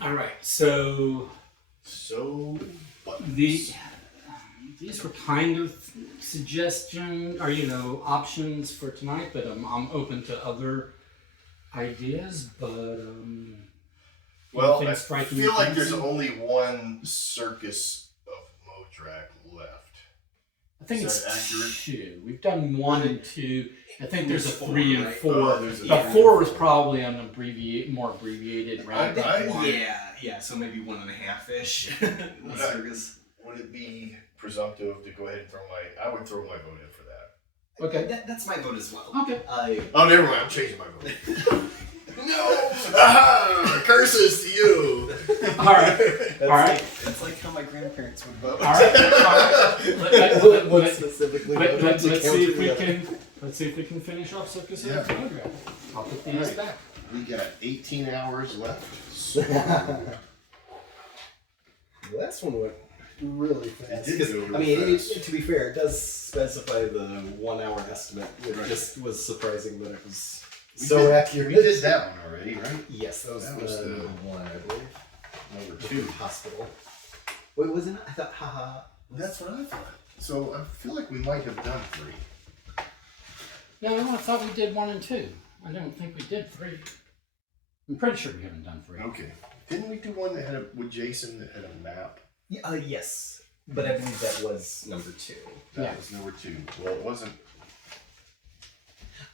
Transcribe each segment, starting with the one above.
All right, so these were kind of suggestion or options for tonight, but I'm open to other ideas. But well, I feel like there's only one Circus of Mhodryak left. I think Is that it's accurate? 2. We've done 1 and 2. I think there's a 3 and 4. The 4 is probably an more abbreviated, right? Yeah. So maybe 1.5-ish. Circus. Would it be presumptive to go ahead and I would throw my vote in for that. Okay. That's my vote as well. Okay. Oh, never mind. I'm changing my vote. No! Aha! Curses to you! All right. That's like how my grandparents would vote. All right. Let's see if we can finish off Circus of Mhodryak. I'll put these back. We got 18 hours left. The last one went really fast. It did go I really mean, fast. to be fair, it does specify the 1 hour estimate. It just was surprising that it was so accurate. We did that one already, right? Yes, that was That the was the- number 1, I believe. Number The 2. hospital. Wait, wasn't it? I thought, haha. That's what I thought. So I feel like we might have done 3. No, I thought we did 1 and 2. I don't think we did 3. I'm pretty sure we haven't done 3. Okay. Didn't we do one that had with Jason that had a map? Yeah, yes. But I believe that was number 2. That was number 2. Well, it wasn't.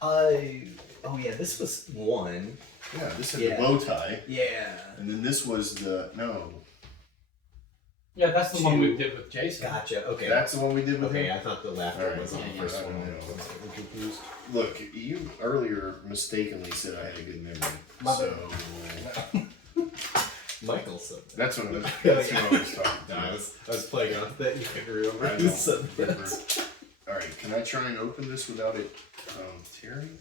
Oh yeah, this was 1. Yeah, this had the bow tie. Yeah. And then this was the. No. Yeah, that's the one we did with Jason. Gotcha, okay. That's the one we did with Okay, him? I thought the laughter Alright, was on the yeah, first I one. don't I know. was getting confused. Look, you earlier mistakenly said I had a good memory. My So. Michael said that. That's what I was talking No, about. I was playing off that. You couldn't remember I who don't said remember. that. Alright, can I try and open this without it tearing?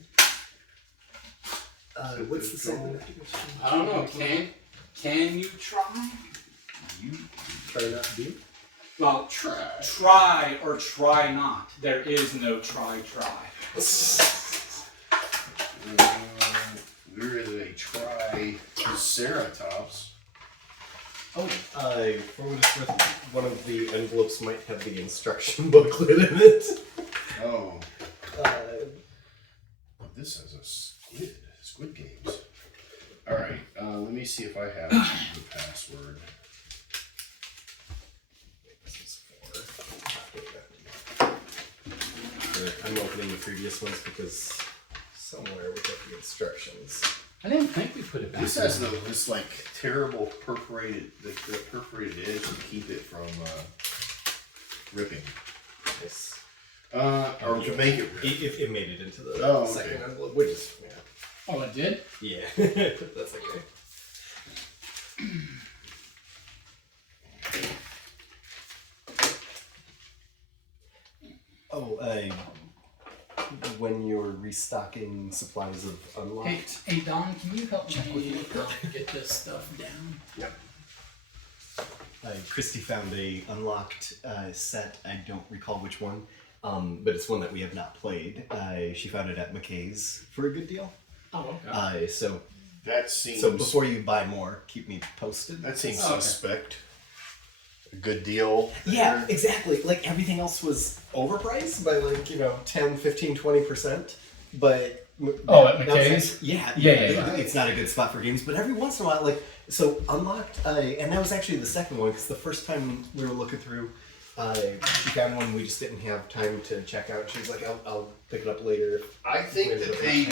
What's the second? I don't know. Can you try? You Try not to do? Well, try or try not. There is no try. There is a Triceratops. Oh, for what it's worth, one of the envelopes might have the instruction booklet in it. Oh, this has a Squid Games. Alright, let me see if I have the password. I'm opening the previous ones because somewhere we got the instructions. I didn't think we put it back. This has this like terrible perforated edge to keep it from ripping. Yes. Or to make it rip. It made it into the Oh, okay. second envelope, which is, Oh, it did? yeah. That's okay. Oh, when you're restocking supplies of unlocked. Hey, Don, can you help me get this stuff down? Yep. Christy found a unlocked set. I don't recall which one, but it's one that we have not played. She found it at McKay's for a good deal. Oh, okay. So So before you buy more, keep me posted. that seems Oh, okay. suspect. A good deal. Yeah, there. exactly. Like everything else was overpriced by 10, 15, 20%. But Oh, at McKay's? Yeah. Yeah. It's not a good spot for games, but every once in a while, so unlocked, and that was actually the second one, because the first time we were looking through, she found one we just didn't have time to check out. She was like, I'll pick it up later. I think that they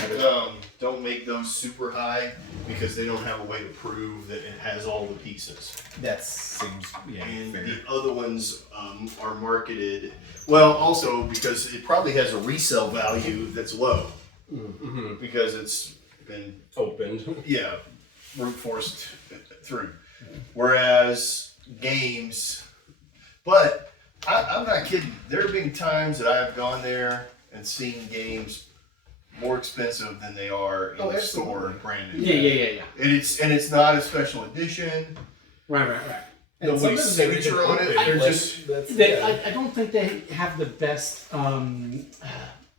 don't make those super high because they don't have a way to prove that it has all the pieces. That seems, And fair. the other ones are marketed, well, also because it probably has a resale value that's low. Mm-hmm. Because it's been, Opened. brute forced through. Whereas games, but I'm not kidding. There have been times that I've gone there and seen games more expensive than they are in the store brand new. Yeah. And it's not a special edition. Right. Nobody's signature on it. They're just I don't think they have the best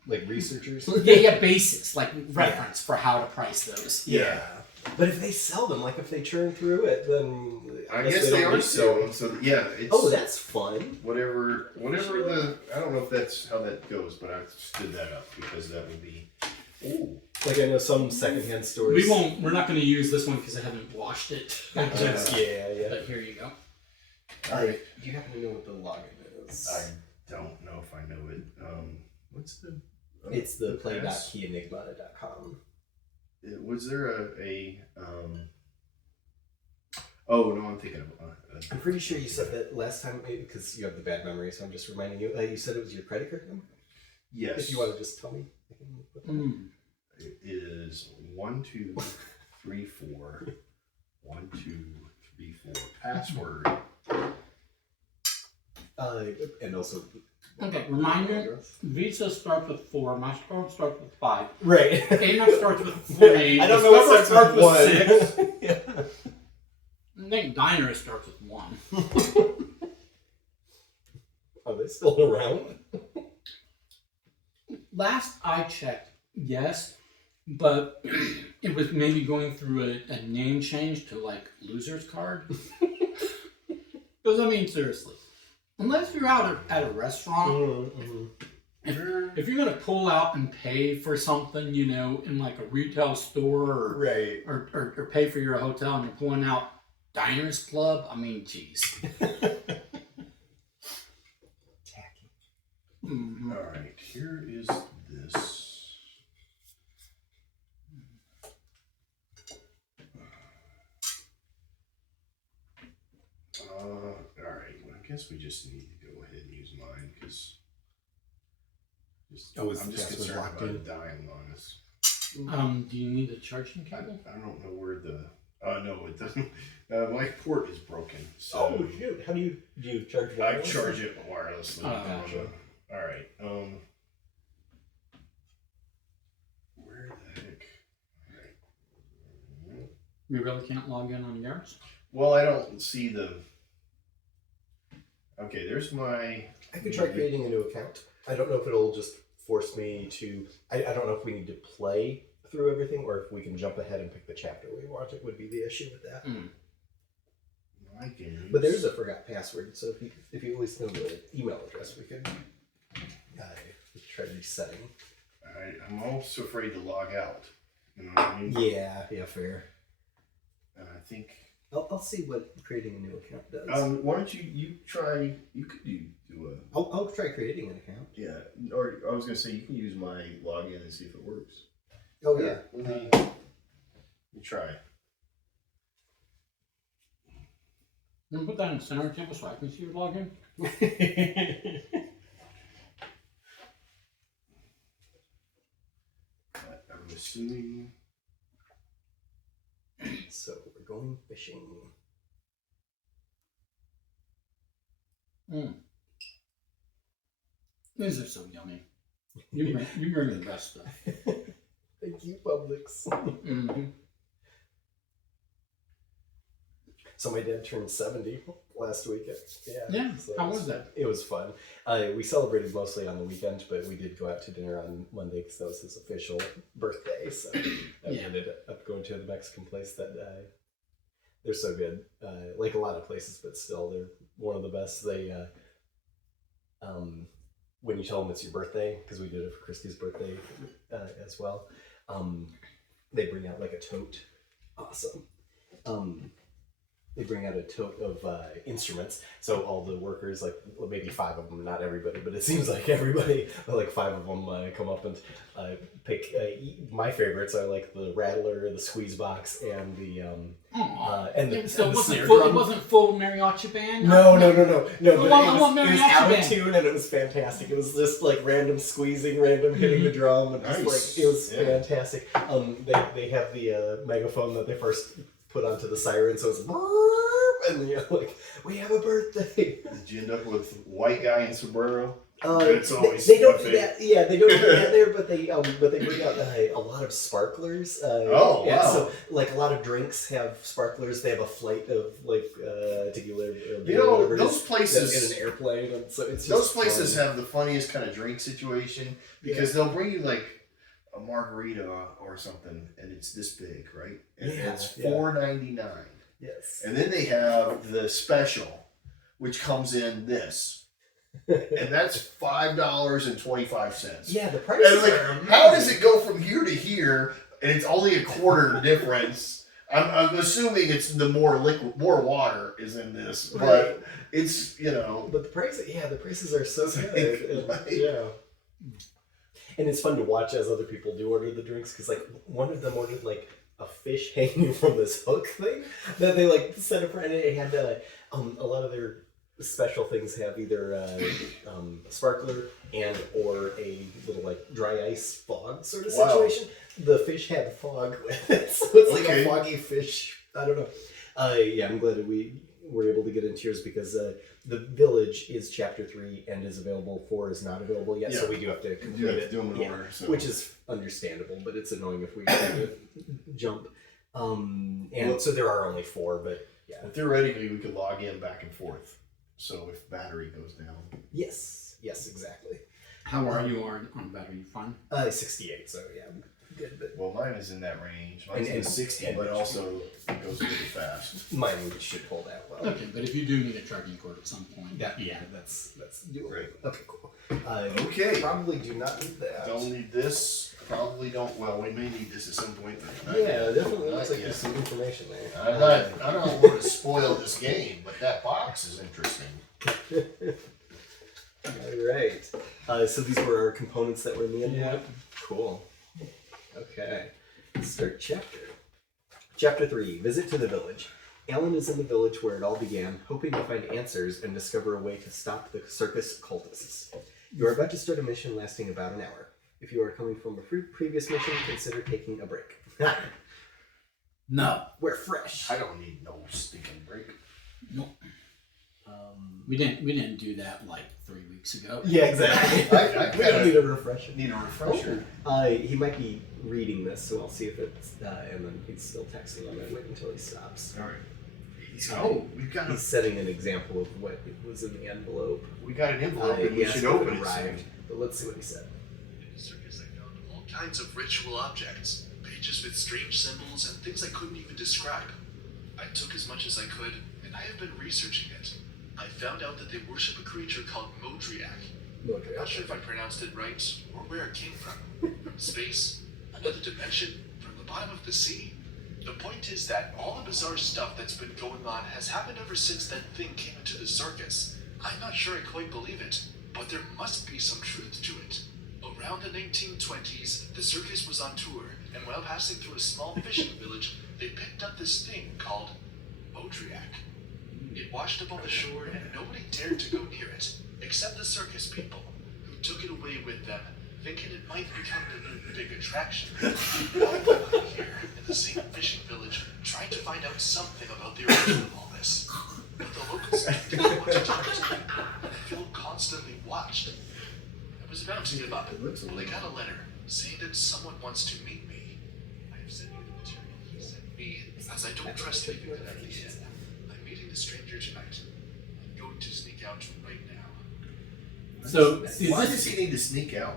like researchers. basis, like reference for how to price those. yeah. But if they sell them, like if they churn through it, then I guess they are selling. So yeah, it's that's fun. whatever the. I don't know if that's how that goes, but I stood that up because that would be. Ooh. Like I know some secondhand stores. We're not going to use this one because I haven't washed it. yeah. But here you go. All right. Do you happen to know what the login is? I don't know if I know it. What's the? It's the play.keyenigma.com. Was there a Oh no, I'm thinking of. I'm pretty sure you said that last time because you have the bad memory, so I'm just reminding you. You said it was your credit card number. Yes. If you want to just tell me. It is 1 2 3 4 1 2 3 4 password. And also. Okay, reminder, Visa starts with 4, MasterCard starts with 5. Right. Amex starts with 3. I don't know what starts with 6. yeah. I think Diner starts with 1. Are they still around? Last I checked, yes, but it was maybe going through a name change to like Loser's Card. Because I mean, seriously, unless you're out at a restaurant, if you're gonna pull out and pay for something, you know, in like a retail store or Right. or pay for your hotel and you're pulling out Diners Club, I mean, geez. Tacky. All right, here is this. All right. Well, I guess we just need to go ahead and use mine because I'm just concerned locked about in? it dying on us. Do you need a charging I cable? don't know where the. No, it doesn't. My port is broken. So Oh shoot! How do you charge? I charge it wirelessly. Gotcha. All right. Where the heck? All right. You really can't log in on yours? Well, I don't see the. Okay, there's my. I could try creating a new account. I don't know if it'll just force me to. I don't know if we need to play through everything or if we can jump ahead and pick the chapter we want. It would be the issue with that. My games. But there's a forgot password, so if you at least know the email address, we could try resetting. I'm also afraid to log out. You know what I mean? Yeah, fair. And I think. I'll see what creating a new account does. Why don't you try? You could do a. I'll try creating an account. Yeah, or I was gonna say you can use my login and see if it works. Oh yeah. Let me try. I'm gonna put that in the center table so I can see your login. I'm assuming. So we're going fishing. These are so yummy. You bring the best stuff. Thank you, Publix. So my dad turned 70 last weekend. Yeah. So How was that? It was fun. We celebrated mostly on the weekend, but we did go out to dinner on Monday because that was his official birthday. So we ended up going to the Mexican place that they're so good. Like a lot of places, but still they're one of the best. They when you tell them it's your birthday, because we did it for Christy's birthday as well, they bring out like a tote. Awesome. They bring out a tote of instruments. So all the workers, like maybe 5 of them, not everybody, but it seems like everybody, like 5 of them come up and pick. My favorites are like the rattler, the squeeze box, and the So it snare wasn't full mariachi band? No. But I want it was mariachi out of band. tune and it was fantastic. It was just like random squeezing, random hitting the drum, and just Nice. like it was fantastic. They have the megaphone that they first put onto the siren, so it's and you're like, we have a birthday. Did you end up with white guy in sombrero? It's always they don't my do that. Yeah, they don't do that there, but they bring out a lot of sparklers. Wow! So like a lot of drinks have sparklers. They have a flight of like tequila. You know, whatever it those is, places in an airplane, and so it's those just places fun. have the funniest kind of drink situation because they'll bring you like a margarita or something, and it's this big, right? And Yeah, it's yeah. $4.99. Yes. And then they have the special, which comes in this, and that's $5.25. Yeah, the And prices I'm like, are how does it go from here to here, and it's only a quarter difference? I'm assuming it's the more liquid, more water is in this, but Right. it's But the prices are so good. And, Like- yeah. And it's fun to watch as other people do order the drinks, because like one of them ordered like a fish hanging from this hook thing that they like set up, and it had a lot of their special things have either a sparkler and or a little like dry ice fog sort of Wow. situation. The fish had fog with it, so it's like Okay. a foggy fish. I don't know. Yeah, I'm glad that we were able to get into yours, because the village is chapter 3 and is available. 4 is not available yet, so Yeah. we do have to you complete have it. to do them in Yeah, order. So. which is understandable, but it's annoying if we jump. And Well- so there are only 4, but yeah. And theoretically, we could log in back and forth. So if battery goes down, Yes, exactly. How are you on battery? You fine? 68, so yeah, I'm good, but well, mine is in that range. Mine's And- in 60, and- but also it goes really fast. mine should hold out well. Okay, but if you do need a charging cord at some point, Yeah, that's doable. Great. Okay, cool. Okay. Probably do not need that. Don't need this. Probably don't. Well, we may need this at some point. But not Yeah, yet. definitely Not looks like yet. there's some information there. I don't want to spoil this game, but that box is interesting. All right. So these were our components that were in the envelope. Yeah. Cool. Okay. Let's start chapter. Chapter 3. Visit to the village. Alan is in the village where it all began, hoping to find answers and discover a way to stop the circus cultists. You are about to start a mission lasting about an hour. If you are coming from a previous mission, consider taking a break. no, We're fresh. I don't need no stinking break. nope. We didn't do that like 3 weeks ago. Yeah, exactly. I We don't need a refresher. need a refresher. He might be reading this, so I'll see if it's. And then he's still texting. I'm gonna wait until he stops. All right. We've got He's setting an example of what was in the envelope. an envelope, and He we asked should if it open it arrived, soon. but let's see what he said. In the circus, I found all kinds of ritual objects, pages with strange symbols and things I couldn't even describe. I took as much as I could, and I have been researching it. I found out that they worship a creature called Mhodryak. I'm not sure if I pronounced it right or where it came from. From space, another dimension, from the bottom of the sea. The point is that all the bizarre stuff that's been going on has happened ever since that thing came into the circus. I'm not sure I quite believe it, but there must be some truth to it. Around the 1920s, the circus was on tour, and while passing through a small fishing village, they picked up this thing called Mhodryak. It washed up on the shore, and nobody dared to go near it, except the circus people, who took it away with them, thinking it might become the new big attraction. While I'm here, in the same fishing village, trying to find out something about the origin of all this. But the locals didn't want to talk to me, and I feel constantly watched. I was about to give up when I got a letter saying that someone wants to meet me. I have sent you the material he sent me, as I don't trust leaving it at the inn. I'm meeting the stranger tonight. I'm going to sneak out right now. So see, Why this, does he need to sneak out?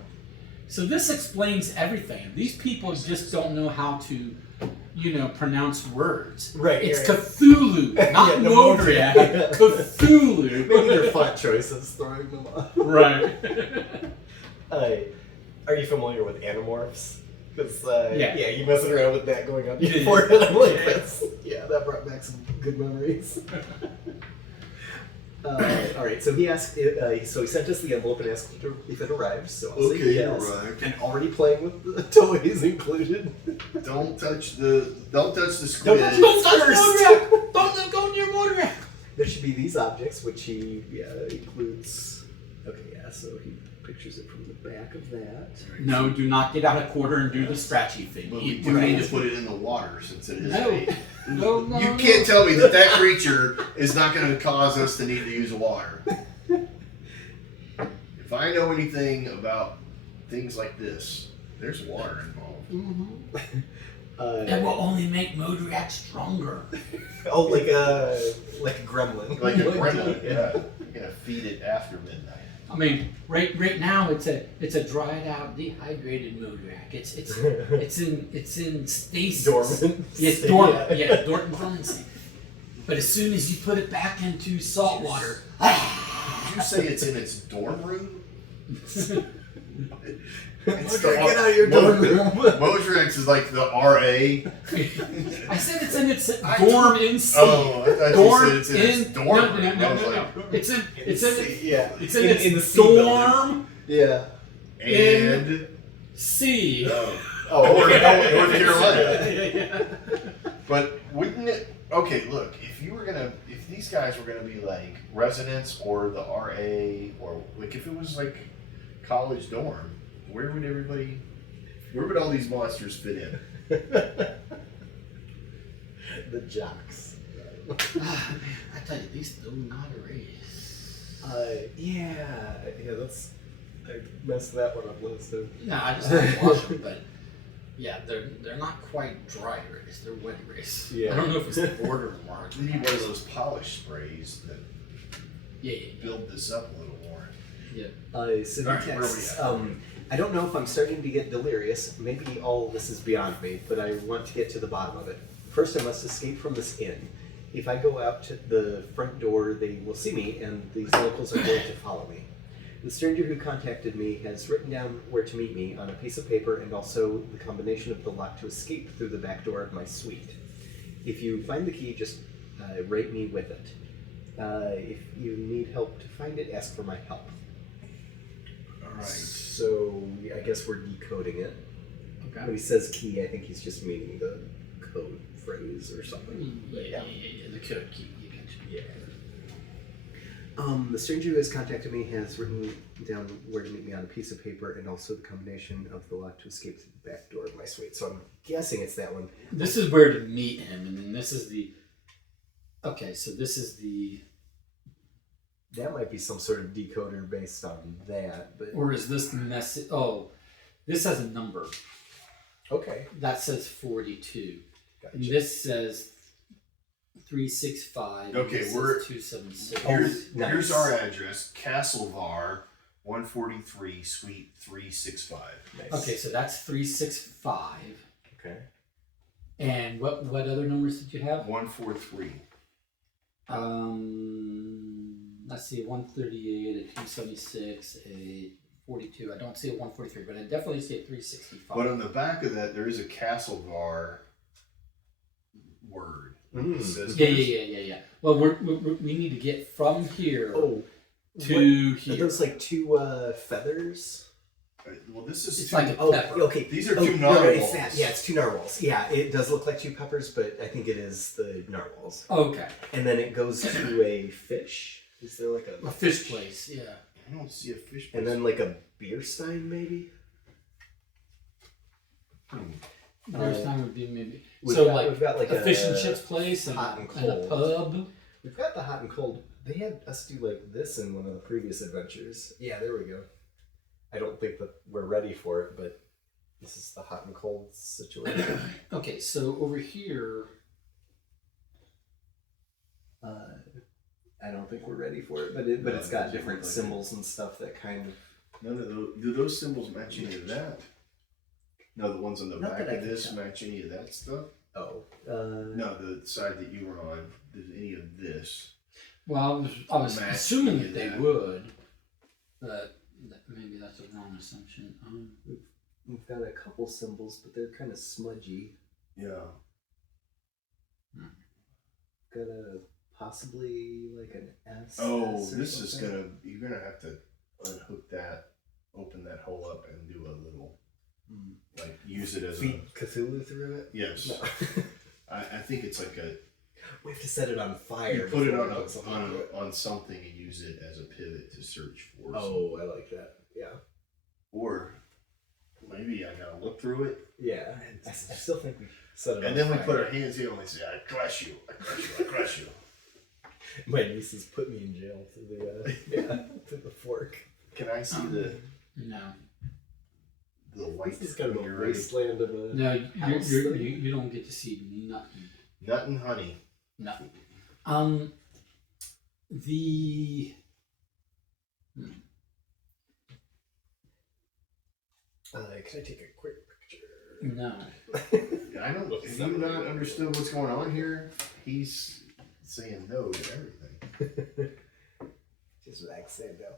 so this explains everything. These people just don't know how to, pronounce words. Right, It's right. Cthulhu, not Yeah, the Mhodryak. Mhodryak. Cthulhu. Maybe their font choices throwing them off. Right. Are you familiar with Animorphs? Because Yeah. you messing around with that going on Yeah, yeah. before, and I'm like, that brought back some good memories. All right, so he asked. So he sent us the envelope and asked if it arrived. So I'll say yes. arrived. And already playing with the toys included. Don't touch the squid. Don't touch Mhodryak! Don't go near Mhodryak! There should be these objects, which he includes. Okay, yeah. So he pictures it from the back of that. No, do not get out a quarter and do the scratchy thing. But we Eat do the need to raisins. put it in the water since it is. No. No, You can't tell me that creature is not going to cause us to need to use water. If I know anything about things like this, there's water involved. That will only make Mhodryak stronger. Oh, like a gremlin. Like a gremlin, yeah. You're going to feed it after midnight. I mean, right now it's a dried out, dehydrated Mhodryak. It's in stasis. Dormant. Yes, dormant. Yeah, dormancy. But as soon as you put it back into salt water, Did you say it's in its dorm room? It's Get out of your dorm room. Mhodryak is like the RA. I said it's in its dorm in sea. Oh, I thought Dorm you said it's in its dorm room. I was no. like, It's in its in the sea dorm Yeah. and sea. North Yeah. Carolina. But wouldn't it? Okay, look. If these guys were gonna be like residents or the RA, or like if it was like college dorm, where would all these monsters fit in? The jocks. I tell you, these do not erase. That's. I messed that one up last time. No, I just don't wash them, but yeah, they're not quite dry erase. They're wet erase. Yeah. I don't know if it's the border mark. We need one of those polish sprays that Yeah. build this up a little more. So All right, the where are we text, at? I don't know if I'm starting to get delirious. Maybe all this is beyond me, but I want to get to the bottom of it. First, I must escape from this inn. If I go out to the front door, they will see me, and these locals are going to follow me. The stranger who contacted me has written down where to meet me on a piece of paper, and also the combination of the lock to escape through the back door of my suite. If you find the key, just rate me with it. If you need help to find it, ask for my help. All right. So I guess we're decoding it. Okay. When he says key, I think he's just meaning the code phrase or something. Yeah. The code key. You can. Yeah. The stranger who has contacted me has written down where to meet me on a piece of paper, and also the combination of the lock to escape through the back door of my suite. So I'm guessing it's that one. This is where to meet him, and then this is the. Okay, so this is the. That might be some sort of decoder based on that, but Or is this the message? Oh, this has a number. okay. That says 42. Gotcha. And this says 365. Okay, this we're- says 276. nice. Here's our address: Castlevar, 143, Suite 365. Nice. Okay, so that's 365. Okay. And what other numbers did you have? 143. Let's see, 138, a 276, a 42. I don't see a 143, but I definitely see a 365. But on the back of that, there is a Castlevar word. It says Yeah. Well, we need to get from here Oh, to Are here. those like two feathers? Well, this is It's two- like a Oh, pepper. okay. These are Oh, two no, narwhals. it's that. Yeah, it's two narwhals. Yeah, it does look like two peppers, but I think it is the narwhals. Okay. And then it goes to a fish. Is there like A fish place, yeah. I don't see a fish. And then like a beer stein, maybe? First time would be maybe. We've So got like a fish and chips place and, hot and and a pub. We've got the hot and cold. They had us do like this in one of the previous adventures. Yeah, there we go. I don't think that we're ready for it, but this is the hot and cold situation. Okay, so over here, I don't think we're ready for it, but it's got different symbols and stuff that kind of. None of those. Do those symbols match any of that? No, the ones on the Not back that I of can this tell. match any of that stuff. Oh. No, the side that you were on. Does any of this? well, I was Match assuming any that of they that. would, but maybe that's a wrong assumption. We've got a couple symbols, but they're kind of smudgy. Yeah. Got a possibly like an S. Oh, S or this is something. you're gonna have to unhook that, open that hole up, and do a little, like use it as Feed Cthulhu through it. yes. No. I think it's like a. We have to set it on fire. You put it before on we put something on it. on something and use it as a pivot to search for. Oh, I like that. Yeah. Or maybe I gotta look through it, Yeah. I still think we set it on and then we fire. put our hands in and we say, "I crush you! I crush you! I crush you!" My niece has put me in jail through the through the fork. Can I see the No, white? This is kind of a when you're ready? wasteland of a. no, House you thing. you don't get to see nothing. Nut and honey. Nothing. The Can I take a quick picture? No. I don't. Have you not understood what's going on here? He's saying no to everything. Just like saying no.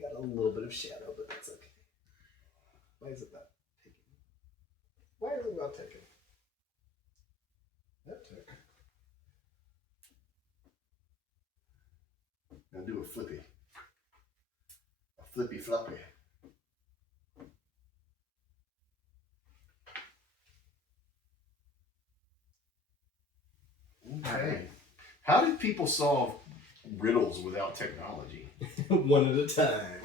Got a little bit of shadow, but that's okay. Why is it not taking? Why is it not taking? That took. Now do a flippy. A flippy floppy. Okay. How did people solve riddles without technology? One at a time.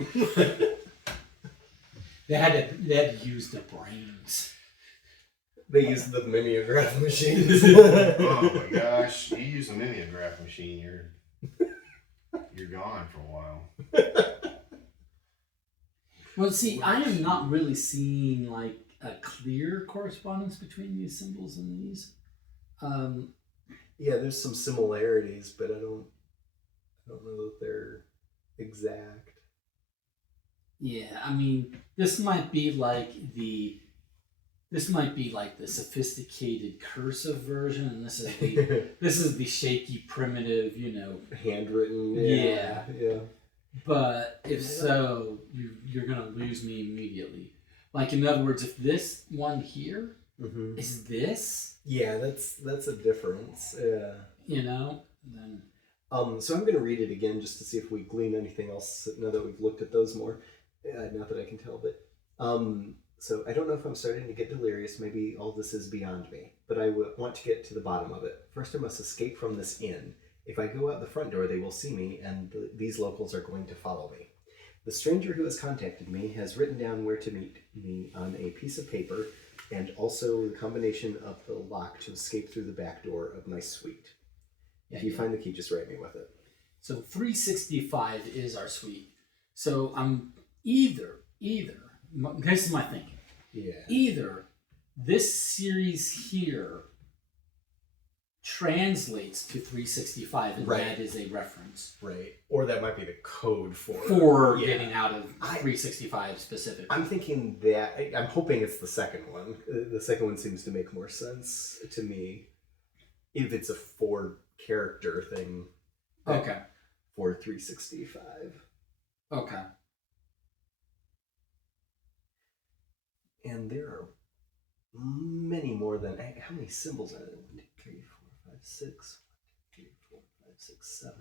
They had to use their brains. They used the mimeograph machines. Oh my gosh! You use a mimeograph machine, you're gone for a while. Well, see, I am not really seeing like a clear correspondence between these symbols and these. Yeah, there's some similarities, but I don't know that they're exact. Yeah, I mean, this might be like the sophisticated cursive version, and this is the shaky primitive, Handwritten. Yeah. Yeah. But if so, you're gonna lose me immediately. Like, in other words, if this one here is this, yeah, that's a difference. Yeah. then So I'm going to read it again just to see if we glean anything else now that we've looked at those more. Not that I can tell, but so I don't know if I'm starting to get delirious. Maybe all this is beyond me, but I want to get to the bottom of it. First, I must escape from this inn. If I go out the front door, they will see me, and these locals are going to follow me. The stranger who has contacted me has written down where to meet me on a piece of paper, and also the combination of the lock to escape through the back door of my suite. If you find the key, just write me with it. So 365 is our suite. So I'm either, this is my thinking. Yeah. Either this series here translates to 365, and Right. that is a reference Right. Or that might be the code for Yeah. getting out of 365 specifically. I'm thinking that, I'm hoping it's the second one. The second one seems to make more sense to me. If it's a 4-character thing. Okay. For 365. Okay. And there are many more than, how many symbols are there? 1, 2, 3, 4, 5, 6. 1, 2, 3, 4, 5, 6, 7.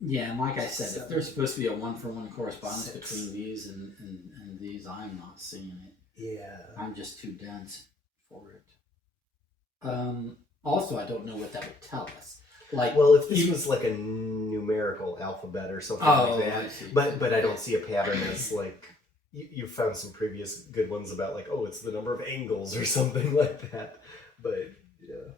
Yeah, and like I said, if Seven. there's supposed to be a one-for-one correspondence 6. between these and these, I'm not seeing it. Yeah. I'm just too dense for it. Also, I don't know what that would tell us. Like, Well, if this was like a numerical alphabet or something like that, I see. but I don't see a pattern as like, you've found some previous good ones about like, oh, it's the number of angles or something like that. But yeah,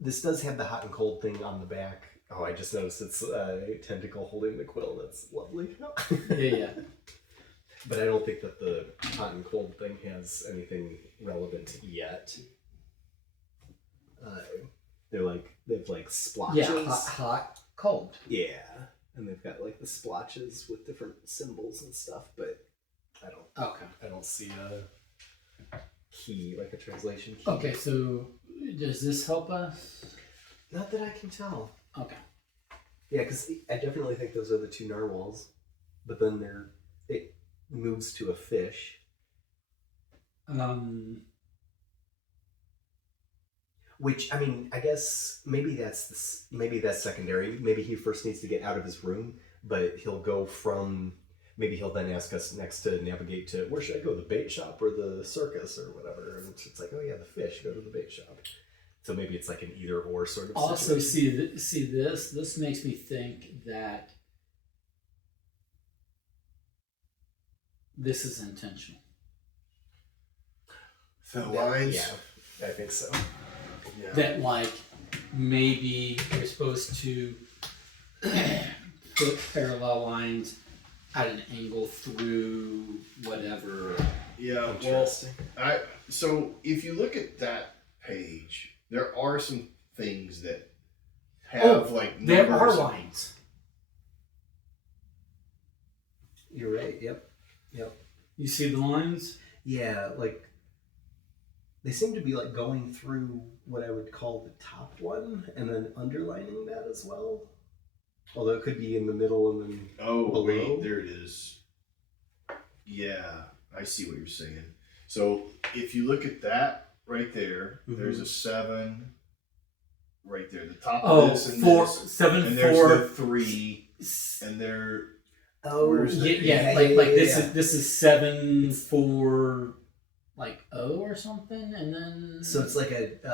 this does have the hot and cold thing on the back. Oh, I just noticed it's a tentacle holding the quill. That's lovely. yeah. But I don't think that the hot and cold thing has anything relevant yet. They've like splotches. Yeah, hot, cold. Yeah, and they've got like the splotches with different symbols and stuff, but I don't see a key, like a translation key. Okay, so does this help us? Not that I can tell. Okay. Yeah, because I definitely think those are the 2 narwhals, but then it moves to a fish. Which, I mean, I guess maybe that's secondary. Maybe he first needs to get out of his room, but he'll go from. Maybe he'll then ask us next to navigate to where should I go, the bait shop or the circus or whatever. And it's like, oh yeah, the fish. Go to the bait shop. So maybe it's like an either or sort of. Also, situation. see this. This makes me think that this is intentional. The lines. Yeah, I think so. Yeah. That like maybe you're supposed to put parallel lines at an angle through whatever. Yeah. Well, Interesting. so if you look at that page, there are some things that have like There are numbers. lines. You're right. Yep. You see the lines? Yeah, like they seem to be like going through what I would call the top one and then underlining that as well. Although it could be in the middle and then below. Wait, there it is. Yeah, I see what you're saying. So if you look at that right there, there's a 7 right there. The top of this and this, 7, and 4. there's the 3, and there. Where's the This is 7, 4, like O or something, and then So it's like a like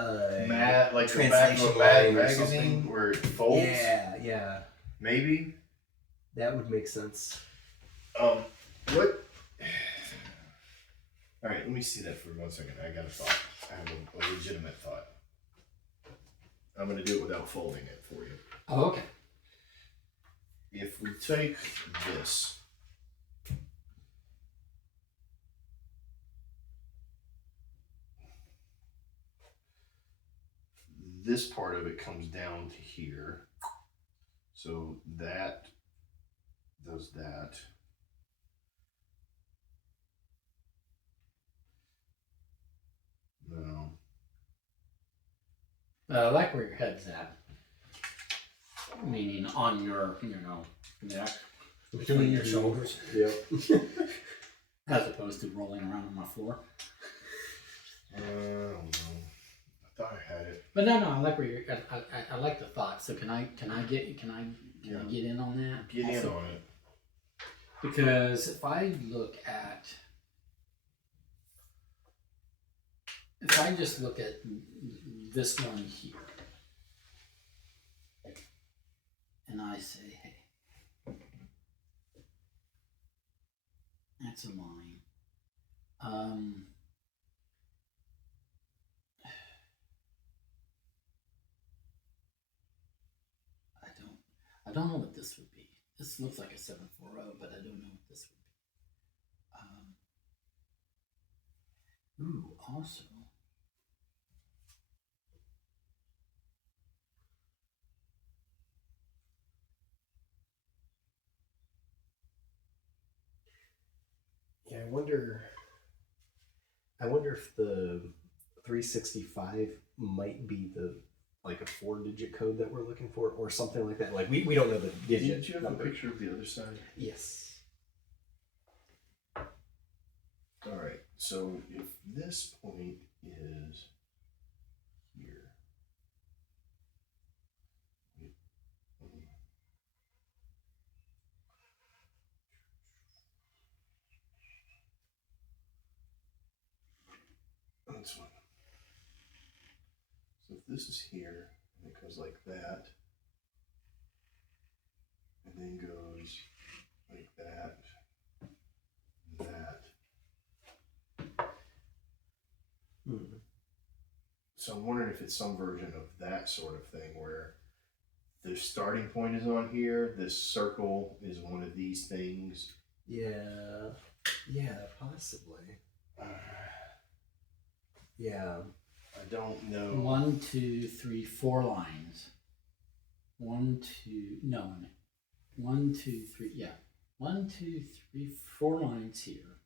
the back of translation a Mad line or magazine something. where it folds. Yeah. Maybe. That would make sense. What? All right, let me see that for 1 second. I got a thought. I have a legitimate thought. I'm gonna do it without folding it for you. Oh, okay. If we take this part of it comes down to here. So that does that. No. I like where your head's at. Meaning on your, neck, between your shoulders, Yep. as opposed to rolling around on my floor. I don't know. I thought I had it. But no, I like where you're. I like the thought. So can I get in on that? Get in on it. Because if I just look at this one here, and I say, hey, that's a line. I don't know what this would be. This looks like a 740, but I don't know what this would be. Also. Yeah, I wonder if the 365 might be like a 4-digit code that we're looking for, or something like that. Like we don't know the digit. Did you have number. a picture of the other side? Yes. All right. So if this point is here, that's one. So if this is here, and it goes like that, and then goes like that, and that. So I'm wondering if it's some version of that sort of thing where the starting point is on here, this circle is one of these things. Yeah, possibly. Yeah. I don't know. 1, 2, 3, 4 lines. 1, 2, no, 1, 2, 3, yeah. 1, 2, 3, 4 lines here.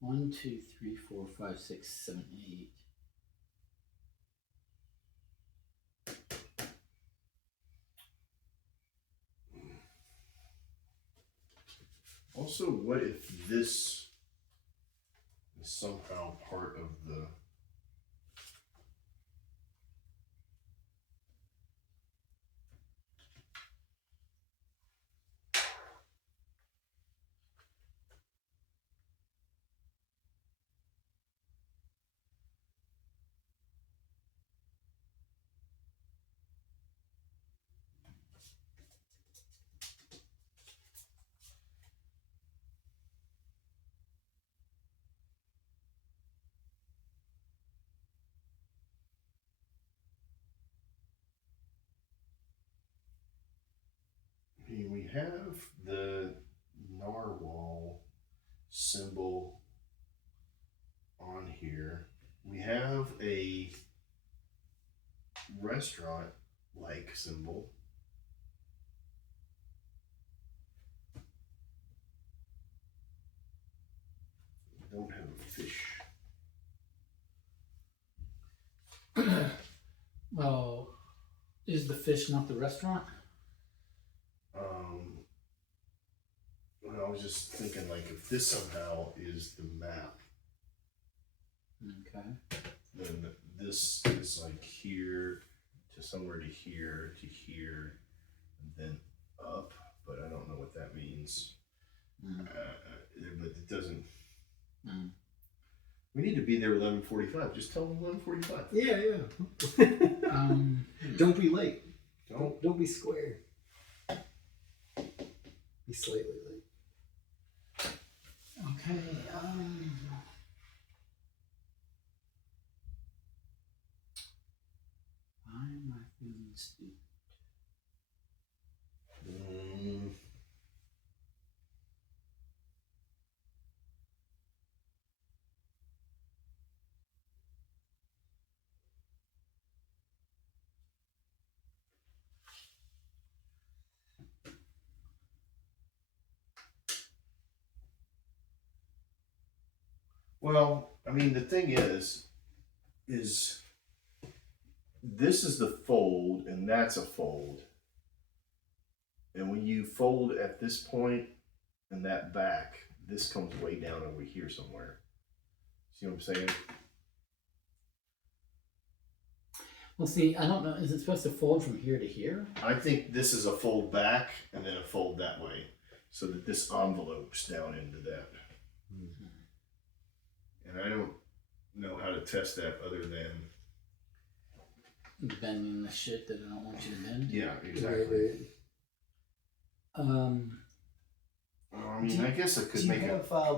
1, 2, 3, 4, 5, 6, 7, 8. Also, what if this is somehow part of the... We have the narwhal symbol on here. We have a restaurant-like symbol. Is the fish not the restaurant? Well, I was just thinking, like, if this somehow is the map, Okay. then this is like here to somewhere to here, and then up. But I don't know what that means. But it doesn't. We need to be there at 11:45. Just tell them 11:45. Yeah. Don't be late. Don't be square. Be slightly late. Okay. Why am I feeling stupid? Well, I mean, the thing is this is the fold, and that's a fold. And when you fold at this point and that back, this comes way down over here somewhere. See what I'm saying? Well, see, I don't know. Is it supposed to fold from here to here? I think this is a fold back and then a fold that way, so that this envelopes down into that. And I don't know how to test that other than Bending the shit that I don't want you to bend? yeah, exactly. I mean, I guess I could make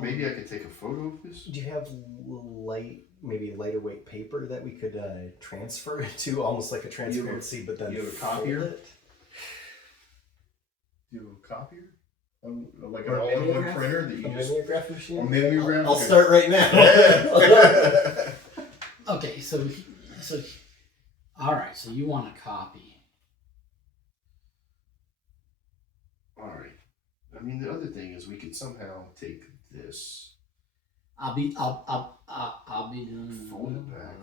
maybe I could take a photo of this. Do you have maybe lighter weight paper that we could transfer it to, almost like a transparency, but then you have a fold copier? it? Do you have a copier? Like Or an a all-in-one mimeograph? printer that you A just mimeograph machine? a mimeograph? I'll Okay. start right now. Okay, so all right. So you want a copy? All right. I mean, the other thing is we could somehow take this. I'll be doing Fold it back.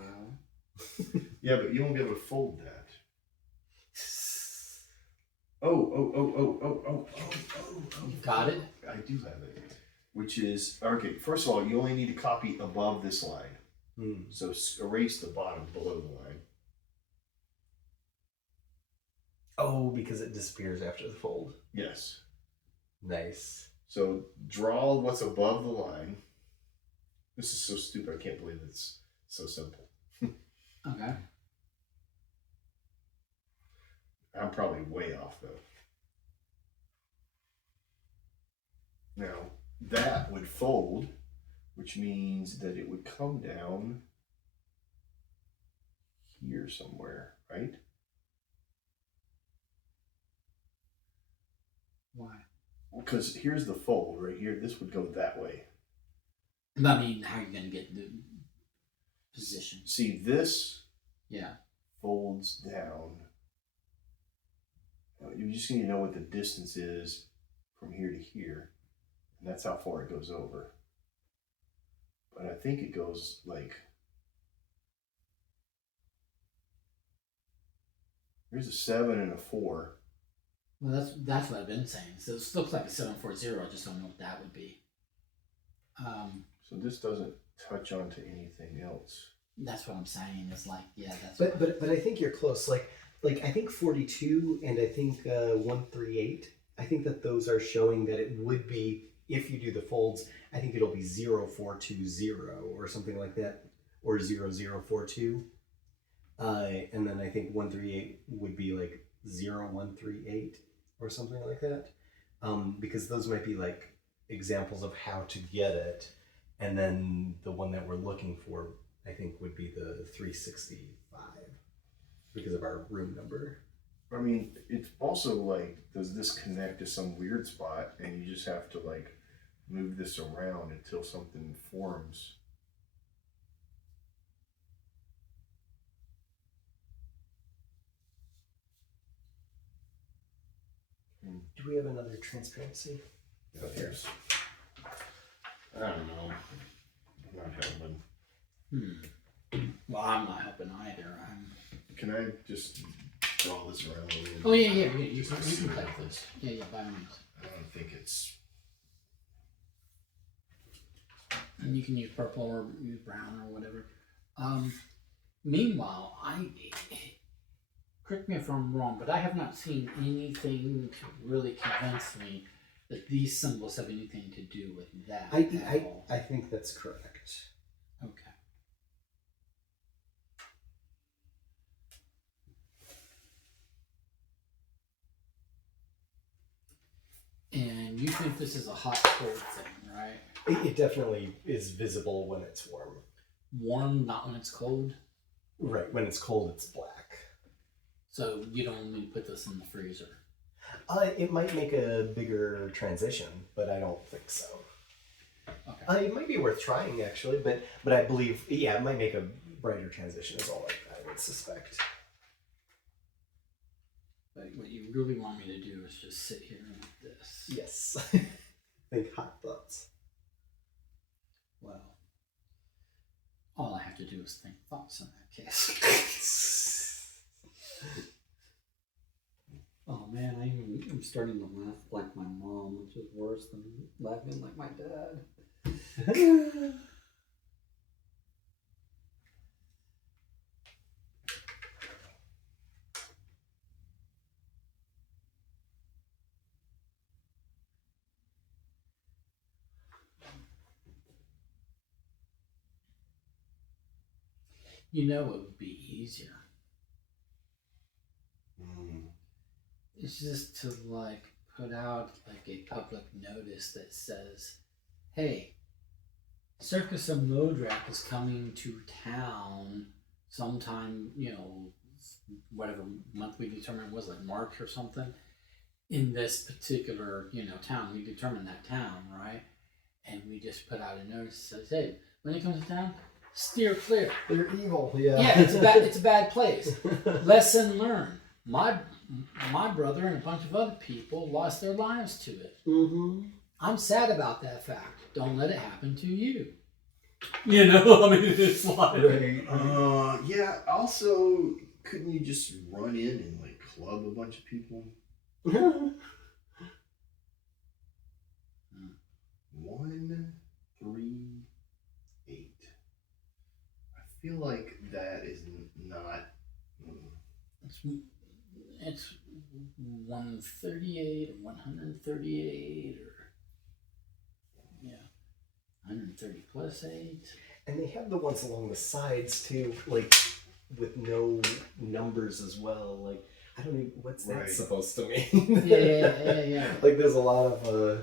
Yeah, but you won't be able to fold that. Oh. You got it? I do have it. Which is, okay, first of all, you only need a copy above this line. So erase the bottom below the line. Oh, because it disappears after the fold. Yes. Nice. So draw what's above the line. This is so stupid. I can't believe it's so simple. Okay. I'm probably way off though. Now, that would fold, which means that it would come down here somewhere, right? Why? Because here's the fold right here. This would go that way. I mean, how are you going to get the position? See, this Yeah. folds down. You just need to know what the distance is from here to here. And that's how far it goes over. But I think it goes like, here's a 7 and a 4. Well, that's what I've been saying. So this looks like a 740. I just don't know what that would be. So this doesn't touch onto anything else. That's what I'm saying. It's like, yeah, that's. But I think you're close. Like I think 42 and I think 138. I think that those are showing that it would be, if you do the folds, I think it'll be 0420 or something like that, or 0042. And then I think 138 would be like 0138 or something like that. Because those might be like examples of how to get it. And then the one that we're looking for, I think, would be the 365 because of our room number. I mean, it's also like, does this connect to some weird spot and you just have to like move this around until something forms? Do we have another transparency? Here's, I don't know. I'm not helping. Well, I'm not helping either. Can I just draw this around. Oh yeah. You can play with this. Yeah. By all means. I don't think it's. And you can use purple or use brown or whatever. Meanwhile, correct me if I'm wrong, but I have not seen anything to really convince me that these symbols have anything to do with that. I think that's correct. Okay. And you think this is a hot cold thing, right? It definitely is visible when it's warm. Warm, not when it's cold. Right, when it's cold, it's black. So you don't need to put this in the freezer. It might make a bigger transition, but I don't think so. Okay. It might be worth trying, actually, but I believe, yeah, it might make a brighter transition is all I would suspect. But what you really want me to do is just sit here like this. Yes. Think hot thoughts. Well, all I have to do is think thoughts in that case. Oh man, I'm starting to laugh like my mom, which is worse than laughing like my dad. You know it would be easier. It's just to like put out like a public notice that says, hey, Circus of Mhodryak is coming to town sometime, whatever month we determined was, like March or something, in this particular, town. We determined that town, right? And we just put out a notice that says, hey, when it comes to town, steer clear. They're evil, yeah. Yeah, it's a bad place. Lesson learned. My brother and a bunch of other people lost their lives to it. Mm-hmm. I'm sad about that fact. Don't let it happen to you. It's like... Right. Yeah, also, couldn't you just run in and, like, club a bunch of people? 1, 3, 8. I feel like that is not... It's 138 or 138 or 130 plus 8. And they have the ones along the sides too, like with no numbers as well. Like I don't even what's that supposed to mean? Yeah. Like there's a lot of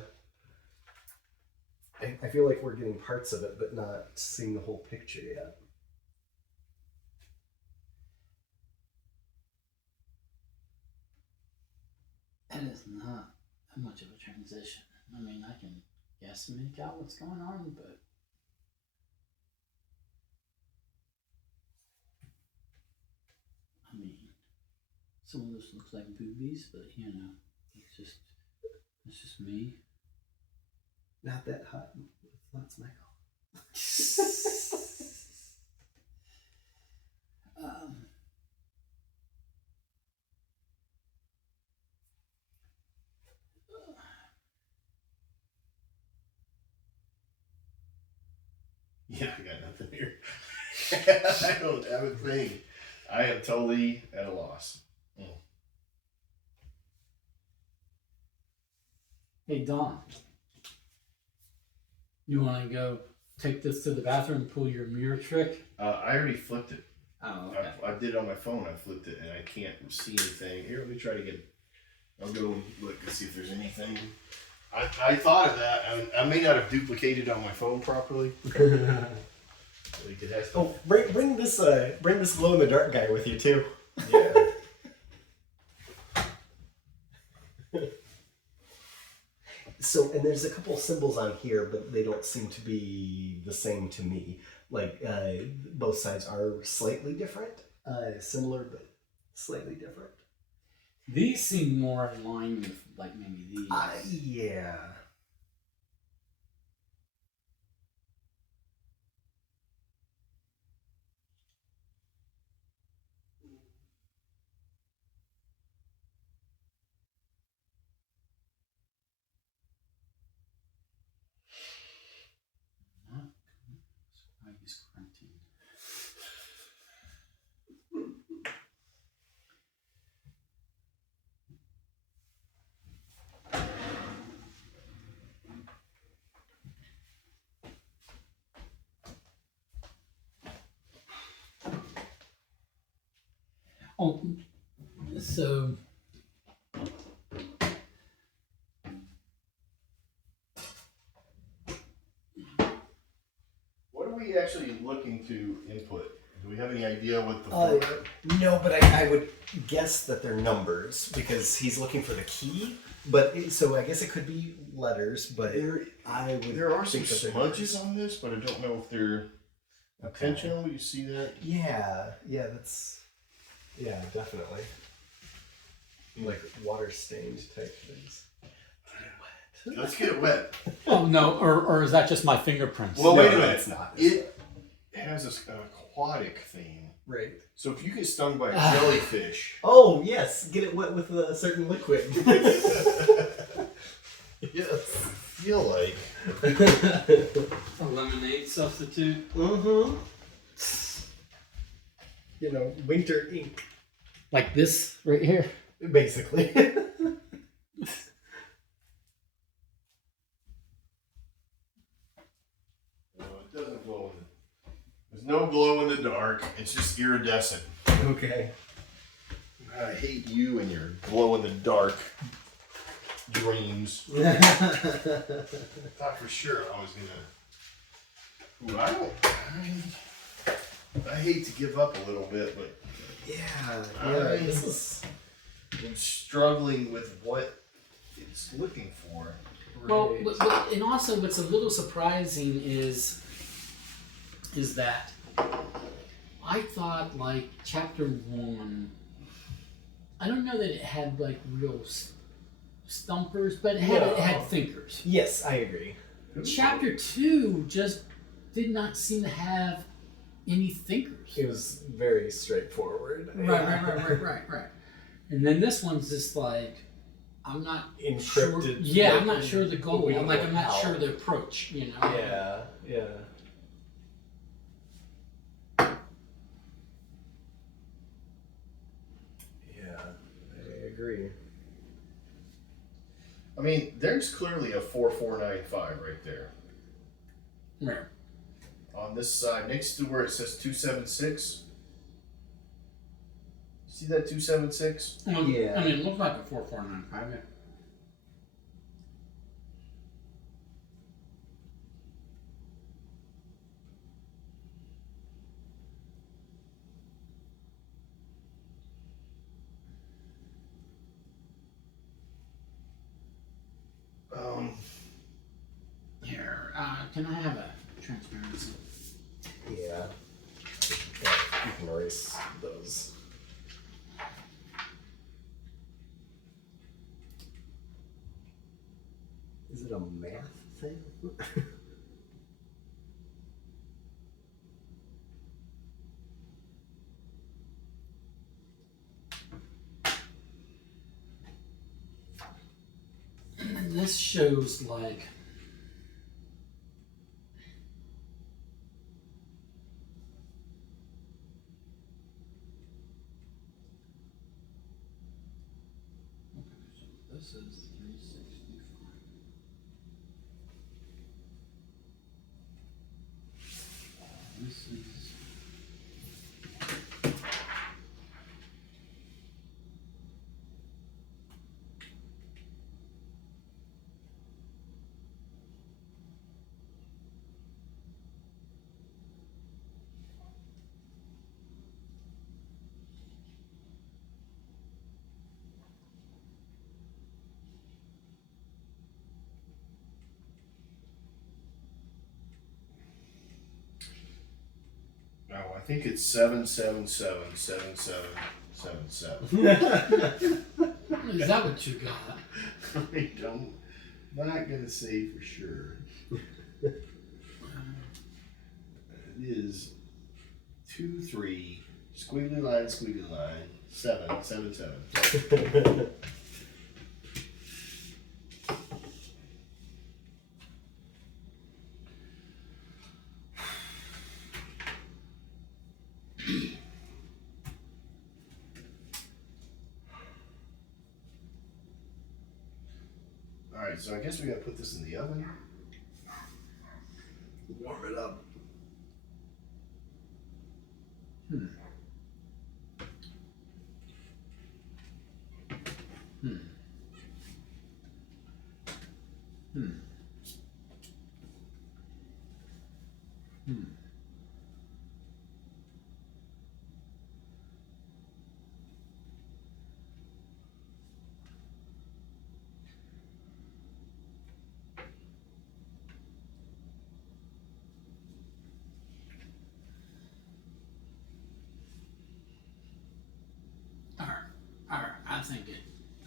I feel like we're getting parts of it, but not seeing the whole picture yet. That is not much of a transition. I mean, I can guess make out what's going on, but I mean, some of this looks like boobies, but it's just me. Not that hot. That's Michael. Yeah, I got nothing here. I don't have a thing. I am totally at a loss. Hey, Don. You want to go take this to the bathroom and pull your mirror trick? I already flipped it. Oh, okay. I did it on my phone. I flipped it, and I can't see anything. Here, let me try to get. I'll go look and see if there's anything. I thought of that. I may not have duplicated on my phone properly. Oh, bring this glow in the dark guy with you too. Yeah. So, and there's a couple symbols on here, but they don't seem to be the same to me. Like, both sides are slightly different, similar, but slightly different. These seem more in line with, like, maybe these. Yeah. Oh, so What are we actually looking to input? Do we have any idea what the format? No, but I would guess that they're numbers because he's looking for the key. But so I guess it could be letters, but I would. There are some think that they're smudges numbers. on this, but I don't know if they're Okay. intentional. You see that? Yeah, definitely. Like water stained type things. Let's get it wet. oh no, or is that just my fingerprints? Well, No, wait a no, minute. it's not. It has an aquatic theme. Right. So if you get stung by a jellyfish, Oh yes, get it wet with a certain liquid. Yes. I feel like A lemonade substitute. Mm-hmm. You know, winter ink, Like this right here. basically. it doesn't glow. There's no glow in the dark. It's just iridescent. Okay. I hate you and your glow in the dark dreams. Thought for sure I was gonna. Ooh, I hate to give up a little bit, but Yeah. this is. I'm struggling with what it's looking for. Well, and also what's a little surprising is that I thought like chapter 1. I don't know that it had like real stumpers, but it had thinkers. Yes, I agree. Chapter 2 just did not seem to have any thinkers. It was very straightforward. Right. And then this one's just like, I'm not Encrypted. Sure, yeah, like, I'm not sure the goal. we don't I'm know not how. sure the approach. You know. Yeah. Yeah, I agree. I mean, there's clearly a 4495 right there. Where? On this side, next to where it says 276. See that 276? Yeah. I mean, it looks like a 4495. Yeah. Here, can I have a transparency? Yeah. You can erase those. Is it a math thing? And this shows like. This is 365. This is. No, I think it's 7777777. Is that what you got? I don't. I'm not gonna say for sure. It is 23 squiggly line 777. All right, so I guess we gotta put this in the oven. Warm it up.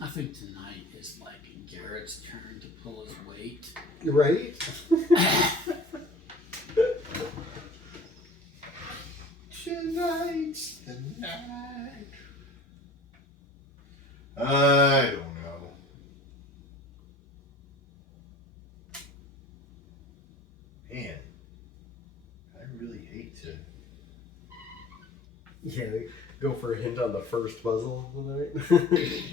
I think tonight is like Garrett's turn to pull his weight. Right? Tonight's the night. I don't know. Man, I really hate to. Yeah, go for a hint on the first puzzle of the night.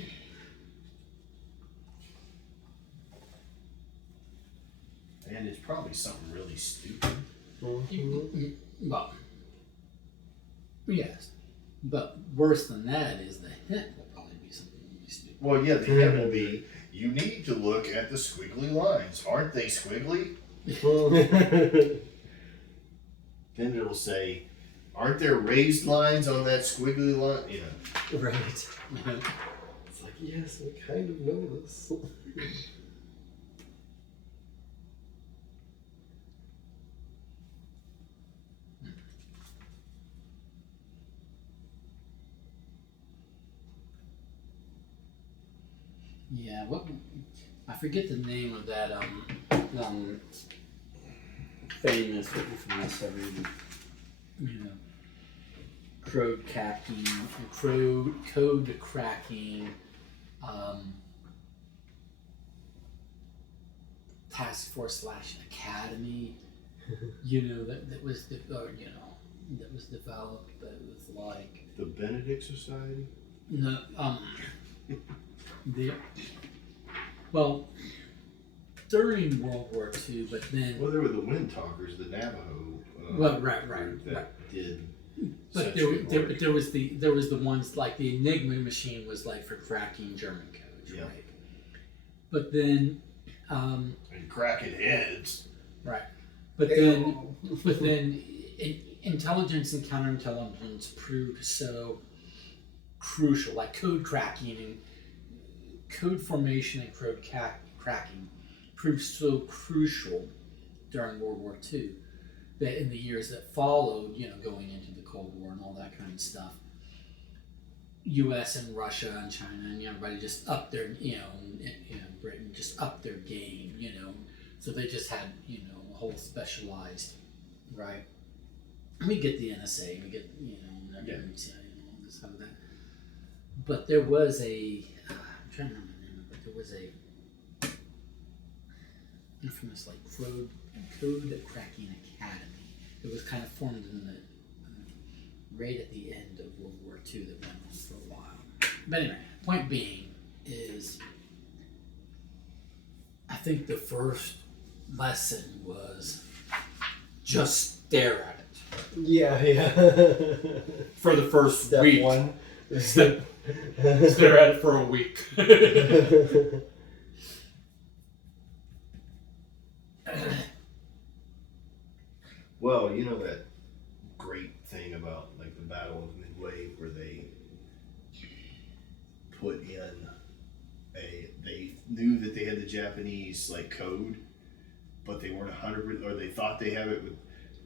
And it's probably something really stupid. Well, yes, but worse than that is the hint will probably be something really stupid. Well, yeah, the hint will be you need to look at the squiggly lines. Aren't they squiggly? Then it'll say, aren't there raised lines on that squiggly line? You know. Right. It's like, yes, I kind of know this. Yeah, what I forget the name of that famous code cracking task force / academy. That was that was developed. That was like The Benedict Society? no during World War II, but then Well, there were the Wind Talkers, the Navajo. right. That did. But such there, good there, work. but there was the ones like the Enigma machine was like for cracking German codes, Yeah. right? But then, And cracking heads. right. But then, intelligence and counterintelligence proved so crucial, like code cracking and code formation and code cracking proved so crucial during World War II that in the years that followed, going into the Cold War and all that kind of stuff, U.S. and Russia and China and everybody just upped their, Britain just upped their game, so they just had, a whole specialized, right? We get the NSA, we get, CIA and all this kind of that. But there was I'm trying to remember the name of it, but there was a infamous like code cracking academy. It was kind of formed in the right at the end of World War II that went on for a while. But anyway, point being is, I think the first lesson was just stare at it Yeah. for the first Step week. one. Stare at it for a week. Well, you know that great thing about like the Battle of Midway where they put in they knew that they had the Japanese like code, but they weren't 100%, or they thought they have it,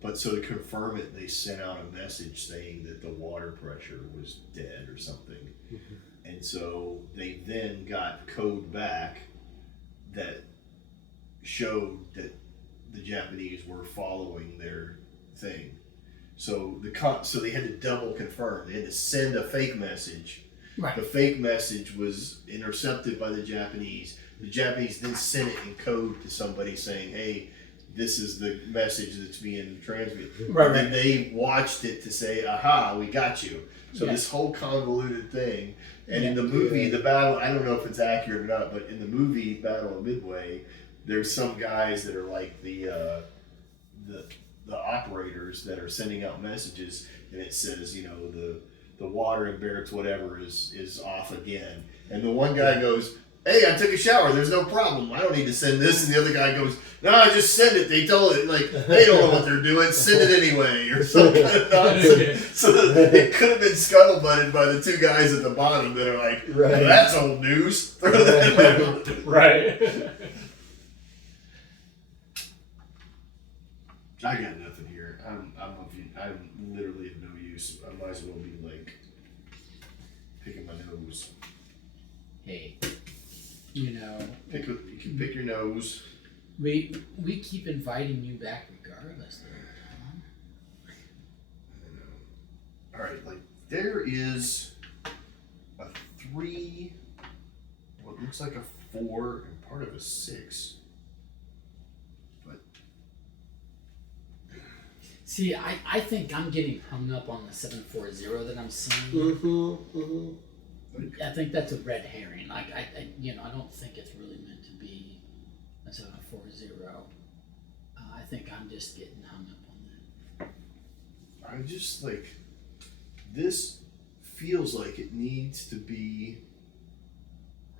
but so to confirm it, they sent out a message saying that the water pressure was dead or something. And so they then got code back that showed that the Japanese were following their thing. So so they had to double confirm. They had to send a fake message. Right. The fake message was intercepted by the Japanese. The Japanese then sent it in code to somebody saying, "Hey, this is the message that's being transmitted." Right, And then right. they watched it to say, "Aha, we got you." So Yeah. this whole convoluted thing. And in the movie, the battle, I don't know if it's accurate or not, but in the movie Battle of Midway, there's some guys that are like the operators that are sending out messages, and it says, the water in barracks whatever is off again, and the one guy goes, hey, I took a shower. There's no problem. I don't need to send this. And the other guy goes, no, just send it. They told it. Like, they don't know what they're doing. Send it anyway. Or some kind of nonsense. So it could have been scuttlebutted by the two guys at the bottom that are like, Right. well, that's old news. Throw that out. Right. I got nothing here. I'm literally of no use. I might as well be like picking my nose. Hey, you know, You can pick your nose. we keep inviting you back regardless, though, Tom. All right, like there is a 3, what looks like a 4, and part of a 6. But See, I think I'm getting hung up on the 740 that I'm seeing. Mm-hmm. Mm-hmm. I think that's a red herring. Like I I don't think it's really meant to be a 740. I think I'm just getting hung up on that. I just like, this feels like it needs to be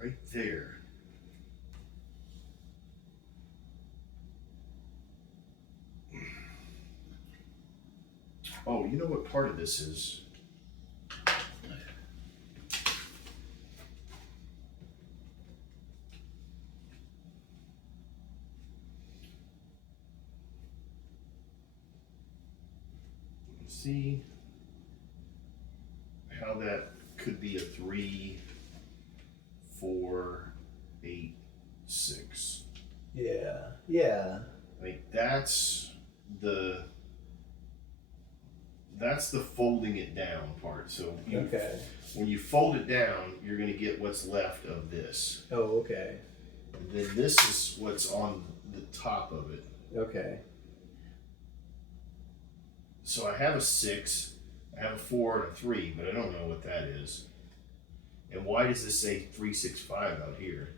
right there. Oh, you know what part of this is? See how that could be a 3, 4, 8, 6. Yeah. Yeah. Like that's the folding it down part. So Okay. when you fold it down, you're going to get what's left of this. Oh, okay. And then this is what's on the top of it. Okay. So I have a 6, I have a 4 and a 3, but I don't know what that is. And why does this say 365 out here?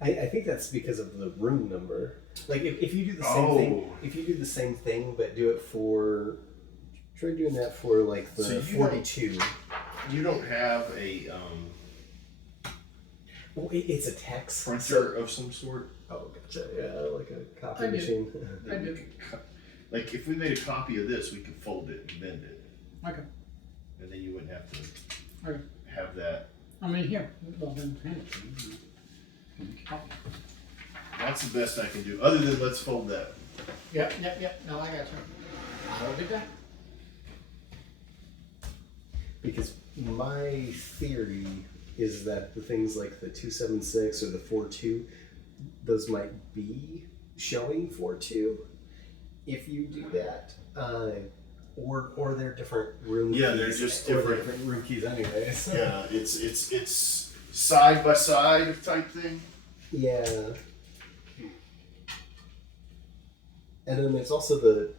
I think that's because of the room number. Like if you do the same thing, but do it for, try doing that for like the So you 42. You don't have a Well, it's a text. printer of some sort? Oh, gotcha. Yeah, like a copy I do. machine. I do. Like if we made a copy of this, we could fold it and bend it, Okay. and then you wouldn't have to Okay. have that. I mean, here. Well, then hand it to me. That's the best I can do. Other than let's fold that. Yep. No, I got you. I'll do that. Because my theory is that the things like the 276 or the 42, those might be showing 42 if you do that. Or they're different room Yeah, keys. they're just or different. different room keys anyways. Yeah, it's side by side type thing. Yeah. And then there's also the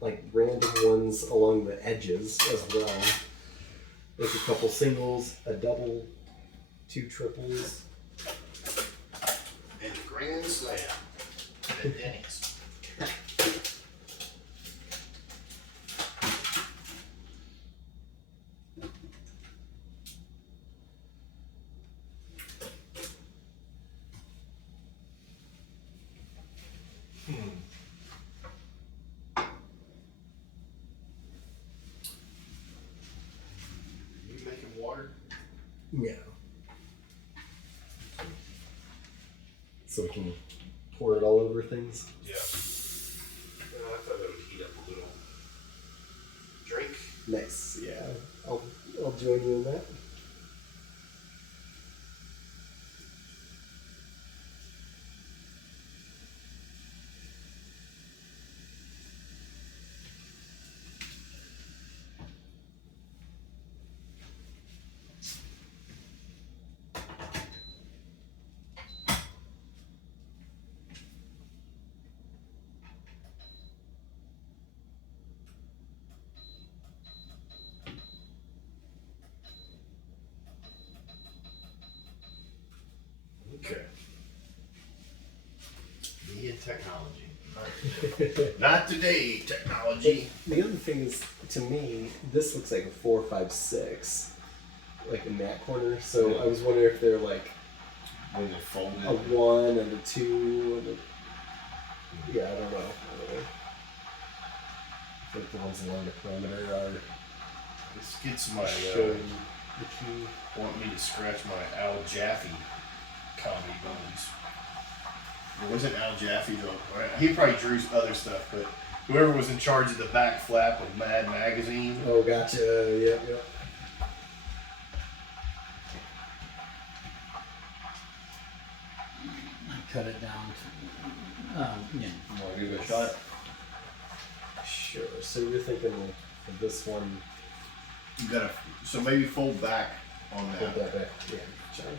like random ones along the edges as well. There's a couple singles, a double, 2 triples. And a grand slam at Denny's. You making water? Yeah. So we can pour it all over things. Yeah. I thought that would heat up a little. Drink. Nice. Yeah. I'll join you in that. Okay. Me and technology. Not today, technology. The other thing is, to me, this looks like a 4, 5, 6, like in that corner. So I was wondering if they're like when they fold A it. 1 and a 2 and a... Yeah, I don't know. I think the ones along the perimeter are This gets my showing the key. want me to scratch my Al Jaffe comedy bones. It wasn't Al Jaffe though. He probably drew other stuff, but whoever was in charge of the back flap of Mad Magazine. Oh, gotcha. Yep. I cut it down to, yeah. Want to give it a shot? Sure. So you're thinking of this one. You gotta, so maybe fold back on Hold that. that back. Yeah, John.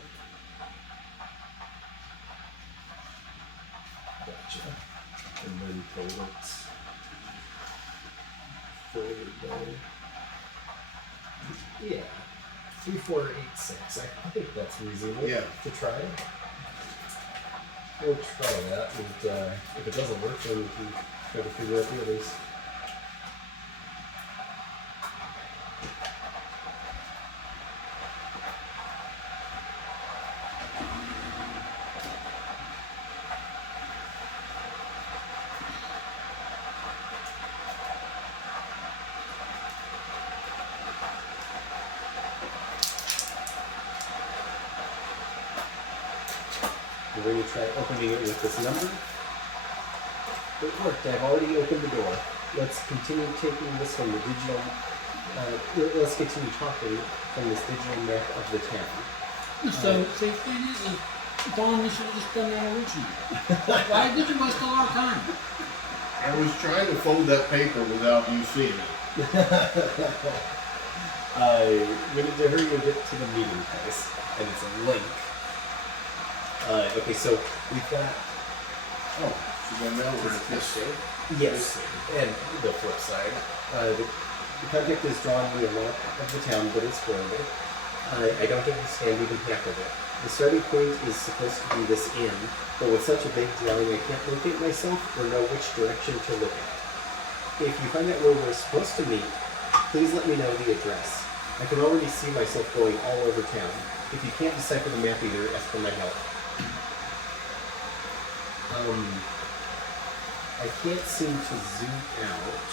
Gotcha. And then fold it forward down. Yeah. 3, 4, 8, 6. I think that's reasonable Yeah. to try. We'll try that, and if it doesn't work, then we can try to figure out the others. We're going to try opening it with this number. It worked. I've already opened the door. Let's continue taking this from the digital. Let's continue talking from this digital map of the town. So, see, it isn't. Don, you should have just done that originally. Why did you waste all our time? I was trying to fold that paper without you seeing it. We need to hurry and get to the meeting place, and it's a link. Okay, so we've got. Oh, so then now we're at this. Yes, and the flip side. The project is drawn in the map of the town, but it's horrible. I don't understand even half of it. The starting point is supposed to be this inn, but with such a big drawing I can't locate myself or know which direction to look at. If you find out where we're supposed to meet, please let me know the address. I can already see myself going all over town. If you can't decipher the map either, ask for my help. I can't seem to zoom out.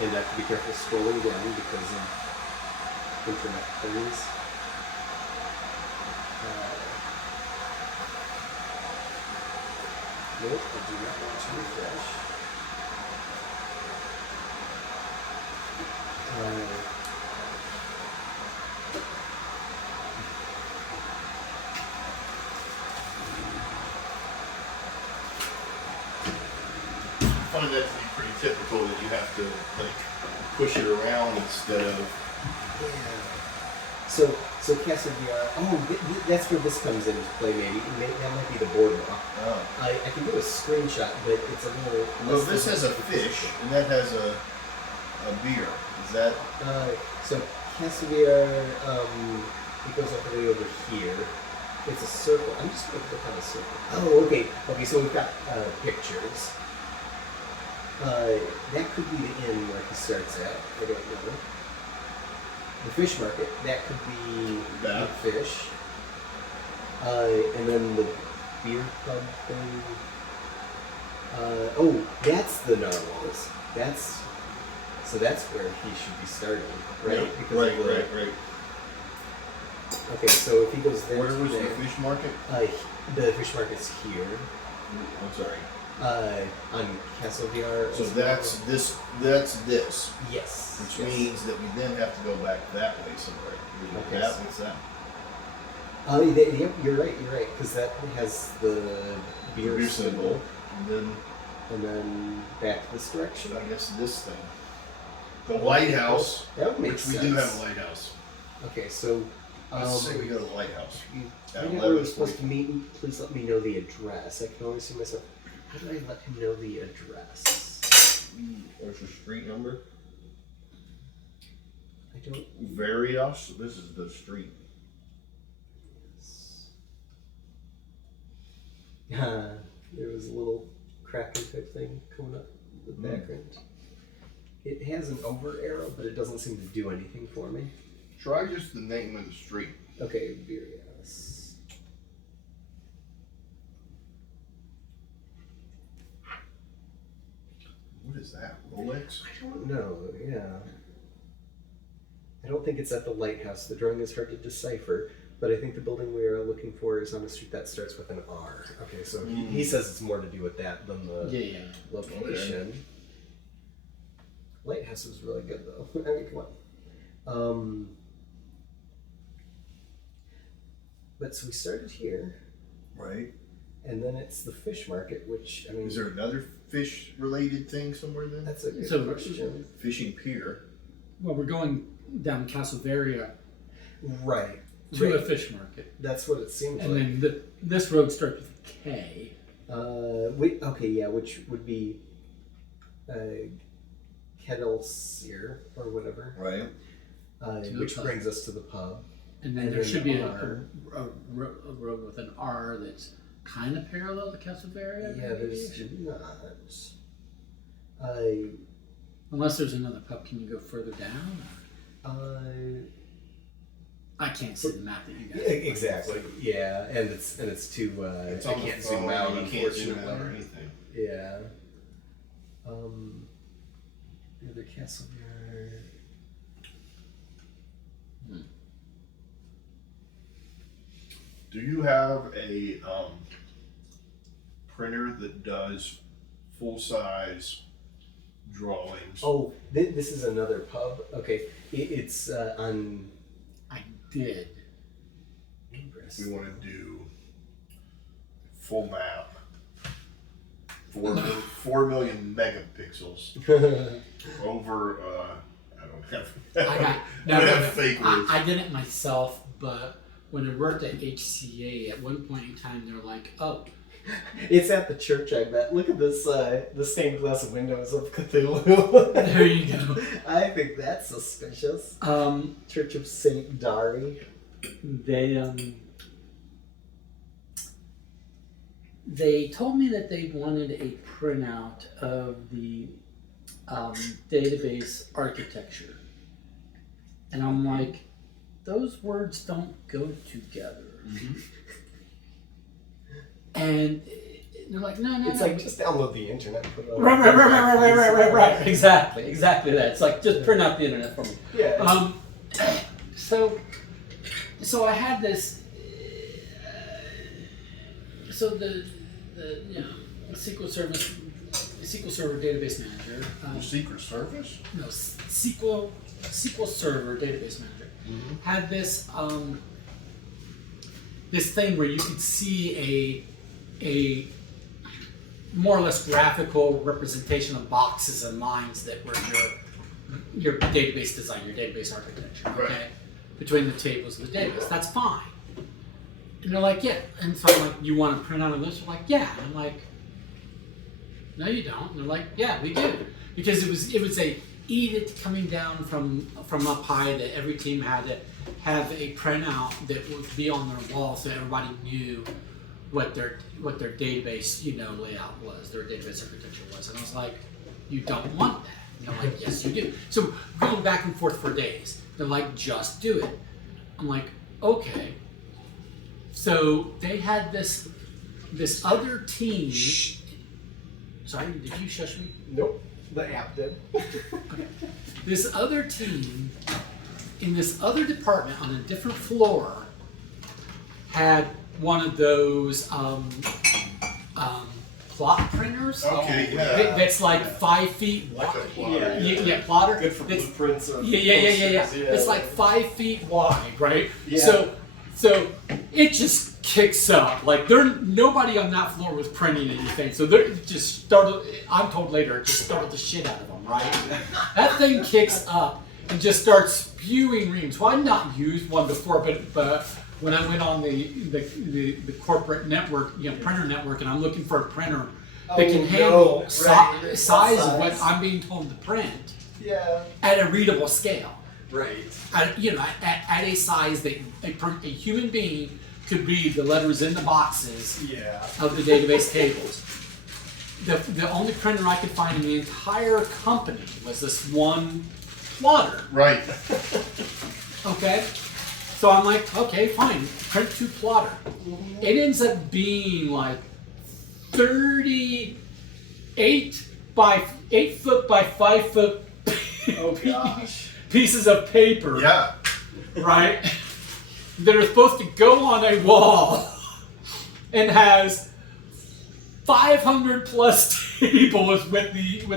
And I have to be careful scrolling down because of internet things. Nope, I do not want to refresh. I find that to be pretty typical that you have to like push it around instead of. Yeah. So Castle VR. Oh, that's where this comes into play. Maybe that might be the boardwalk. Oh. I can do a screenshot, but it's a little. Well, this has a fish and that has a beer. Is that? So Castle VR. It goes all the way over here. It's a circle. I'm just going to click on a circle. Oh, okay. Okay, so we've got pictures. That could be the inn where he starts at. I don't know. The fish market. That could be That. the fish. And then the beer pub thing. Oh, that's the narwhals. So that's where he should be starting, right? Yeah, Because right, of the, right. Okay, so if he goes there, Where was there, the fish market? the fish market's here. I'm sorry. On Castle VR. So as that's well. this. That's this, Yes. which yes. means that we then have to go back that way somewhere. Okay, That so- was that. Yep, you're right, because that has the beer, Beer symbol, And and then back this direction. then I guess this thing. The lighthouse, That would make which sense. we do have a lighthouse. Okay, so. Let's say we go to the lighthouse. I know where we're supposed to meet. Please let me know the address. I can always see myself. How do I let him know the address? Where's the street number? I don't. Varios. This is the street. There was a little Kraken type thing coming up in the background. It has an over arrow, but it doesn't seem to do anything for me. Try just the name of the street. Okay, Virios. What is that? Rolex? I don't know, yeah. I don't think it's at the lighthouse. The drawing is hard to decipher, but I think the building we are looking for is on a street that starts with an R. Okay, so he says it's more to do with that than the location. Lighthouse was really good, though. I mean, come on. But so we started here, Right. and then it's the fish market, which, I mean... Is there another fish-related thing somewhere then? That's a good So- question. Fishing pier. Well, we're going down Casselvaria Right. to a fish market. That's what it seems And like. then this road starts with a K. Okay, yeah, which would be Kettleseer or whatever, Right. the which pub. brings us to the pub. And then And there then should be a R. road with an R that's kind of parallel to Casselvaria. Yeah, maybe? there's not. Unless there's another pub, can you go further down? I can't see the map that you guys. Exactly. Yeah, and it's too. It's I on the can't phone, zoom out. you can't zoom Unfortunately. out or anything. Yeah. The other castle here. Do you have a printer that does full-size drawings? Oh, this is another pub. Okay, it's on. I did. We want to do full map. 4 million megapixels over. I don't have. I got I don't have fake words. I did it myself, but when I worked at HCA, at one point in time, they were like, "Oh, It's at the church, I bet. Look at this, the stained glass windows of Cthulhu. there you go." I think that's suspicious. Church of Saint Dari. They told me that they wanted a printout of the database architecture, and I'm like, those words don't go together. Mm-hmm. And they're like, no. It's like, just download the internet. Put it on. Right. Exactly that. It's like, just print out the internet for me. Yeah. So I had this. So the SQL Server database manager. Secret Service? No, SQL Server database manager had this this thing where you could see a more or less graphical representation of boxes and lines that were your database design, your database architecture. Okay, Right. Between the tables and the database, that's fine. And they're like, yeah. And so I'm like, you want to print out a list? They're like, yeah. And I'm like, no, you don't. And they're like, yeah, we do, because it was a edict coming down from up high that every team had to have a printout that would be on their wall so everybody knew what their database layout was, their database architecture was. And I was like, you don't want that. And they're like, yes, you do. So going back and forth for days. They're like, just do it. I'm like, okay. So they had this other team. Sorry, did you shush me? Nope. The app did. Okay. This other team in this other department on a different floor had one of those plot printers. Okay, yeah. That's like 5 feet wide. Like a plotter. Yeah, plotter. Good for It's- blueprints. Of Yeah. posters, It's like 5 feet wide, right? Yeah. So it just kicks up. Like nobody on that floor was printing anything. So they're just startled. I'm told later it just startled the shit out of them, right? That thing kicks up and just starts spewing reams. Well, I'd not used one before, but when I went on the corporate network, printer network, and I'm looking for a printer that can handle size of what I'm being told to print Yeah. at a readable scale. Right. At a size that a human being could read the letters in the boxes Yeah. of the database tables. The only printer I could find in the entire company was this one plotter. Right. Okay? So I'm like, okay, fine, print 2 plotter. It ends up being like 38 by 8 foot by 5 foot Oh gosh. pieces of paper, Yeah. right? That are supposed to go on a wall and has 500 plus tables with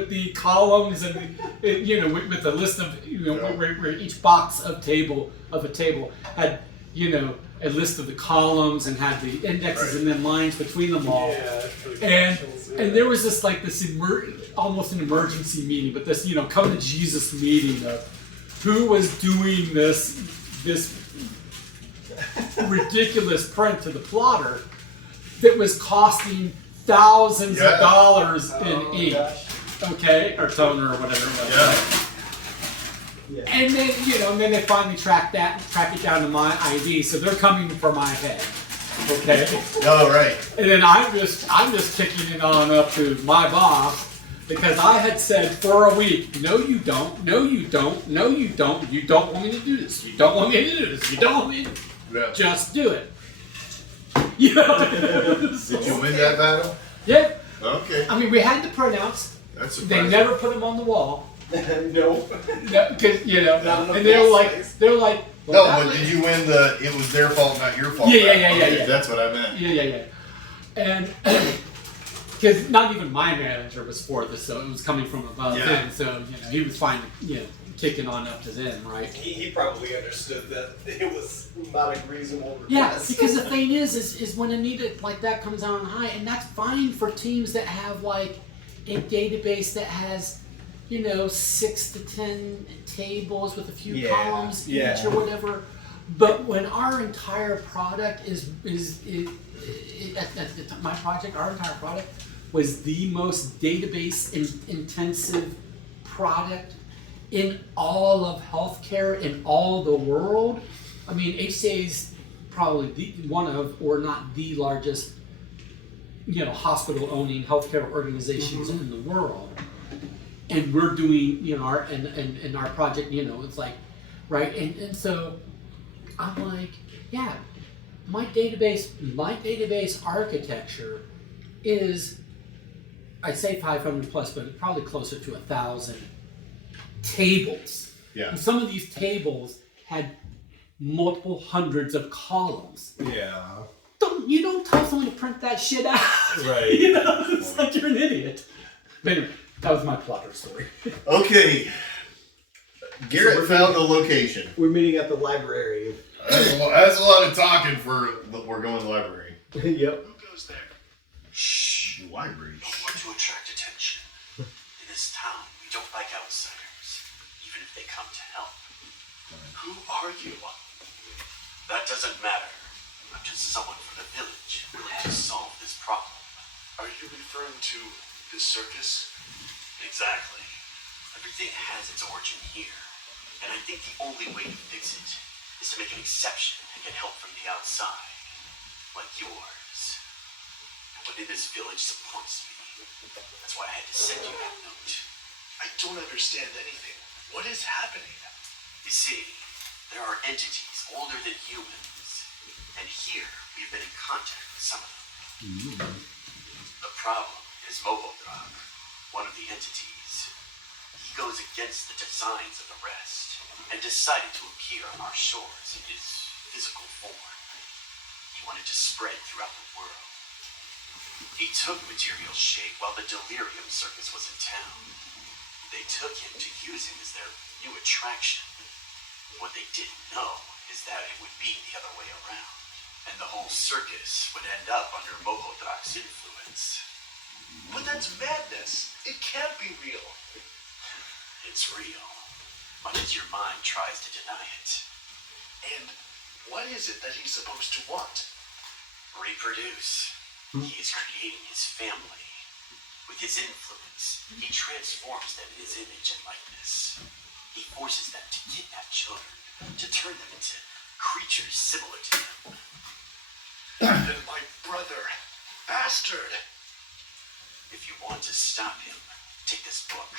the columns and with the list of where each box of a table had a list of the columns and had the indexes Right. and then lines between them all. And there was this almost an emergency meeting, but this come to Jesus meeting of who was doing this ridiculous print to the plotter that was costing thousands of dollars in ink, okay, or toner or whatever it was. Yeah. And then and then they finally track it down to my ID, so they're coming for my head, okay. Oh, right. And then I'm just kicking it on up to my boss because I had said for a week, no you don't, no you don't, no you don't, you don't want me to do this, you don't want me to do this, you don't want me to just do it. Did you win that battle? Yeah. Okay. I mean, we had the printouts. That's They surprising. never put them on the wall. Nope. Because Not enough and they're like, space. well, No, that but was- did you win it was their fault, not your fault? Yeah. Okay, that's what I meant. Yeah. And because not even my manager was for this, so it was coming from above Yeah. him. So he was fine, kicking on up to them, right? He probably understood that it was not a reasonable request. Yeah, because the thing is when a need like that comes out on high, and that's fine for teams that have like a database that has 6 to 10 tables with a few columns each or whatever. But when our entire product my project, our entire product was the most database intensive product in all of healthcare in all the world. I mean, HCA is probably one of, or not the largest, hospital-owning healthcare organizations in the world. And we're doing, our project, it's like, right? And so I'm like, yeah, my database architecture is, I'd say 500 plus, but it's probably closer to 1,000 tables. Yeah. And some of these tables had multiple hundreds of columns. Yeah. You don't tell someone to print that shit out. Right. It's like you're an idiot. But anyway, that was my plotter story. Okay. Garrett found a location. We're meeting at the library. That's a lot of talking for we're going to the library. Yep. Who goes there? Shh. Library. Don't want to attract attention. In this town, we don't like outsiders, even if they come to help. Who are you? That doesn't matter. I'm just someone from the village willing to solve this problem. Are you referring to the circus? Exactly. Everything has its origin here. And I think the only way to fix it is to make an exception and get help from the outside. Like yours. Nobody in this village supports me. That's why I had to send you that note. I don't understand anything. What is happening? You see, there are entities older than humans. And here, we've been in contact with some of them. The problem is Mhodryak, one of the entities. He goes against the designs of the rest, and decided to appear on our shores in his physical form. He wanted to spread throughout the world. He took material shape while the Delirium Circus was in town. They took him to use him as their new attraction. What they didn't know is that it would be the other way around, and the whole circus would end up under Mhodryak's influence. But that's madness. It can't be real. It's real, much as your mind tries to deny it. And what is it that he's supposed to want? Reproduce. He is creating his family. With his influence, he transforms them in his image and likeness. He forces them to kidnap children, to turn them into creatures similar to him. And my brother, bastard! If you want to stop him, take this book,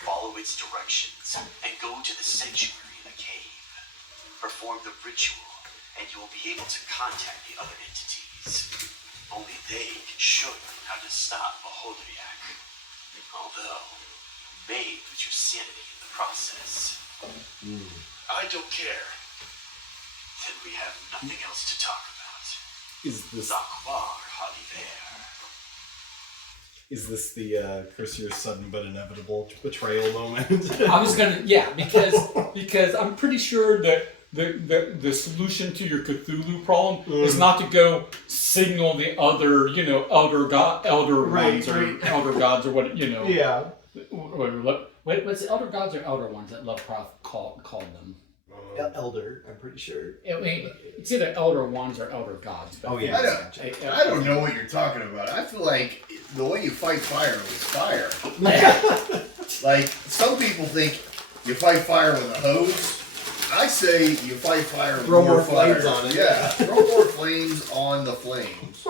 follow its directions, and go to the sanctuary in a cave. Perform the ritual, and you will be able to contact the other entities. Only they can show you how to stop Mhodryak. Although, you may lose your sanity in the process. I don't care. Then we have nothing else to talk about. Is this Is this the curse your sudden but inevitable betrayal moment? I was gonna, because I'm pretty sure that the solution to your Cthulhu problem is not to go signal the other, elder ones or elder gods or what, Yeah. Wait, was it elder gods or elder ones that Lovecraft called them? Elder, I'm pretty sure. It's either elder ones or elder gods. But I don't know what you're talking about. I feel like the way you fight fire is fire. Like, some people think you fight fire with a hose. I say you fight fire with throw more fire. flames on it. Yeah, throw more flames on the flames.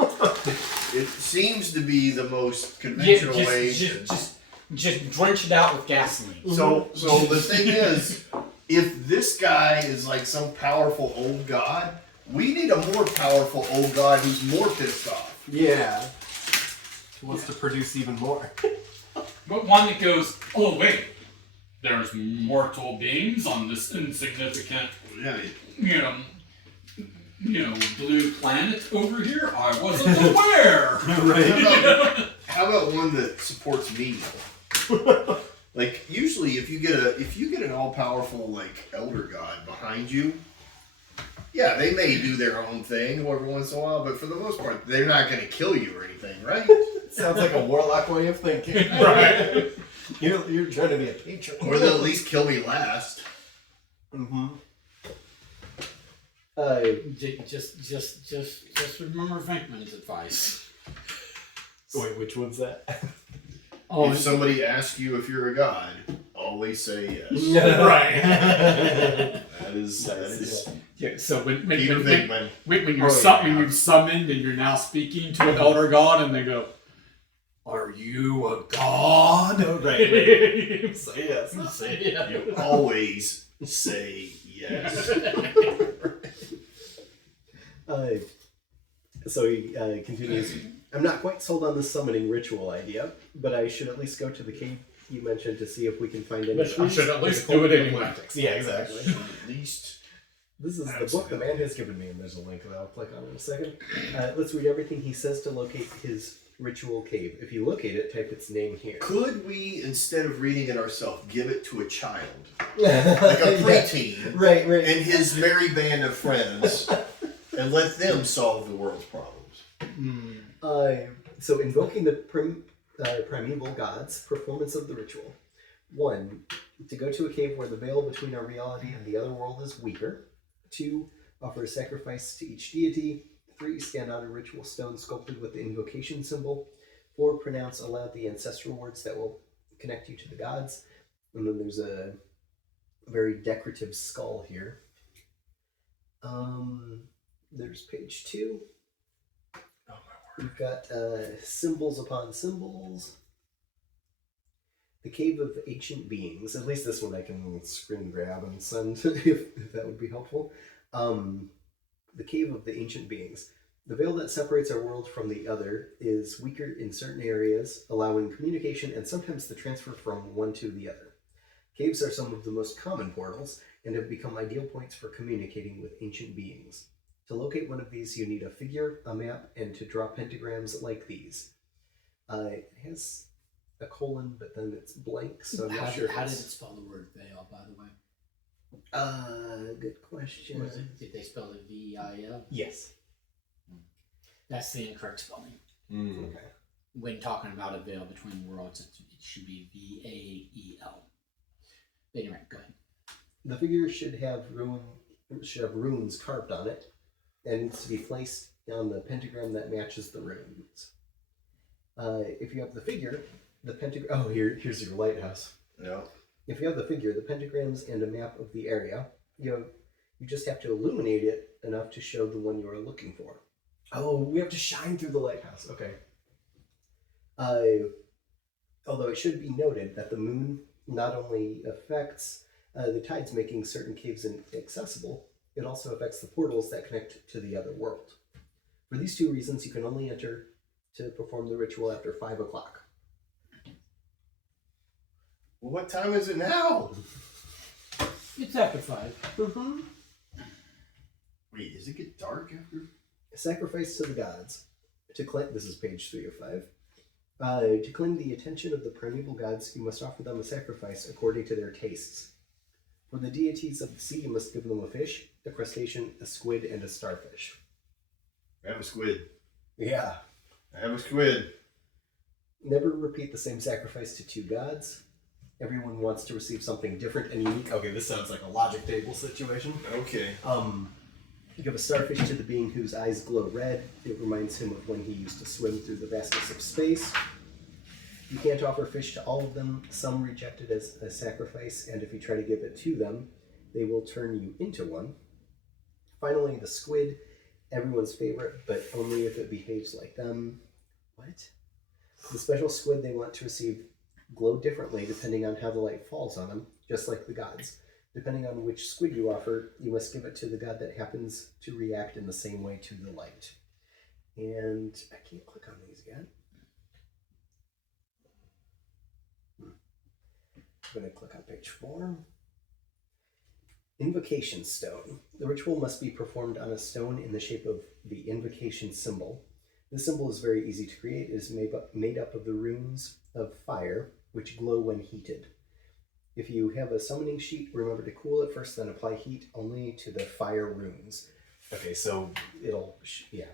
It seems to be the most conventional way. Just drench it out with gasoline. So the thing is, if this guy is like some powerful old god, we need a more powerful old god who's more pissed off. Yeah. Who wants to produce even more. But one that goes, oh wait, there's mortal beings on this insignificant, blue planet over here. I wasn't aware. Right. How about one that supports me? Like, usually if you get an all-powerful like elder god behind you, yeah, they may do their own thing every once in a while, but for the most part, they're not going to kill you or anything, right? Sounds like a warlock way of thinking. Right. You're trying to be a patron. Or they'll at least kill me last. Mm-hmm. Just remember Venkman's advice. Wait, which one's that? If somebody asks you if you're a god, always say yes. Right. That is. Yeah. So when Even Venkman. you've summoned and you're now speaking to an elder god, and they go, "Are you a god?" Right. Say yes. Say yes. You always say yes. So he continues, I'm not quite sold on the summoning ritual idea, but I should at least go to the cave you mentioned to see if we can find any I should at least do it anyway. Yeah, exactly. At least. This is the book the man has given me, and there's a link that I'll click on in a second. Let's read everything he says to locate his ritual cave. If you locate it, type its name here. Could we, instead of reading it ourselves, give it to a child? Like a preteen. Right. And his merry band of friends. And let them solve the world's problems. So invoking the primeval gods, performance of the ritual. 1. To go to a cave where the veil between our reality and the other world is weaker. 2. Offer a sacrifice to each deity. 3. Stand on a ritual stone sculpted with the invocation symbol. 4. Pronounce aloud the ancestral words that will connect you to the gods. And then there's a very decorative skull here. There's page 2. Oh my word. We've got symbols upon symbols. The Cave of Ancient Beings. At least this one I can screen grab and send if that would be helpful. The Cave of the Ancient Beings. The veil that separates our world from the other is weaker in certain areas, allowing communication and sometimes the transfer from one to the other. Caves are some of the most common portals and have become ideal points for communicating with ancient beings. To locate one of these, you need a figure, a map, and to draw pentagrams like these. It has a colon, but then it's blank, so I'm not sure. How did it spell the word veil, by the way? Good question. Did they spell it V-E-I-L? Yes. That's the incorrect spelling. Okay. When talking about a veil between worlds, it should be V-A-E-L. Anyway, go ahead. The figure should have runes carved on it, and needs to be placed on the pentagram that matches the runes. If you have the figure, the pentagram... Oh, here's your lighthouse. No. If you have the figure, the pentagrams, and a map of the area, you just have to illuminate it enough to show the one you are looking for. Oh, we have to shine through the lighthouse. Okay. Although it should be noted that the moon not only affects the tides making certain caves inaccessible, It also affects the portals that connect to the other world. For these two reasons, you can only enter to perform the ritual after 5 o'clock. Well, what time is it now? It's after 5. Mm-hmm. Wait, does it get dark after? Sacrifice to the gods. This is page 3 of 5. To claim the attention of the primeval gods, you must offer them a sacrifice according to their tastes. For the deities of the sea, you must give them a fish, a crustacean, a squid, and a starfish. I have a squid. Yeah. I have a squid. Never repeat the same sacrifice to two gods. Everyone wants to receive something different and unique. Okay, this sounds like a logic table situation. Okay. Give a starfish to the being whose eyes glow red. It reminds him of when he used to swim through the vastness of space. You can't offer fish to all of them. Some reject it as a sacrifice, and if you try to give it to them, they will turn you into one. Finally, the squid, everyone's favorite, but only if it behaves like them. What? The special squid they want to receive glow differently depending on how the light falls on them, just like the gods. Depending on which squid you offer, you must give it to the god that happens to react in the same way to the light. And I can't click on these yet. I'm going to click on page 4. Invocation stone. The ritual must be performed on a stone in the shape of the invocation symbol. This symbol is very easy to create. It is made up of the runes of fire, which glow when heated. If you have a summoning sheet, remember to cool it first, then apply heat only to the fire runes. Okay, so it'll, yeah.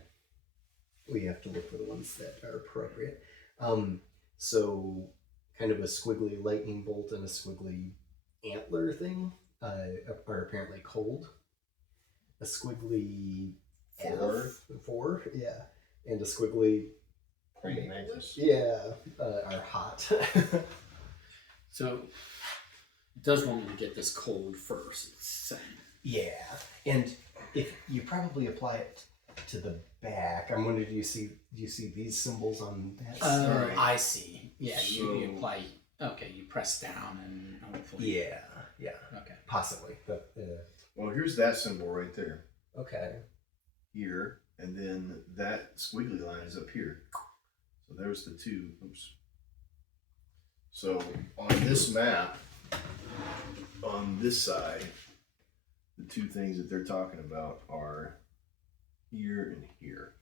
We have to look for the ones that are appropriate. So kind of a squiggly lightning bolt and a squiggly antler thing are apparently cold. A squiggly four, yeah. And a squiggly Praying mantis. yeah, are hot. So it does want me to get this cold first, it's saying. Yeah, and if you probably apply it to the back, I'm wondering, do you see these symbols on that side? I see. Yeah, So- you apply, okay, you press down and hopefully. Yeah, Okay. possibly. But Well, here's that symbol right there. okay, Here, and then that squiggly line is up here. So there's the two. Oops. So on this map, on this side, the two things that they're talking about are here and here.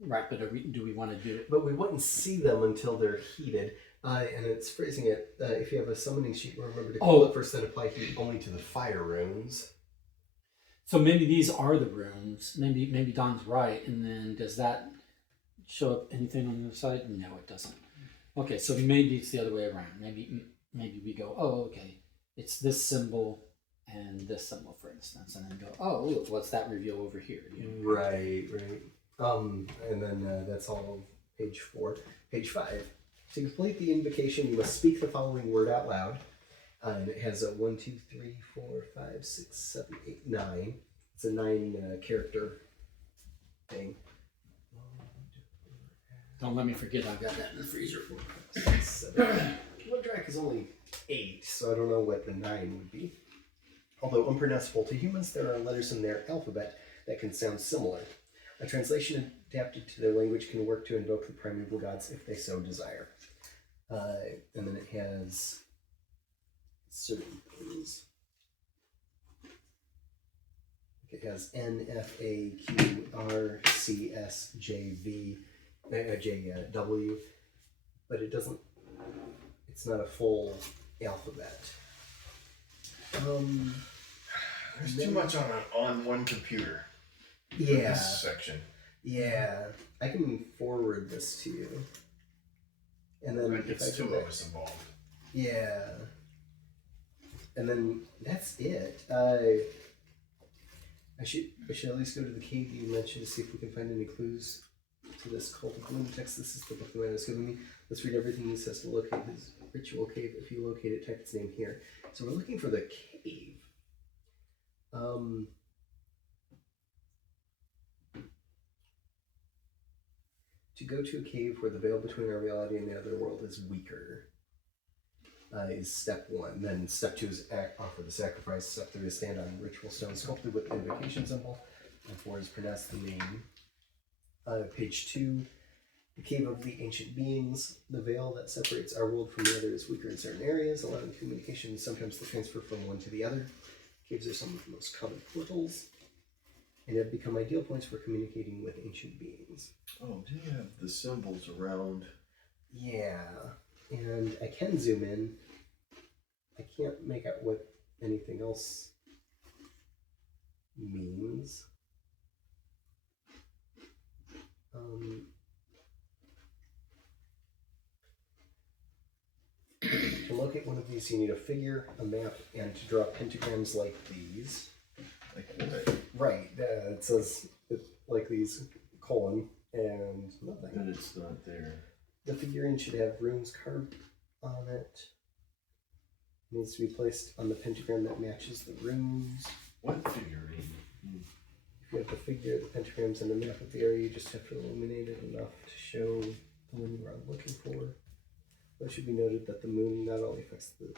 Right, but do we want to do it? but we wouldn't see them until they're heated. And it's phrasing it. If you have a summoning sheet, remember to cool it first, then apply heat only to the fire runes. So maybe these are the rooms. Maybe Don's right. And then does that show up anything on the other side? No, it doesn't. Okay, so maybe it's the other way around. Maybe we go, oh, okay, it's this symbol and this symbol, for instance, and then go, oh, look, what's that reveal over here? You know? Right. And then that's all page 4. Page 5. To complete the invocation, you must speak the following word out loud. And it has a 1, 2, 3, 4, 5, 6, 7, 8, 9. It's a 9 character thing. Don't let me forget I've got that in the freezer. 6, 7. Mhodryak is only 8, so I don't know what the 9 would be. Although unpronounceable to humans, there are letters in their alphabet that can sound similar. A translation adapted to their language can work to invoke the primeval gods if they so desire. And then it has certain things. It has N, F, A, Q, R, C, S, J, V, J, W, but it doesn't, it's not a full alphabet. There's too much on one computer. Yeah. This section. Yeah, I can forward this to you. And then if I It's go two back, of us involved. yeah. And then that's it. I should at least go to the cave you mentioned to see if we can find any clues to this cult of gloom text. This is the book the man has given me. Let's read everything he says to locate his ritual cave. If you locate it, type its name here. So we're looking for the cave. To go to a cave where the veil between our reality and the other world is weaker. is step 1. Then step 2 is offer the sacrifice. Step 3 is stand on ritual stone sculpted with the invocation symbol. And 4 is pronounce the name. Page 2, the cave of the ancient beings. The veil that separates our world from the other is weaker in certain areas, allowing communication sometimes to transfer from one to the other. Caves are some of the most common portals, and have become ideal points for communicating with ancient beings. Oh, do you have the symbols around? Yeah, and I can zoom in. I can't make out what anything else means. To locate one of these, you need a figure, a map, and to draw pentagrams like these. Like what? Right, it says like these, colon, and nothing. Then it's not there. The figurine should have runes carved on it. It needs to be placed on the pentagram that matches the runes. What figurine? If you have the figure, the pentagrams, and the map of the area, you just have to illuminate it enough to show the one you are looking for. But it should be noted that the moon not only affects the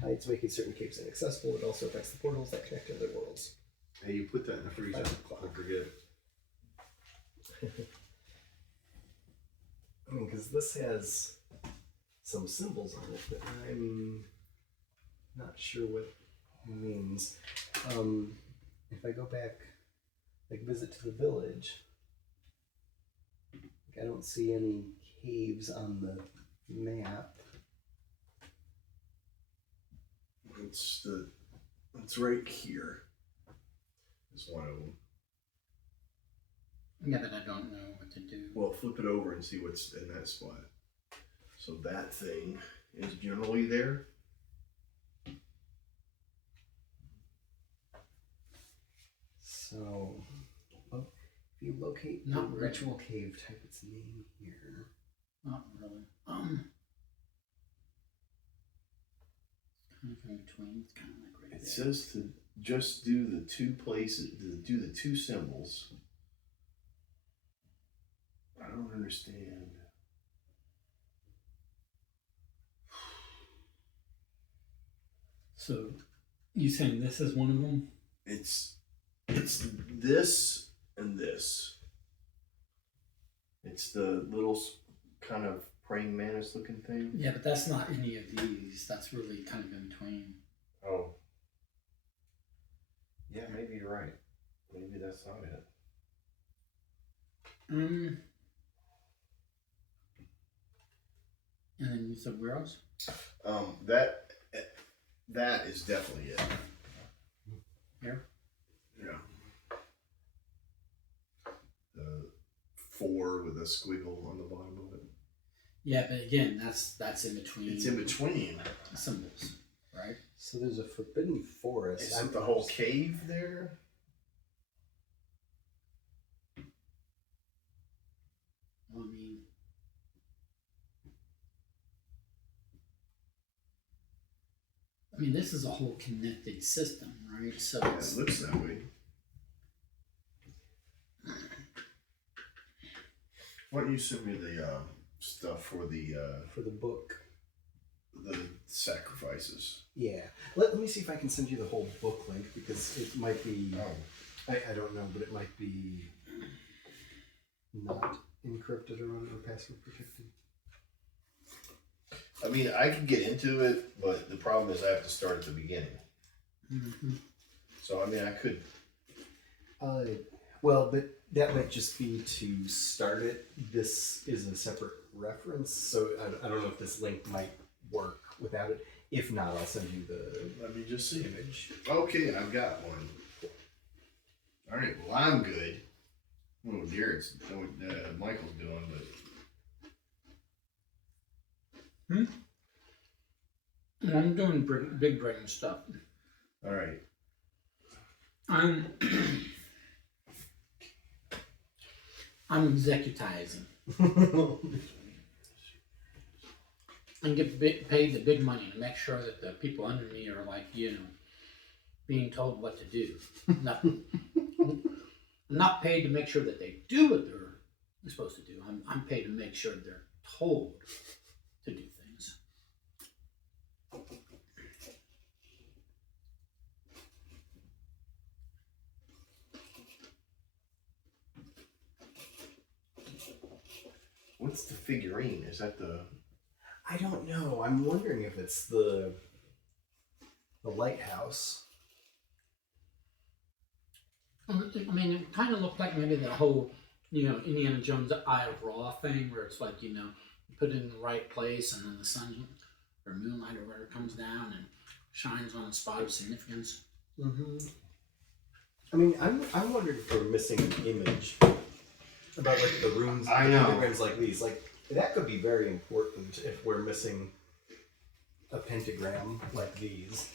tides, making certain caves inaccessible, it also affects the portals that connect to other worlds. Hey, you put that in the freezer. Don't forget. I mean, because this has some symbols on it that I'm not sure what it means. If I go back, like visit to the village, I don't see any caves on the map. It's right here. Is one of them. Yeah, but I don't know what to do. Well, flip it over and see what's in that spot. So that thing is generally there. So, if you locate Not the really. ritual cave, type its name here. Not really. Kind of in between. It's kind of like right It there. says to just do the two places, do the two symbols. I don't understand. So, you saying this is one of them? It's this and this. It's the little kind of praying mantis looking thing. Yeah, but that's not any of these. That's really kind of in between. Oh. Yeah, maybe you're right. Maybe that's not it. And then you said where else? That is definitely it. Here? Yeah. The 4 with a squiggle on the bottom of it. Yeah, but again, that's in between. It's in between. Symbols, right? So there's a forbidden forest. Isn't the whole cave there? Well, I mean, this is a whole connected system, right? So Yeah, it looks that way. Why don't you send me the stuff for For the book. the sacrifices? Yeah. Let me see if I can send you the whole book link, because it might be, I don't know, but it might be not encrypted or password protected. I mean, I could get into it, but the problem is I have to start at the beginning. Mhm. So, I mean, I could. Well, but that might just be to start it. This is a separate reference, so I don't know if this link might work without it. If not, I'll send you the Let me just see. image. Okay, I've got one. All right, well, I'm good. Oh, Garrett's doing, Michael's doing, but. I'm doing big brain stuff. All right. I'm executizing and get paid the big money to make sure that the people under me are like, being told what to do. I'm not paid to make sure that they do what they're supposed to do. I'm paid to make sure they're told to do things. What's the figurine? Is that the? I don't know. I'm wondering if it's the lighthouse. I mean, it kind of looked like maybe the whole, Indiana Jones Eye of Ra thing, where it's like, you put it in the right place, and then the sun or moonlight or whatever comes down and shines on a spot of significance. Mm-hmm. I mean, I'm wondering if we're missing an image about like the runes, I know. pentagrams like these. Like that could be very important if we're missing a pentagram like these.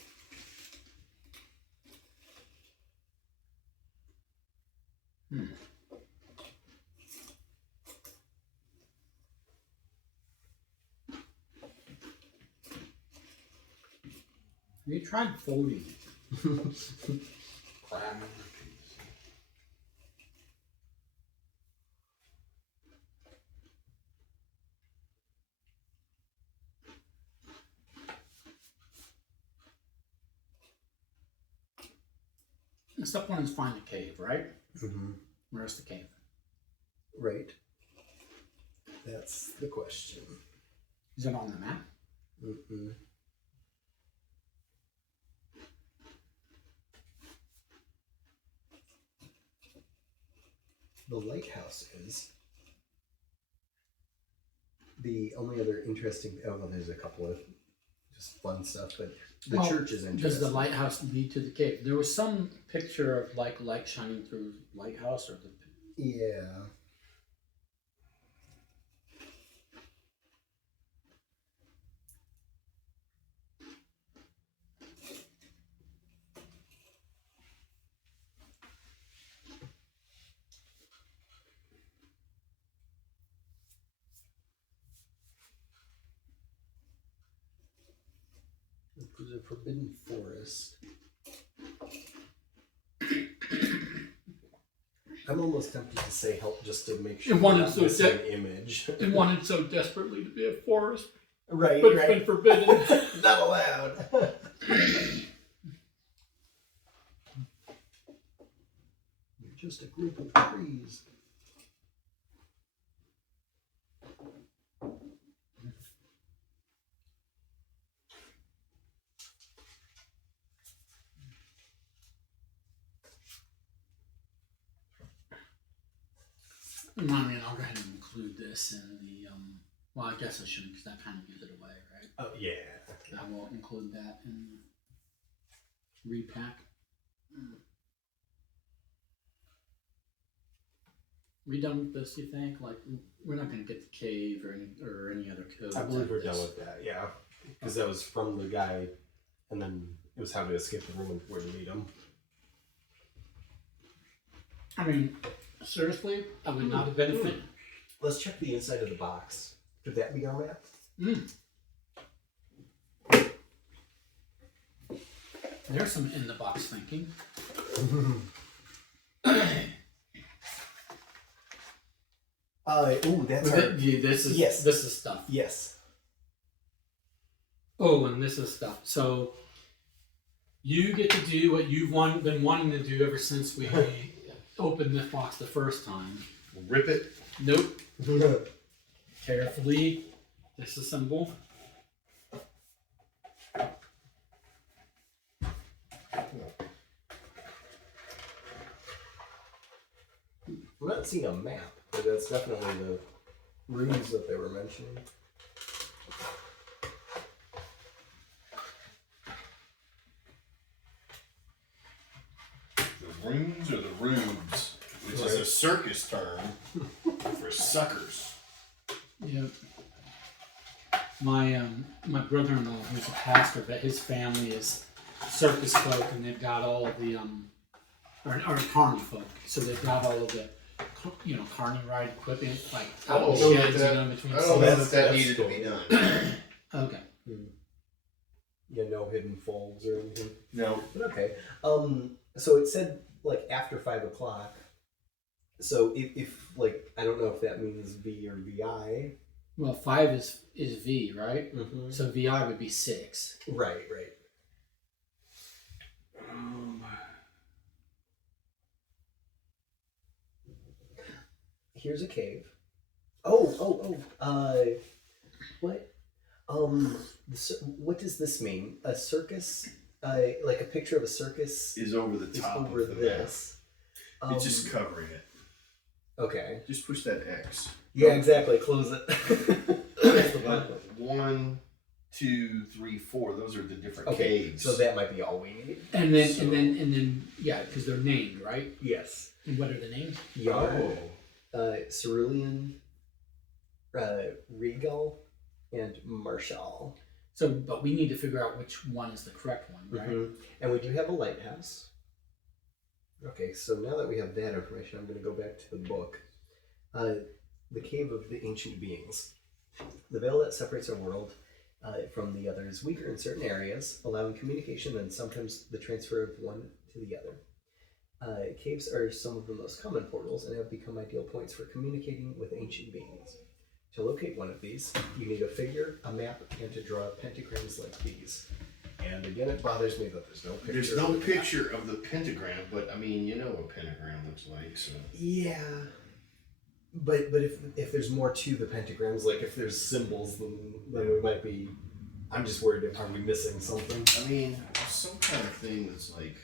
You tried folding it. The step one is find the cave, right? Mm-hmm. Where's the cave? Right. That's the question. Is it on the map? Mm-mm. The lighthouse is. The only other interesting... Oh, well, there's a couple of just fun stuff, but the church is interesting. Does the lighthouse lead to the cave? There was some picture of like light shining through the lighthouse, or the... Yeah. It was a forbidden forest. I'm almost tempted to say help just to make sure It wanted we're not so missing de- image. It wanted so desperately to be a forest, Right, but it's right. been forbidden. Not allowed. You're just a group of trees. I mean, I'll go ahead and include this in the, well, I guess I shouldn't, because that kind of gives it away, right? Oh, yeah. I will include that in the repack. We done with this, you think? Like, we're not going to get the cave or any other codes. I believe we're like done this. with that, yeah. Because that was from the guy, and then it was how to escape the room and where to meet him. I mean, seriously, I would not have been a fan. Let's check the inside of the box. Could that be our map? There's some in the box thinking. That's our... Yeah, this is Yes. This is stuff. Yes. Oh, and this is stuff. So you get to do what you've been wanting to do ever since we opened this box the first time. Rip it. Nope. Carefully disassemble. I'm not seeing a map, but that's definitely the runes that they were mentioning. The runes or the rubes, which is a circus term for suckers. Yep. My brother-in-law, who's a pastor, but his family is circus folk, and they've got all of the or carny folk, so they've got all of the carny ride equipment, like out in the sheds, between. I don't know that's that cool. needed to be done. Okay. Yeah, no hidden folds or anything. No. But okay. So it said like after 5 o'clock. So if like I don't know if that means V or VI. Well, 5 is V, right? Mm-hmm. So VI would be 6. Right. Here's a cave. Oh, What? What does this mean? A circus? Like a picture of a circus Is over the is top over of the this. map. It's just covering it. Okay. Just push that X. Yeah, exactly. Close it. That's the button. 1, 2, 3, 4. Those are the different Okay, caves. so that might be all we need. And then, yeah, because they're named, right? Yes. And what are the names? Yard, Cerulean, Regal, and Marshall. So, but we need to figure out which one is the correct one, right? Mm-hmm. And we do have a lighthouse. Okay, so now that we have that information, I'm going to go back to the book. The Cave of the Ancient Beings. The veil that separates our world from the other is weaker in certain areas, allowing communication and sometimes the transfer of one to the other. Caves are some of the most common portals and have become ideal points for communicating with ancient beings. To locate one of these, you need a figure, a map, and to draw pentagrams like these. And again, it bothers me that there's no picture. There's no picture of the pentagram, but I mean, you know what a pentagram looks like, so. Yeah. But if there's more to the pentagrams, like if there's symbols, then we might be. I'm just worried, are we missing something? I mean, some kind of thing that's like.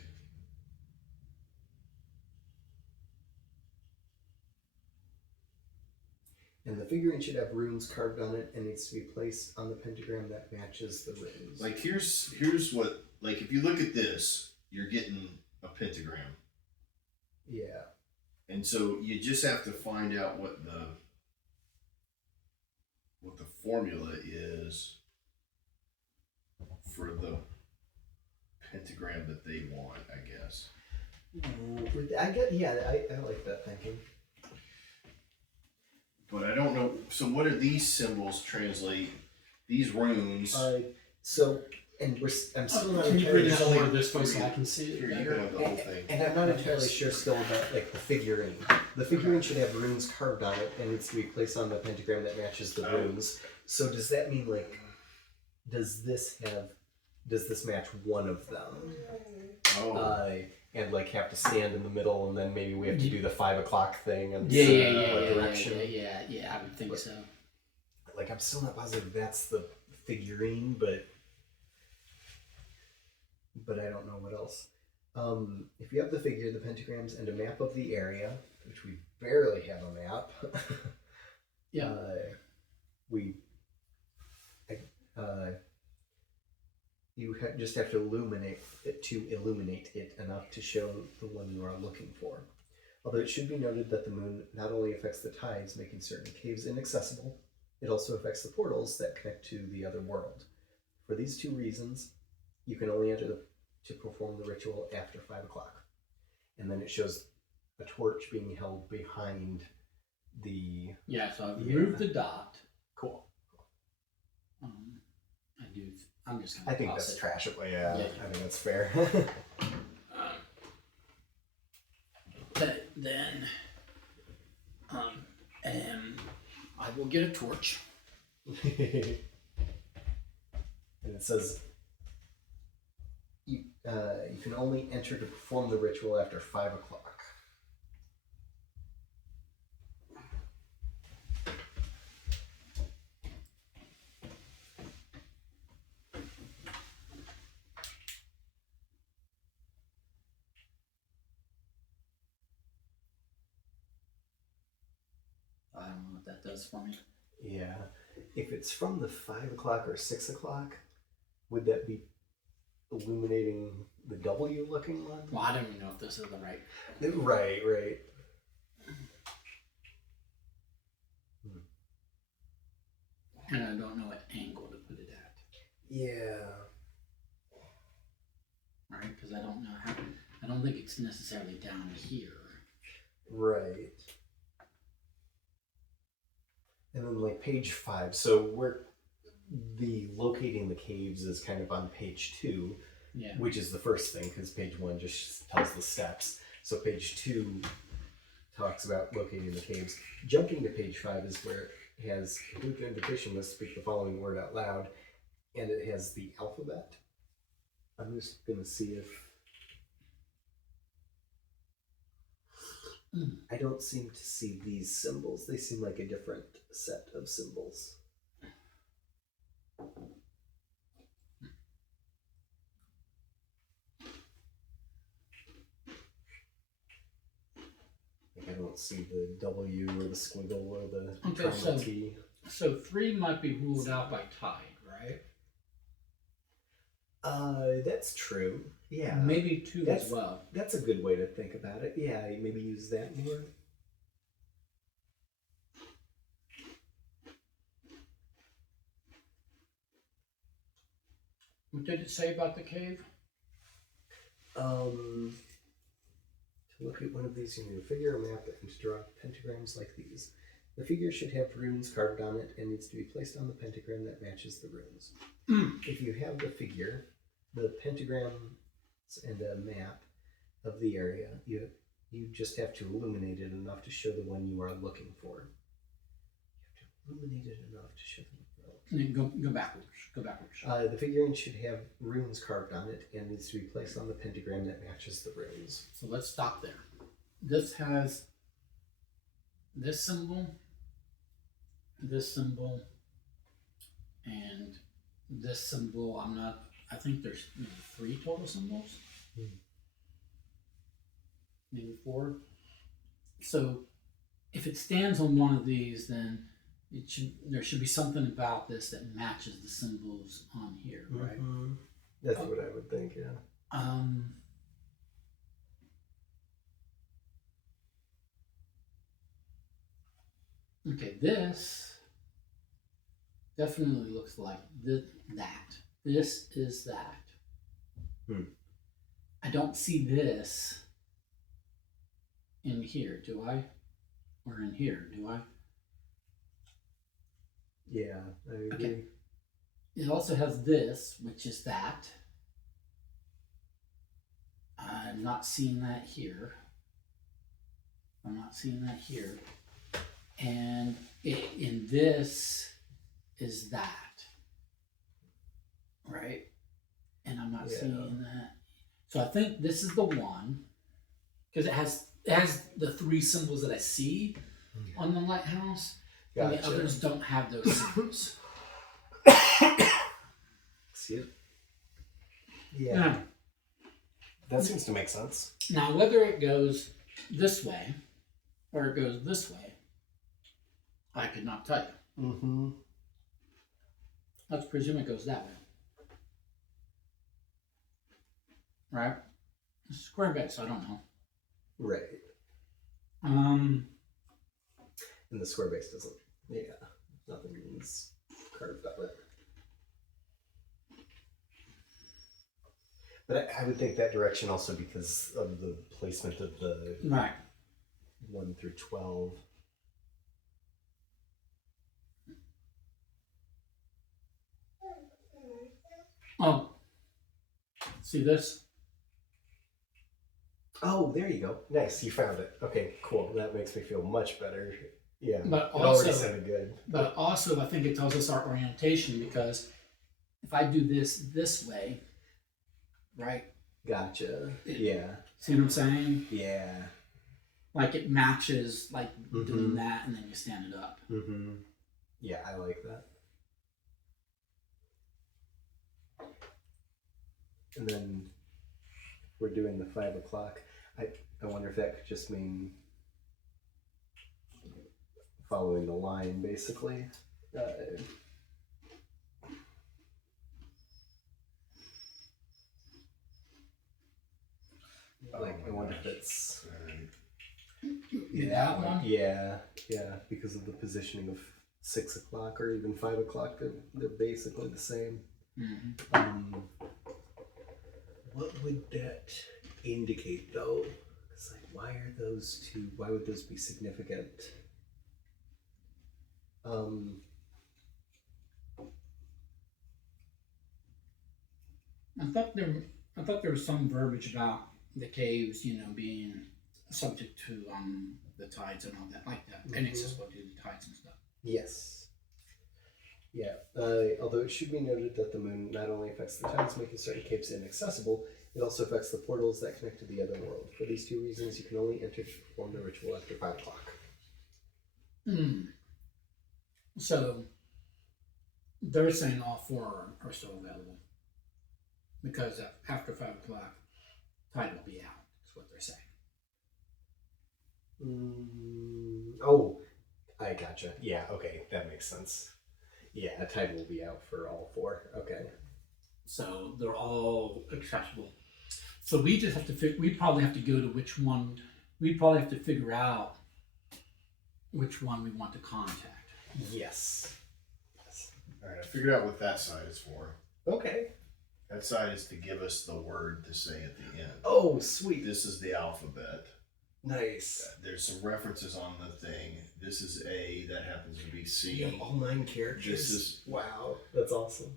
And the figurine should have runes carved on it and needs to be placed on the pentagram that matches the runes. Like here's what, like if you look at this, you're getting a pentagram. Yeah. And so you just have to find out what the formula is for the pentagram that they want, I guess. I like that thinking. But I don't know. So what do these symbols translate? These runes. I'm still not Can you bring entirely that sure. over this way so I can see Here, it you better? can have the whole thing. And I'm not entirely sure still about like the figurine. The figurine should have runes carved on it and needs to be placed on the pentagram that matches the runes. So does that mean like, does this match one of them? Oh. And like have to stand in the middle, and then maybe we have to do the 5 o'clock thing and direction. Yeah, I would think so. Like I'm still not positive that's the figurine, but I don't know what else. If you have the figure, the pentagrams, and a map of the area, which we barely have a map. Yeah. Just have to illuminate it enough to show the one you are looking for. Although it should be noted that the moon not only affects the tides, making certain caves inaccessible, it also affects the portals that connect to the other world. For these two reasons, you can only enter to perform the ritual after 5 o'clock. And then it shows a torch being held behind the... Yeah, so I've removed the dot. Cool. I'm just gonna I think toss that's it. trash it. Yeah, Yeah. I think that's fair. But then, I will get a torch. And it says you can only enter to perform the ritual after 5 o'clock. I don't know what that does for me. Yeah. If it's from the 5 o'clock or 6 o'clock, would that be illuminating the W looking one? Well, I don't even know if this is the right. Right. And I don't know what angle to put it at. Yeah. Right? Because I don't know how. I don't think it's necessarily down here. Right. And then like page 5, so the locating the caves is kind of on page 2, Yeah. which is the first thing because page 1 just tells the steps. So page 2 talks about locating the caves. Jumping to page 5 is where it has complete the invitation list, speak the following word out loud, and it has the alphabet. I'm just gonna see if I don't seem to see these symbols. They seem like a different set of symbols. Like I don't see the W or the squiggle or the triangle T. So 3 might be ruled out by tide, right? That's true. Yeah. Maybe 2 as well. That's a good way to think about it. Yeah, maybe use that more. What did it say about the cave? To look at one of these, you need a figure or map and to draw pentagrams like these. The figure should have runes carved on it and needs to be placed on the pentagram that matches the runes. If you have the figure, the pentagrams and a map of the area, you just have to illuminate it enough to show the one you are looking for. You have to illuminate it enough to show the one. And then go backwards. Go backwards. The figurine should have runes carved on it and needs to be placed on the pentagram that matches the runes. So let's stop there. This has this symbol, and this symbol. I think there's 3 total symbols. Maybe 4. So if it stands on one of these, then there should be something about this that matches the symbols on here, right? Mm-hmm. That's what I would think, yeah. Okay, this definitely looks like that. This is that. I don't see this in here, do I? Or in here, do I? Yeah, I agree. Okay. It also has this, which is that. I'm not seeing that here. And in this is that. Right? And I'm not seeing that. So I think this is the one. Because it has the 3 symbols that I see on the lighthouse. Gotcha. And the others don't have those symbols. Excuse me. Yeah. That seems to make sense. Now, whether it goes this way or it goes this way, I could not tell you. Mm-hmm. Let's presume it goes that way. Right? It's a square base, I don't know. Right. And the square base doesn't. Yeah. Nothing's carved on it. But I would think that direction also because of the placement of the Right. 1 through 12. Oh. See this? Oh, there you go. Nice, you found it. Okay, cool. That makes me feel much better. Yeah, But it already also, sounded good. but also, I think it tells us our orientation because if I do this way, right? Gotcha. Yeah. See what I'm saying? Yeah. Like it matches, like Mhm. doing that, and then you stand it up. Mm-hmm. Yeah, I like that. And then we're doing the 5 o'clock. I wonder if that could just mean following the line, basically. Like, I wonder if it's... That one? Yeah, because of the positioning of 6 o'clock or even 5 o'clock, they're basically the same. Mm-hmm. What would that indicate, though? It's like, why would those be significant? I thought there was some verbiage about the caves, being subject to the tides and all that, like that, inaccessible due to tides and stuff. Yes. Yeah, although it should be noted that the moon not only affects the tides, making certain caves inaccessible, it also affects the portals that connect to the other world. For these 2 reasons, you can only enter to perform the ritual after 5 o'clock. So they're saying all four are still available because after 5 o'clock, tide will be out. Is what they're saying. Oh, I gotcha. Yeah, okay, that makes sense. Yeah, tide will be out for all four. Okay. So they're all accessible. So we just have to we probably have to go to which one. We probably have to figure out which one we want to contact. Yes. All right, I figured out what that side is for. Okay. That side is to give us the word to say at the end. Oh, sweet. This is the alphabet. Nice. There's some references on the thing. This is A. That happens to be C. You have all 9 characters. This is wow. That's awesome.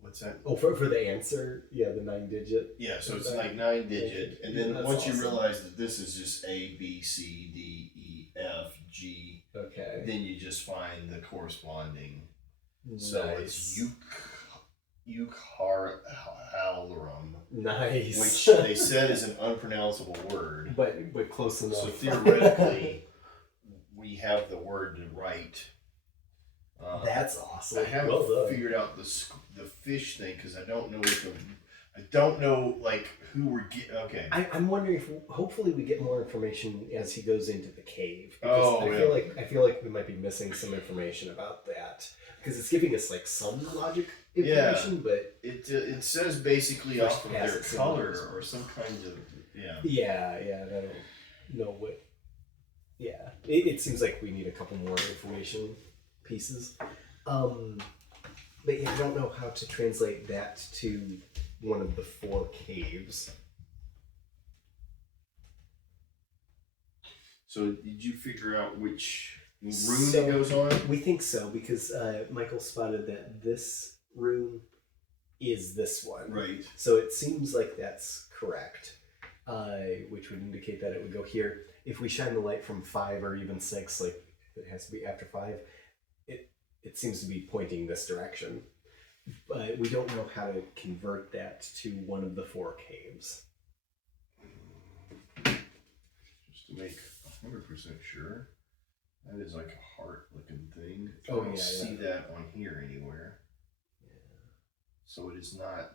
what's that? Oh, for the answer, yeah, the 9-digit. Yeah, so it's like 9-digit, and then That's once you awesome. realize that this is just A, B, C, D, E, F, G, Okay. then you just find the corresponding. So it's Euchararum, Nice. which they said is an unpronounceable word. but close enough. So theoretically, we have the word to write. That's awesome. I haven't well done. figured out the fish thing because I don't know I don't know like who we're getting. Okay. I'm wondering if hopefully we get more information as he goes into the cave. Oh, I feel like we might be missing some information about that because it's giving us like some logic information, but It says basically First off of pass their it color symbols. or some kind of yeah, I don't know what. Yeah, it seems like we need a couple more information pieces. But yeah, I don't know how to translate that to one of the 4 caves. So did you figure out which room So- it goes on? We think so because Michael spotted that this room is this one. Right. So it seems like that's correct, which would indicate that it would go here. If we shine the light from 5 or even 6, like it has to be after 5, it seems to be pointing this direction. But we don't know how to convert that to one of the 4 caves. Just to make 100% sure. That is like a heart-looking thing. I Oh, don't yeah, see yeah. that on here anywhere. So it is not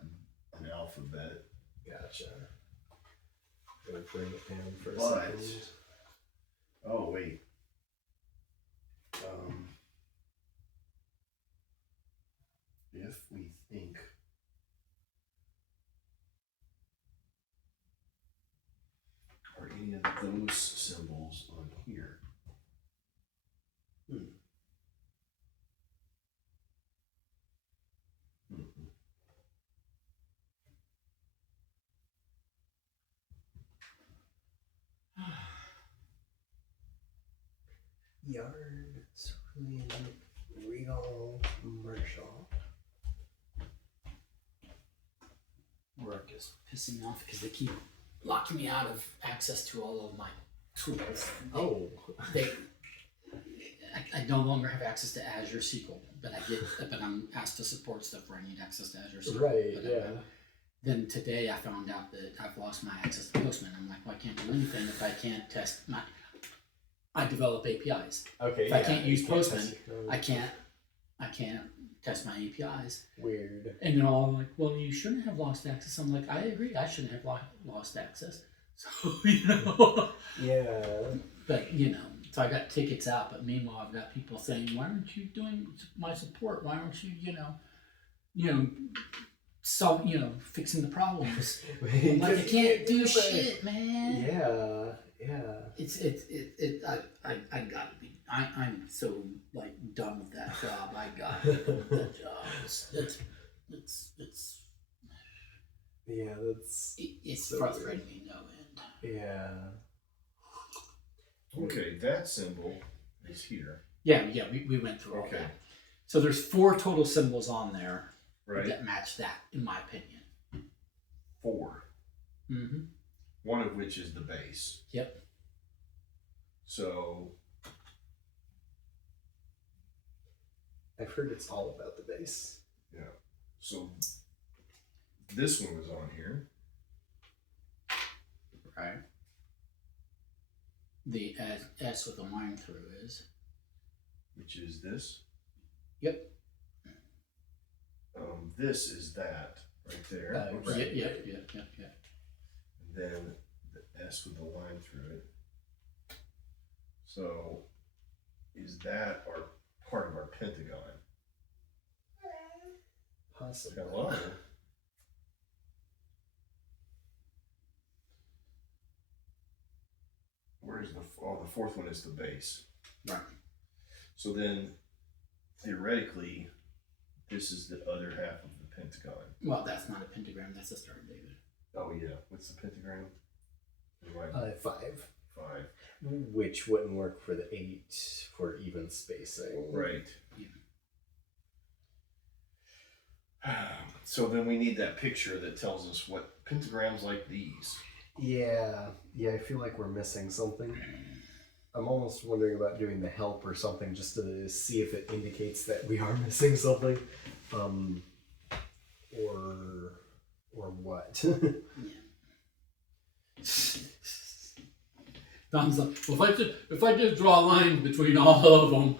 an alphabet. Gotcha. I'm gonna bring it down for a But second. oh wait. If we think are any of those symbols on here? Mm-mm. Yarn, Swing, Regal, Marshall. Work is pissing me off because they keep locking me out of access to all of my tools. Oh. I no longer have access to Azure SQL, but I'm asked to support stuff where I need access to Azure SQL. Right, But, yeah. Then today I found out that I've lost my access to Postman. I'm like, well, I can't do anything if I can't test my. I develop APIs. Okay. If I can't use you Postman, test your I code. can't test my APIs. Weird. And they're all like, well, you shouldn't have lost access. I'm like, I agree, I shouldn't have lost access. So, Yeah. but, so I got tickets out, but meanwhile, I've got people saying, why aren't you doing my support? Why aren't you, fixing the problems? I'm like, I can't do shit, man. Yeah. I gotta be. I'm so done with that job. I gotta be done with that job. It's so frustrating me no end. Yeah. Okay, that symbol is here. Yeah, we went through all Okay. that. So there's 4 total symbols on there Right. that match that, in my opinion. 4. Mm-hmm. One of which is the base. Yep. So I've heard it's all about the base. yeah. So this one was on here. Right. The S with a line through is. Which is this. Yep. This is that right there. Oops. Yeah. And then the S with the line through it. So, is that our part of our pentagon? Possibly. Hello. Where's the fourth one is the base. Right. So then, theoretically, this is the other half of the pentagon. Well, that's not a pentagram. That's a Star of David. Oh yeah, what's the pentagram? 5. 5. Which wouldn't work for the 8 for even spacing. Right. So then we need that picture that tells us what pentagrams like these. Yeah, I feel like we're missing something. I'm almost wondering about doing the help or something just to see if it indicates that we are missing something. Or what? Don's like, well, if I just draw lines between all of them,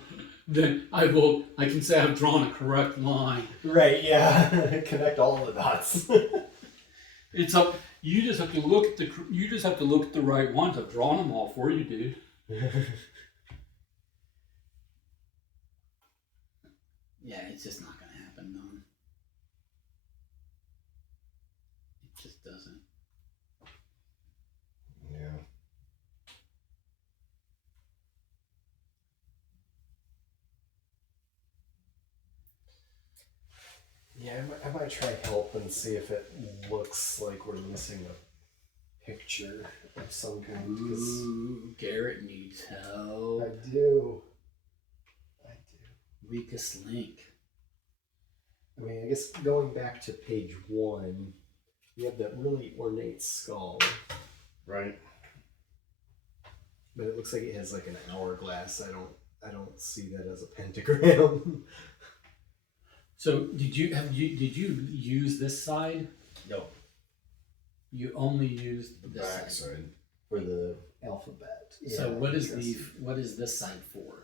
then I can say I've drawn a correct line. Right, yeah. Connect all the dots. It's up. You just have to look at the right ones. I've drawn them all for you, dude. Yeah, it's just not gonna happen, Don. It just doesn't. Yeah. Yeah, I might try help and see if it looks like we're missing a picture of some kind. Ooh, Garrett needs help. I do. Weakest link. I mean, I guess going back to page 1, we have that really ornate skull, Right. but it looks like it has like an hourglass. I don't see that as a pentagram. So did you use this side? No. You only used The this back side. side. For the alphabet. So Yeah, what is interesting. this side for?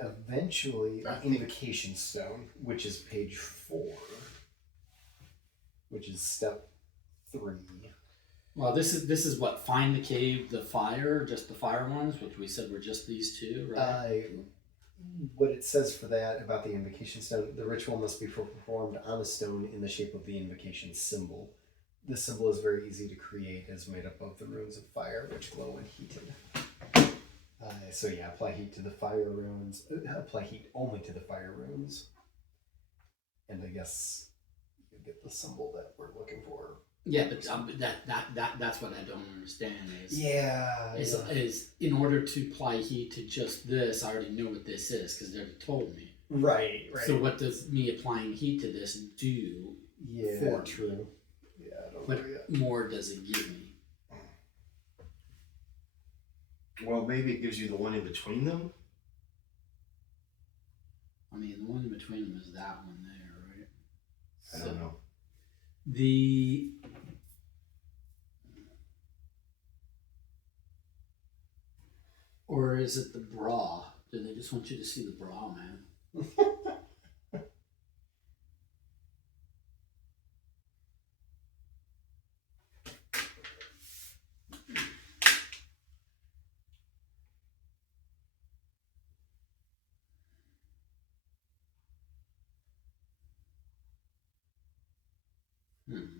Eventually, I the think- invocation stone, which is page 4, which is step 3. Well, this is what, find the cave, the fire, just the fire ones, which we said were just these two, right? What it says for that about the invocation stone, the ritual must be performed on a stone in the shape of the invocation symbol. This symbol is very easy to create, as made up of the runes of fire, which glow when heated. So yeah, apply heat to the fire runes. Apply heat only to the fire runes. And I guess you get the symbol that we're looking for. Yeah, but that's what I don't understand is Yeah. is in order to apply heat to just this, I already know what this is because they already told me. Right. So what does me applying heat to this do? Yeah, for me? true. Yeah, I don't What know yet. more does it give me? Well, maybe it gives you the one in between them. I mean, the one in between them is that one there, right? I don't know. The or is it the bra? Do they just want you to see the bra, man? Hmm.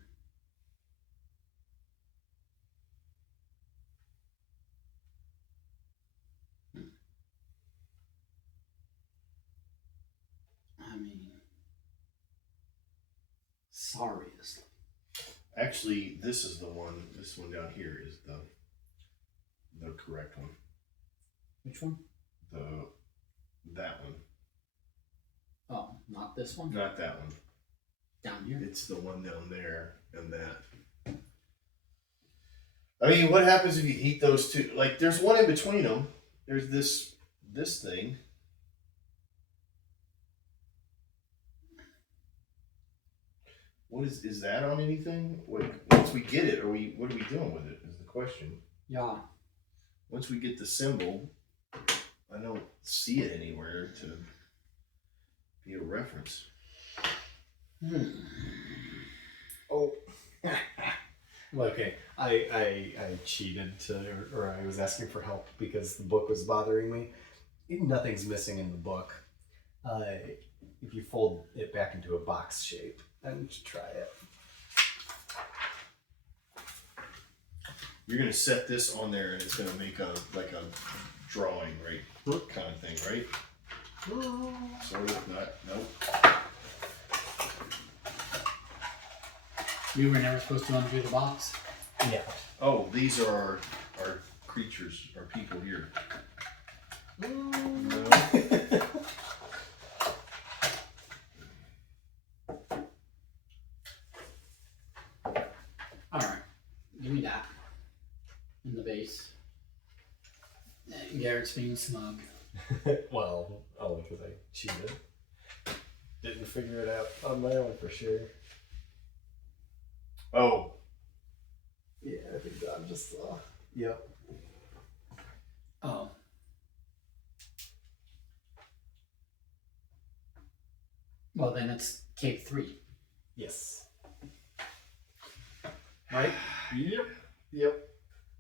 I mean, sorriest. Actually, this is the one. This one down here is the correct one. Which one? That one, Oh, not this one. not that one. Down here. It's the one down there and that. I mean, what happens if you heat those two? Like, there's one in between them. There's this thing. What is that on anything? Once we get it, what are we doing with it? Is the question. Yeah. Once we get the symbol, I don't see it anywhere to. Need a reference. Oh. Okay. I cheated or I was asking for help because the book was bothering me. Nothing's missing in the book. If you fold it back into a box shape, I need to try it. You're gonna set this on there, and it's gonna make a drawing, right? Kind of thing, right? Sort of. Not. Nope. You were never supposed to undo the box. Yeah. Oh, these are our creatures, our people here. No. All right, give me that. In the base. Garrett's being smug. Well, only because I cheated. Didn't figure it out on my own for sure. Oh, Yeah, I think Don just saw. Yep. Oh. Well, then it's Ch.3. Yes. Right? Yep.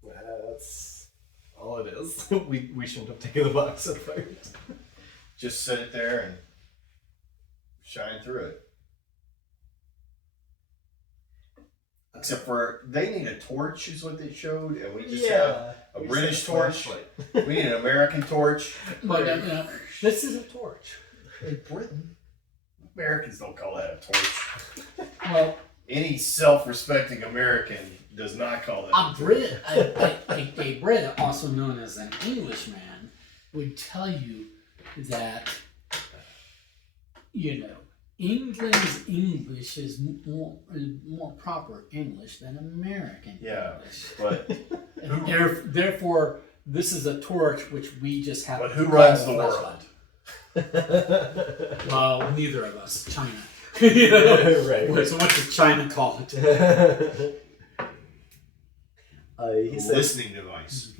That's all it is. we shouldn't have taken the box at first. just set it there and shine through it. Except for they need a torch, is what they showed, and we just have a British torch. We need an American torch. But this is a torch. In Britain, Americans don't call that a torch. Well, Any self-respecting American does not call that a a torch. Brit, a Brit, also known as an Englishman, would tell you that, you know, England's English is more proper English than American English. But And therefore, this is a torch which we just have. but to who call runs the flashlight. world? Well, neither of us. China. Right. So what does China call it? He said, Listening device.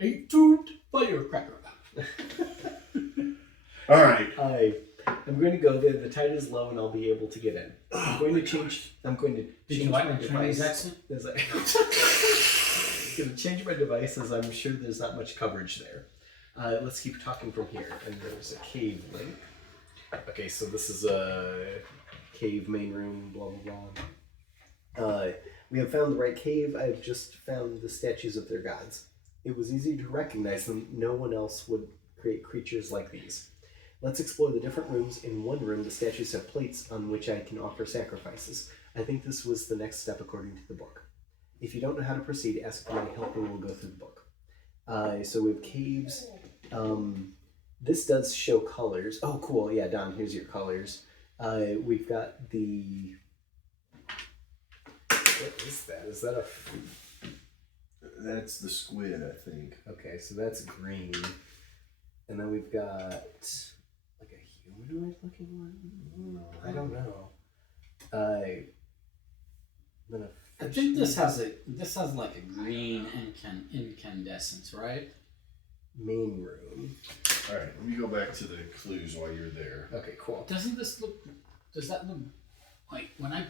A tubed firecracker. All right. I'm going to go there. The tide is low, and I'll be able to get in. I'm going to change. I'm going to Did change you like my my Chinese device. accent? As I'm going to change my device, as I'm sure there's not much coverage there. Let's keep talking from here. And there's a cave link. Okay, so this is a cave main room. Blah blah blah. We have found the right cave. I've just found the statues of their gods. It was easy to recognize them. No one else would create creatures like these. Let's explore the different rooms. In one room, the statues have plates on which I can offer sacrifices. I think this was the next step according to the book. If you don't know how to proceed, ask for my help and we'll go through the book. So we have caves. This does show colors. Oh, cool. Yeah, Don, here's your colors. We've got the... What is that? Is that a... That's the squid, I think. Okay, so that's green. And then we've got like a humanoid looking one? I don't know. Then I think this has like a green incandescence, right? main room. All right, let me go back to the clues while you're there. Okay, cool. Does that look like when I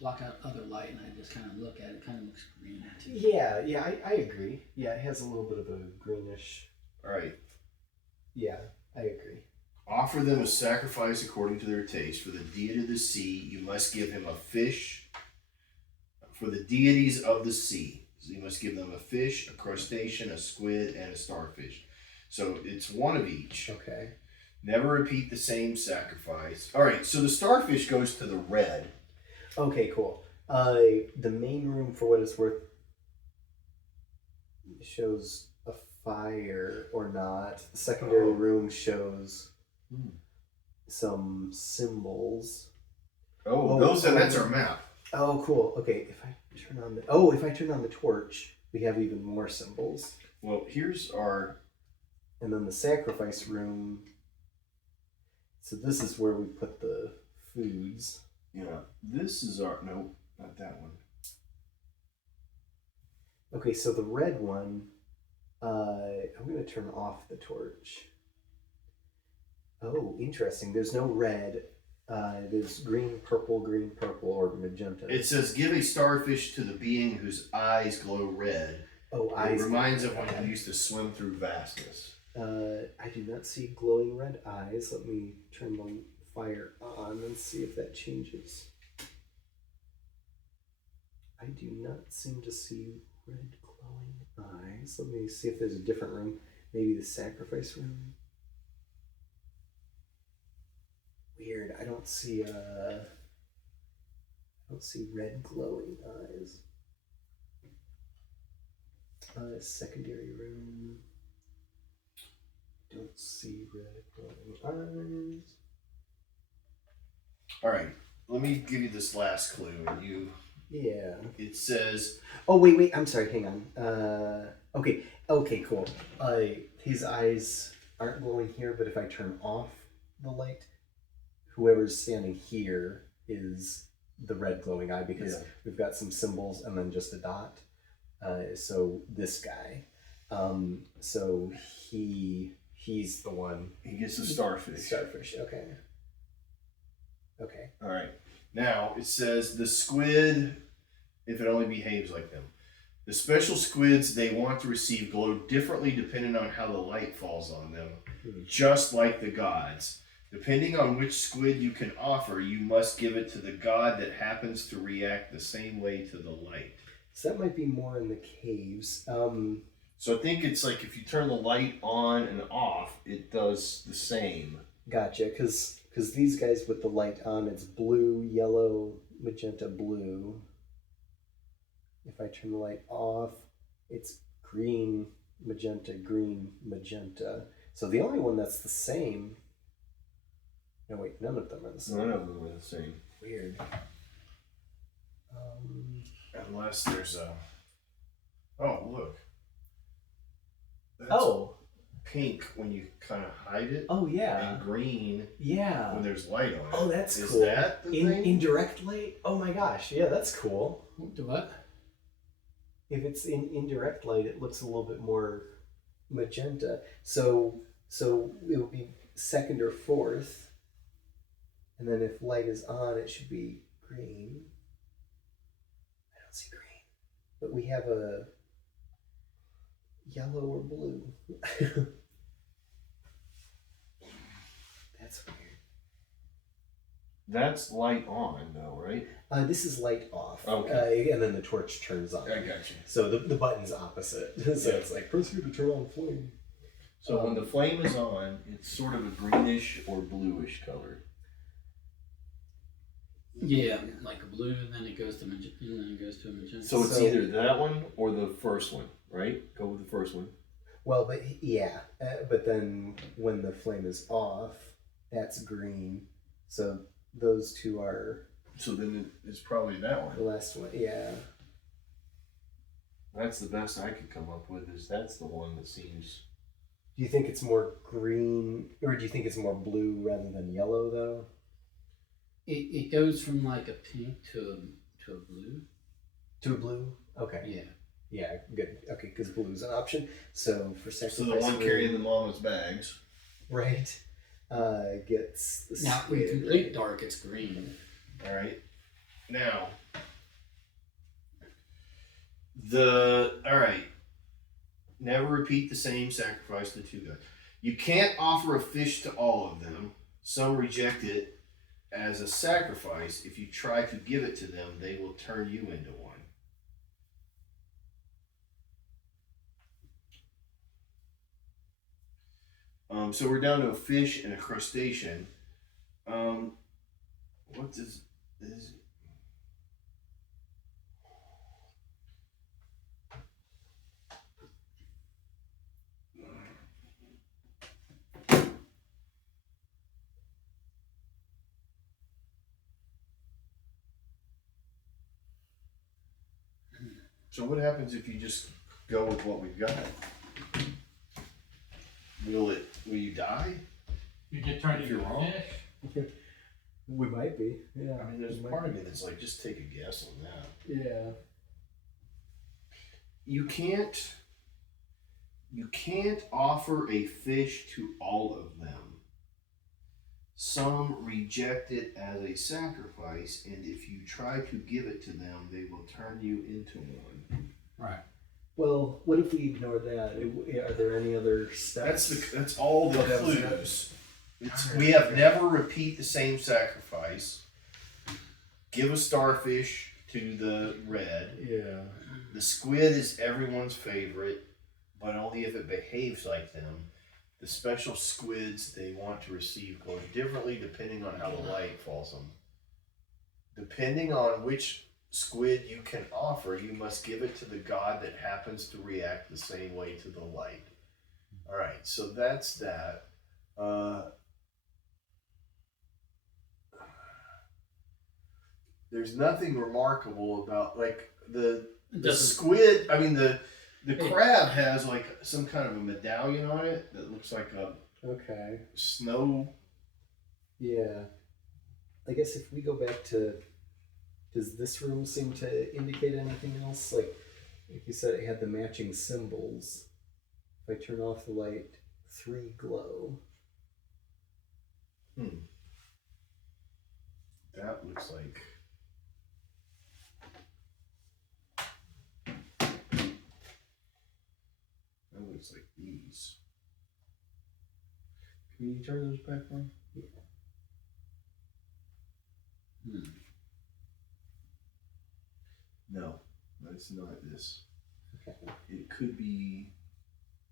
block out other light and I just kind of look at it, it kind of looks green to me. Yeah, I agree. Yeah, it has a little bit of a greenish. All right. Yeah, I agree. Offer them a sacrifice according to their taste. For the deity of the sea, you must give him a fish. For the deities of the sea, you must give them a fish, a crustacean, a squid, and a starfish. So it's one of each. Okay. Never repeat the same sacrifice. All right, so the starfish goes to the red. Okay, cool. The main room, for what it's worth, shows a fire or not. The secondary room shows some symbols. That's our map. Oh, cool. Okay, if I turn on the torch, we have even more symbols. Well, here's our... And then the sacrifice room. So this is where we put the foods. Yeah, this is our... No, not that one. Okay, so the red one, I'm going to turn off the torch. Oh, interesting. There's no red. There's green, purple, or magenta. It says, give a starfish to the being whose eyes glow red. Oh, It eyes. reminds of when you used to swim through vastness. I do not see glowing red eyes. Let me turn the fire on and see if that changes. I do not seem to see red glowing eyes. Let me see if there's a different room. Maybe the sacrifice room. Weird. I don't see red glowing eyes. Secondary room. Don't see red glowing eyes. All right, let me give you this last clue. Yeah. It says, Oh wait. I'm sorry. Hang on. Okay. Cool. His eyes aren't glowing here, but if I turn off the light, whoever's standing here is the red glowing eye because we've got some symbols and then just a dot. So this guy. So he's the one. he gets a starfish. Starfish. Okay. All right. Now, it says the squid, if it only behaves like them. The special squids they want to receive glow differently depending on how the light falls on them, just like the gods. Depending on which squid you can offer, you must give it to the god that happens to react the same way to the light. So that might be more in the caves. So I think it's like if you turn the light on and off, it does the same. Gotcha. Because these guys with the light on, it's blue, yellow, magenta, blue. If I turn the light off, it's green, magenta, green, magenta. So the only one that's the same. No, wait, none of them are the same. None of them are the same. Weird. Unless there's a... Oh, look. That's pink when you kind of hide it. Oh, yeah. And green Yeah. when there's light on it. Oh, that's Is cool. that the thing? Indirect light? Oh my gosh, yeah, that's cool. Do what? If it's in indirect light, it looks a little bit more magenta. So it would be second or fourth. And then if light is on, it should be green. I don't see green. But we have a yellow or blue. That's weird. That's light on, though, right? This is light off. Okay. And then the torch turns on. I got you. So the button's opposite. So it's like, press here to turn on the flame. So when the flame is on, it's sort of a greenish or bluish color. Yeah, like a blue, and then it goes to magenta, and then it goes to a magenta. So it's either that one or the first one, right? Go with the first one. Well, but yeah. But then when the flame is off, that's green. So those two are... So then it's probably that The one. last one, yeah. That's the best I could come up with, is that's the one that seems... Do you think it's more green, or do you think it's more blue rather than yellow, though? It goes from like a pink to a blue. To a blue? Okay. Yeah. Yeah, good. Okay, because blue is an option. So for So sacrifice... the one carrying the mama's bags. Right. Gets the Now, in squid, complete right? dark, it's green. All right. Now, all right. Never repeat the same sacrifice to two gods. You can't offer a fish to all of them. Some reject it as a sacrifice. If you try to give it to them, they will turn you into one. So we're down to a fish and a crustacean. What does this? So what happens if you just go with what we've got? Will you die? You get turned If you're wrong? We might be. Yeah. I mean, there's a part of me that's like, just take a guess on that. Yeah. You can't offer a fish to all of them. Some reject it as a sacrifice, and if you try to give it to them, they will turn you into one. Right. Well, what if we ignore that? Are there any other steps? That's all the Oh, that was it. clues. We have never repeat the same sacrifice. Give a starfish to the red. Yeah. The squid is everyone's favorite, but only if it behaves like them. The special squids they want to receive go differently depending on how the light falls on them. Depending on which squid you can offer, you must give it to the god that happens to react the same way to the light. Alright, so that's that. There's nothing remarkable about, like, the squid, I mean, the crab has, like, some kind of a medallion on it that looks like a snow. Yeah. I guess if we go back to, does this room seem to indicate anything else? Like you said, it had the matching symbols. If I turn off the light, 3 glow. That looks like... That looks like these. Can you turn those back on? Yeah. No, that's not this. Okay. It could be...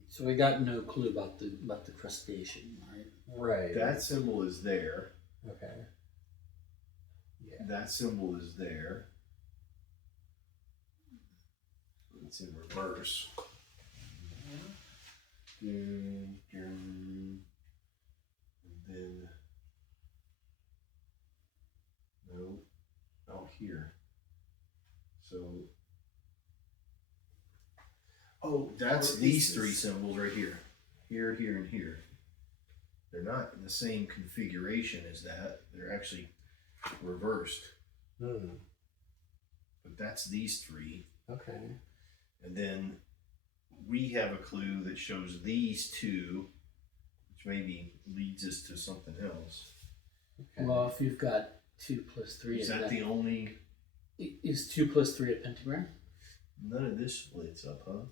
So we got no clue about the crustacean, right? Right. That symbol is there. Okay. Yeah. That symbol is there. It's in reverse. And then... No. Oh, here. So... Oh, that's these 3 symbols right here. Here, here, and here. They're not in the same configuration as that. They're actually reversed. But that's these 3. Okay. And then we have a clue that shows these 2, which maybe leads us to something else. Okay. Well, if you've got 2 plus 3, Is that the only... Is 2 plus 3 a pentagram? None of this splits up, huh?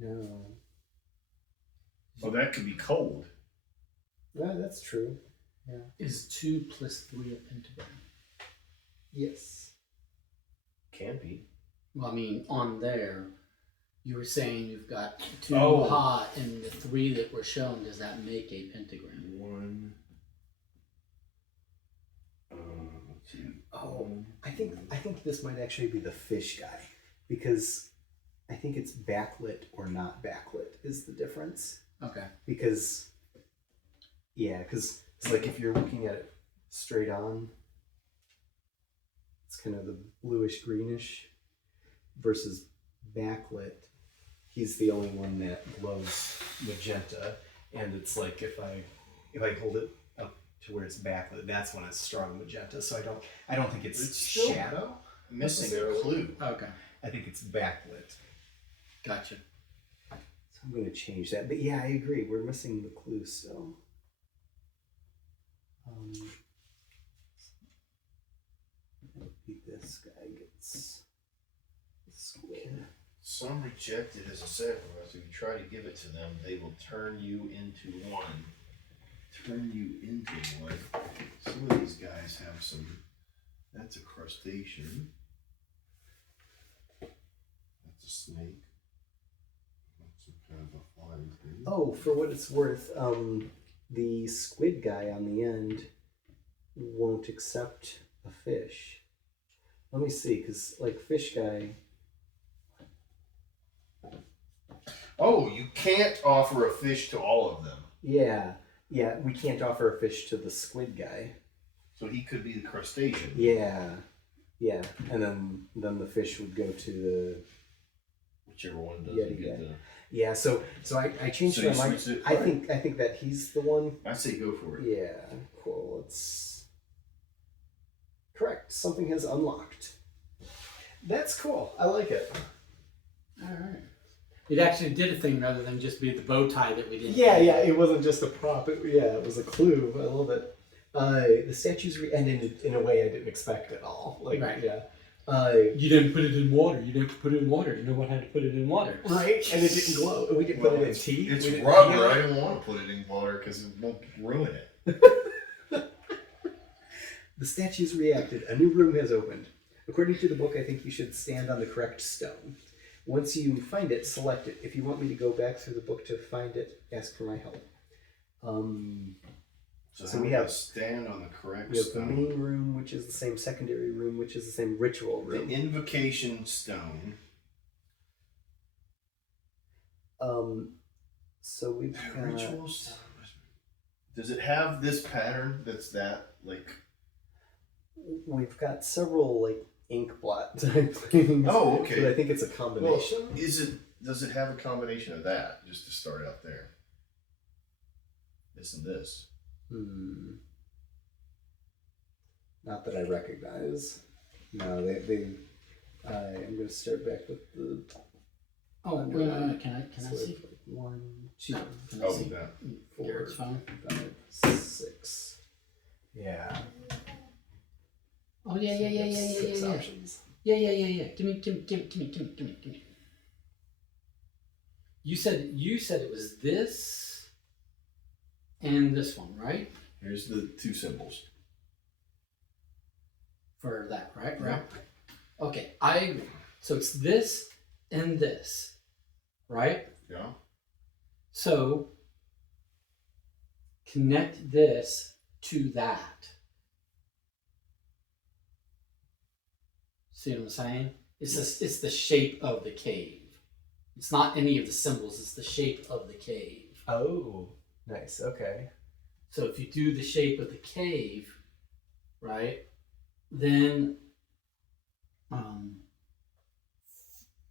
No. Oh, that could be cold. No, that's true. Yeah. Is 2 plus 3 a pentagram? Yes. Can be. Well, I mean, on there, you were saying you've got 2 Oh. hot and the 3 that were shown. Does that make a pentagram? 1, 2. Oh, I think this might actually be the fish guy, because I think it's backlit or not backlit is the difference. Okay. Because it's like if you're looking at it straight on, it's kind of the bluish greenish, versus backlit, he's the only one that glows magenta, and it's like if I hold it up to where it's backlit, that's when it's strong magenta. So I don't think it's still shadow. missing a clue. Okay. I think it's backlit. Gotcha. So I'm going to change that. But yeah, I agree. We're missing the clue still. This guy gets the squid. Some reject it as a sacrifice. If you try to give it to them, they will turn you into one. Turn you into one. Some of these guys have some... That's a crustacean. That's a snake. That's some kind of a flying thing. Oh, for what it's worth, the squid guy on the end won't accept a fish. Let me see, because like fish guy... Oh, you can't offer a fish to all of them. Yeah, we can't offer a fish to the squid guy. So he could be the crustacean. Yeah, and then the fish would go to the... Whichever one doesn't Yeti get guy. the... Yeah, so I changed So my you mind. switched it? I think that he's the one. I say go for it. Yeah, cool. Let's... Correct. Something has unlocked. That's cool. I like it. All right. It actually did a thing rather than just be the bow tie that we didn't. Yeah. It wasn't just a prop. It was a clue. I love it. The statues ended in a way I didn't expect at all. Like, Right. yeah. You didn't put it in water. You didn't put it in water. You know what? How to put it in water. Right, and it didn't glow. We didn't put it in tea. It's We didn't- rubber. I don't want to put it in water because it won't ruin it. The statues reacted. A new room has opened. According to the book, I think you should stand on the correct stone. Once you find it, select it. If you want me to go back through the book to find it, ask for my help. So we we have- have stand on the correct We have the stone. main room, which is the same secondary room, which is the same ritual The room. invocation stone. So we've got... Rituals. Does it have this pattern? That's that like. We've got several like ink blot type things. Oh, okay. But I think it's a combination. Well, does it have a combination of that, just to start out there? This and this. Not that I recognize. No, I'm going to start back with the. Oh, wait. Can I so see? 1, 2, Can I Oh, see? that. Garrett's phone. 5, 6. Yeah. Oh yeah. Six options. Yeah. Give me. You said it was this and this one, right? Here's the two symbols. For that, right? Yeah. Right. Okay, I agree. So it's this and this, right? Yeah. So connect this to that. See what I'm saying? It's the shape of the cave. It's not any of the symbols, it's the shape of the cave. Oh, nice. Okay. So if you do the shape of the cave, right, then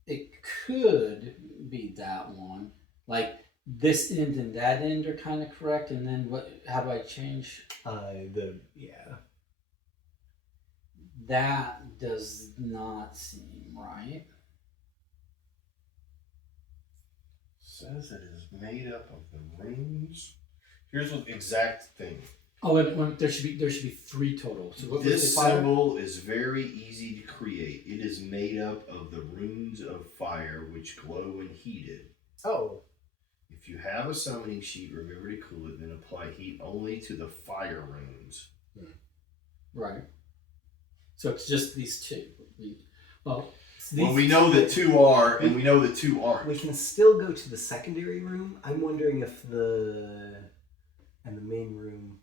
it could be that one. Like this end and that end are kind of correct, and then what? How do I change? That does not seem right. Says it is made up of the runes. Here's what exact thing. Oh, and there should be 3 total. So what was This the fire? symbol is very easy to create. It is made up of the runes of fire which glow when heated. Oh. If you have a summoning sheet, remember to cool it, then apply heat only to the fire runes. Right. So it's just these 2. We know that 2 are, and we know that 2 aren't. We can still go to the secondary room. I'm wondering if the main room.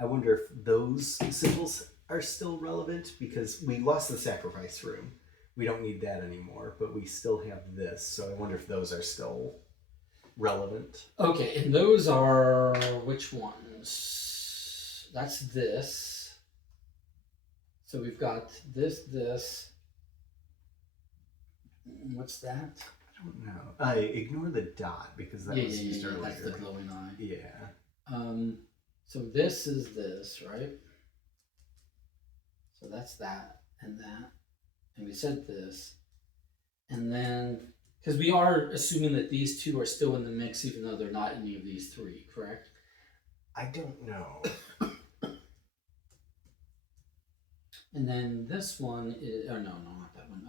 I wonder if those symbols are still relevant because we lost the sacrifice room. We don't need that anymore, but we still have this. So I wonder if those are still relevant. Okay, and those are which ones? That's this. So we've got this. What's that? I don't know. Ignore the dot because that was used earlier. That's the glowing eye. Yeah. So this is this, right? So that's that and that. And we said this. And then, because we are assuming that these 2 are still in the mix, even though they're not any of these 3, correct? I don't know. And then this one is, oh no, not that one.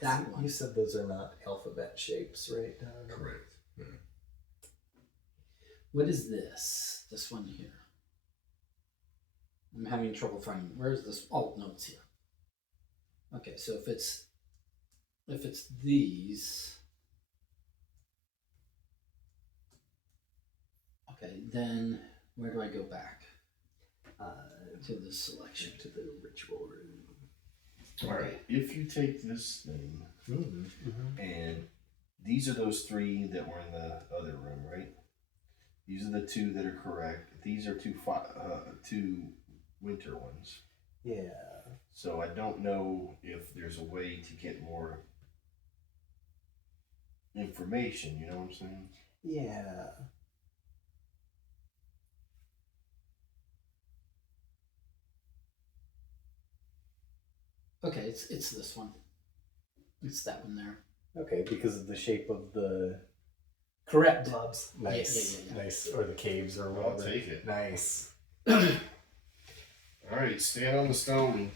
That one. You said those are not alphabet shapes, right? Correct. What is this? This one here. I'm having trouble finding. Where's this? Oh, no, it's here. Okay, so if it's these, okay, then where do I go back? To the selection, to the ritual room. All right. If you take this thing, and these are those 3 that were in the other room, right? These are the 2 that are correct. These are 2 winter ones. Yeah. So I don't know if there's a way to get more information. You know what I'm saying? Yeah. Okay, it's this one. It's that one there. Okay, because of the shape of the Correct. blobs. Nice. Yeah. Nice. Or the caves or I'll whatever. take it. Nice. Alright, stand on the stone.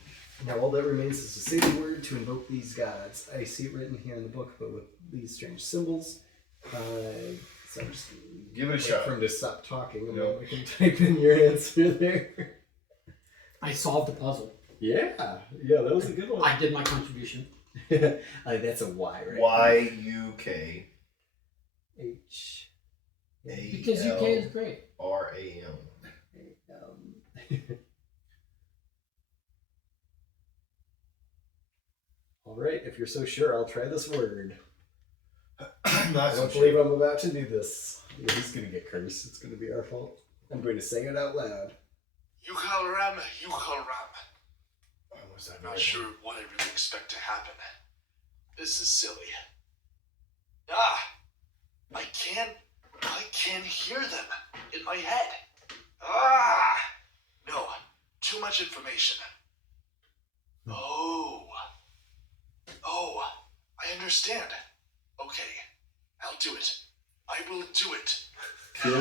Now all that remains is to say the word to invoke these gods. I see it written here in the book, but with these strange symbols. So I'm just Give it a wait shot. for him to stop talking, and Nope. then we can type in your answer there. I solved the puzzle. Yeah, that was a good one. I did my contribution. That's a Y, right? Y-U-K. H. Because UK is great. R-A-M. All right, if you're so sure, I'll try this word. I'm I not so don't sure. believe I'm about to do this. Yeah, he's gonna get cursed. It's gonna be our fault. I'm going to sing it out loud. Yukalram. Was that Not right? sure what I really expect to happen. This is silly. Ah! I can hear them in my head. Ah! No, too much information. Oh, I understand. Okay, I'll do it. I will do it. Kill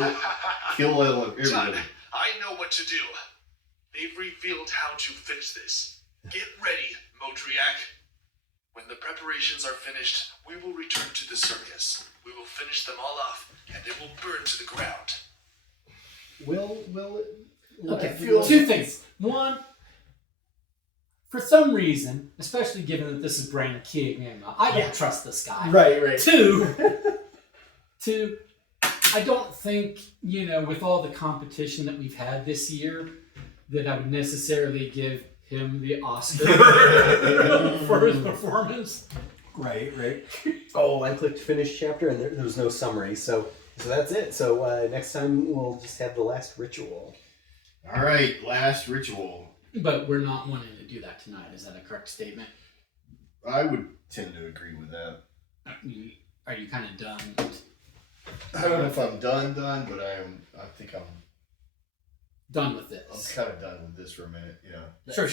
everybody. Done. I know what to do. They've revealed how to fix this. Get ready, Mhodryak. When the preparations are finished, we will return to the circus. We will finish them all off, and they will burn to the ground. Will it? Okay, feel- two things. One, for some reason, especially given that this is brand Key Enigma, I don't trust this guy. Right. Two, I don't think, with all the competition that we've had this year, that I would necessarily give him the Oscar for his performance. Right. Oh, I clicked finish chapter, and there was no summary, so that's it. So next time we'll just have the last ritual. Alright, last ritual. But we're not wanting to do that tonight. Is that a correct statement? I would tend to agree with that. Are you kind of done? I don't know if I'm done, but I think I'm Done with this? kind of done with this for a minute, yeah. Sure.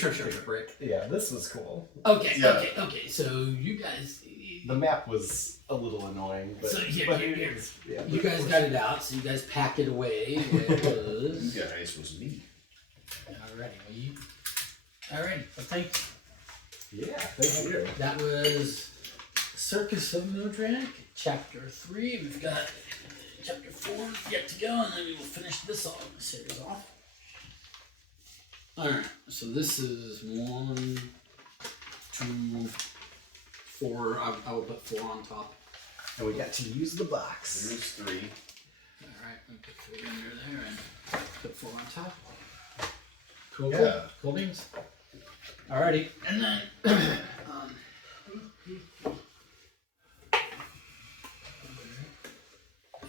Brick. Yeah, this was cool. Okay, Yeah. okay. So you guys, The map was a little annoying, but, So here. yeah, you guys got it out. So you guys packed it away where it You was. guys was neat. Alrighty. Well, thank you. yeah, thank you. That was Circus of Mhodryak, Chapter 3. We've got Chapter 4 yet to go, and then we will finish this series off. Alright, so this is 1, 2, 4. I will put 4 on top. And we got to use the box. Here's 3. Alright, I'll put 3 under there and put 4 on top. Cool. Yeah. Cool beans. Alrighty, and then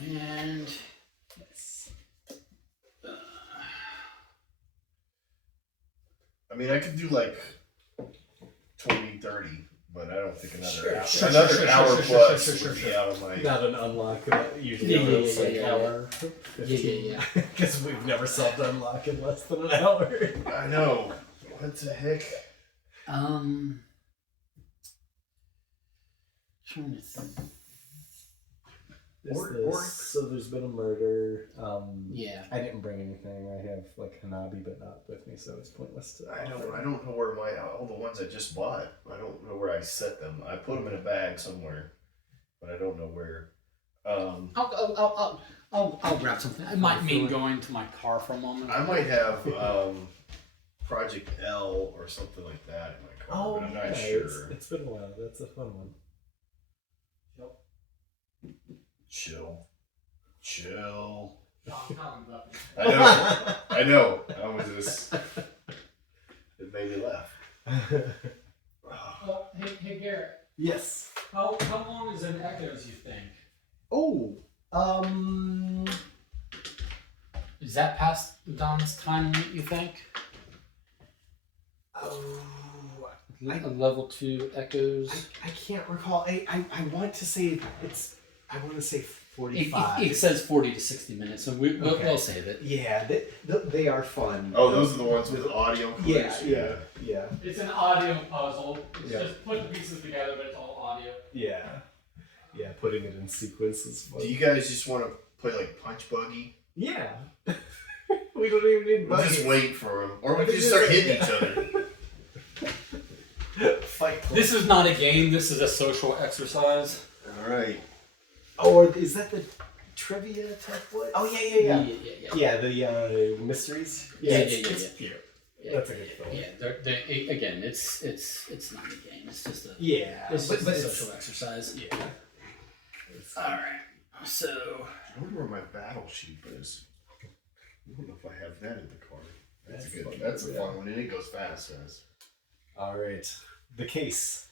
and I mean, I could do like 20, 30, but I don't think another hour, Sure, another sure, hour sure, plus sure. would be out of my. Not an unlock. Usually Yeah, it's like yeah. hour. Yeah. Because we've never solved unlock in less than an hour. I know. What the heck? Trying to think. So there's been a murder. Yeah. I didn't bring anything. I have like Hanabi, but not with me, so it's pointless to. I don't know where all the ones I just bought. I don't know where I set them. I put them in a bag somewhere, but I don't know where. I'll grab something. I might mean going to my car for a moment. I might have Project L or something like that in my car, but I'm not sure. It's been a while. That's a fun one. Chill. Oh, I know. How was this? It made me laugh. well, hey Garrett. Yes. How long is an Echoes, you think? Oh. Is that past Don's time limit, you think? A level 2 Echoes. I can't recall. I want to say it's. I want to say 45. It says 40 to 60 minutes, so we'll save it. Yeah, they are fun. Oh, those are the ones with audio clips. Yeah. It's an audio puzzle. It's Yeah. just putting pieces together, but it's all audio. Yeah, putting it in sequence is fun. Do you guys just want to play like Punch Buggy? Yeah. We don't even need We'll buckets. just wait for him, or we can just start hitting each other. Fight Club. This is not a game. This is a social exercise. All right. Oh, is that the trivia type one? Oh, yeah. Yeah. The mysteries. Yeah. It's cute. That's a good film. Yeah. Again, it's not a game. It's just a It's It's just a social exercise. Yeah. All right. So I wonder where my battle sheet is. I don't know if I have that in the card. That's good. fun. That's a fun one, and it goes fast, guys. All right. The case.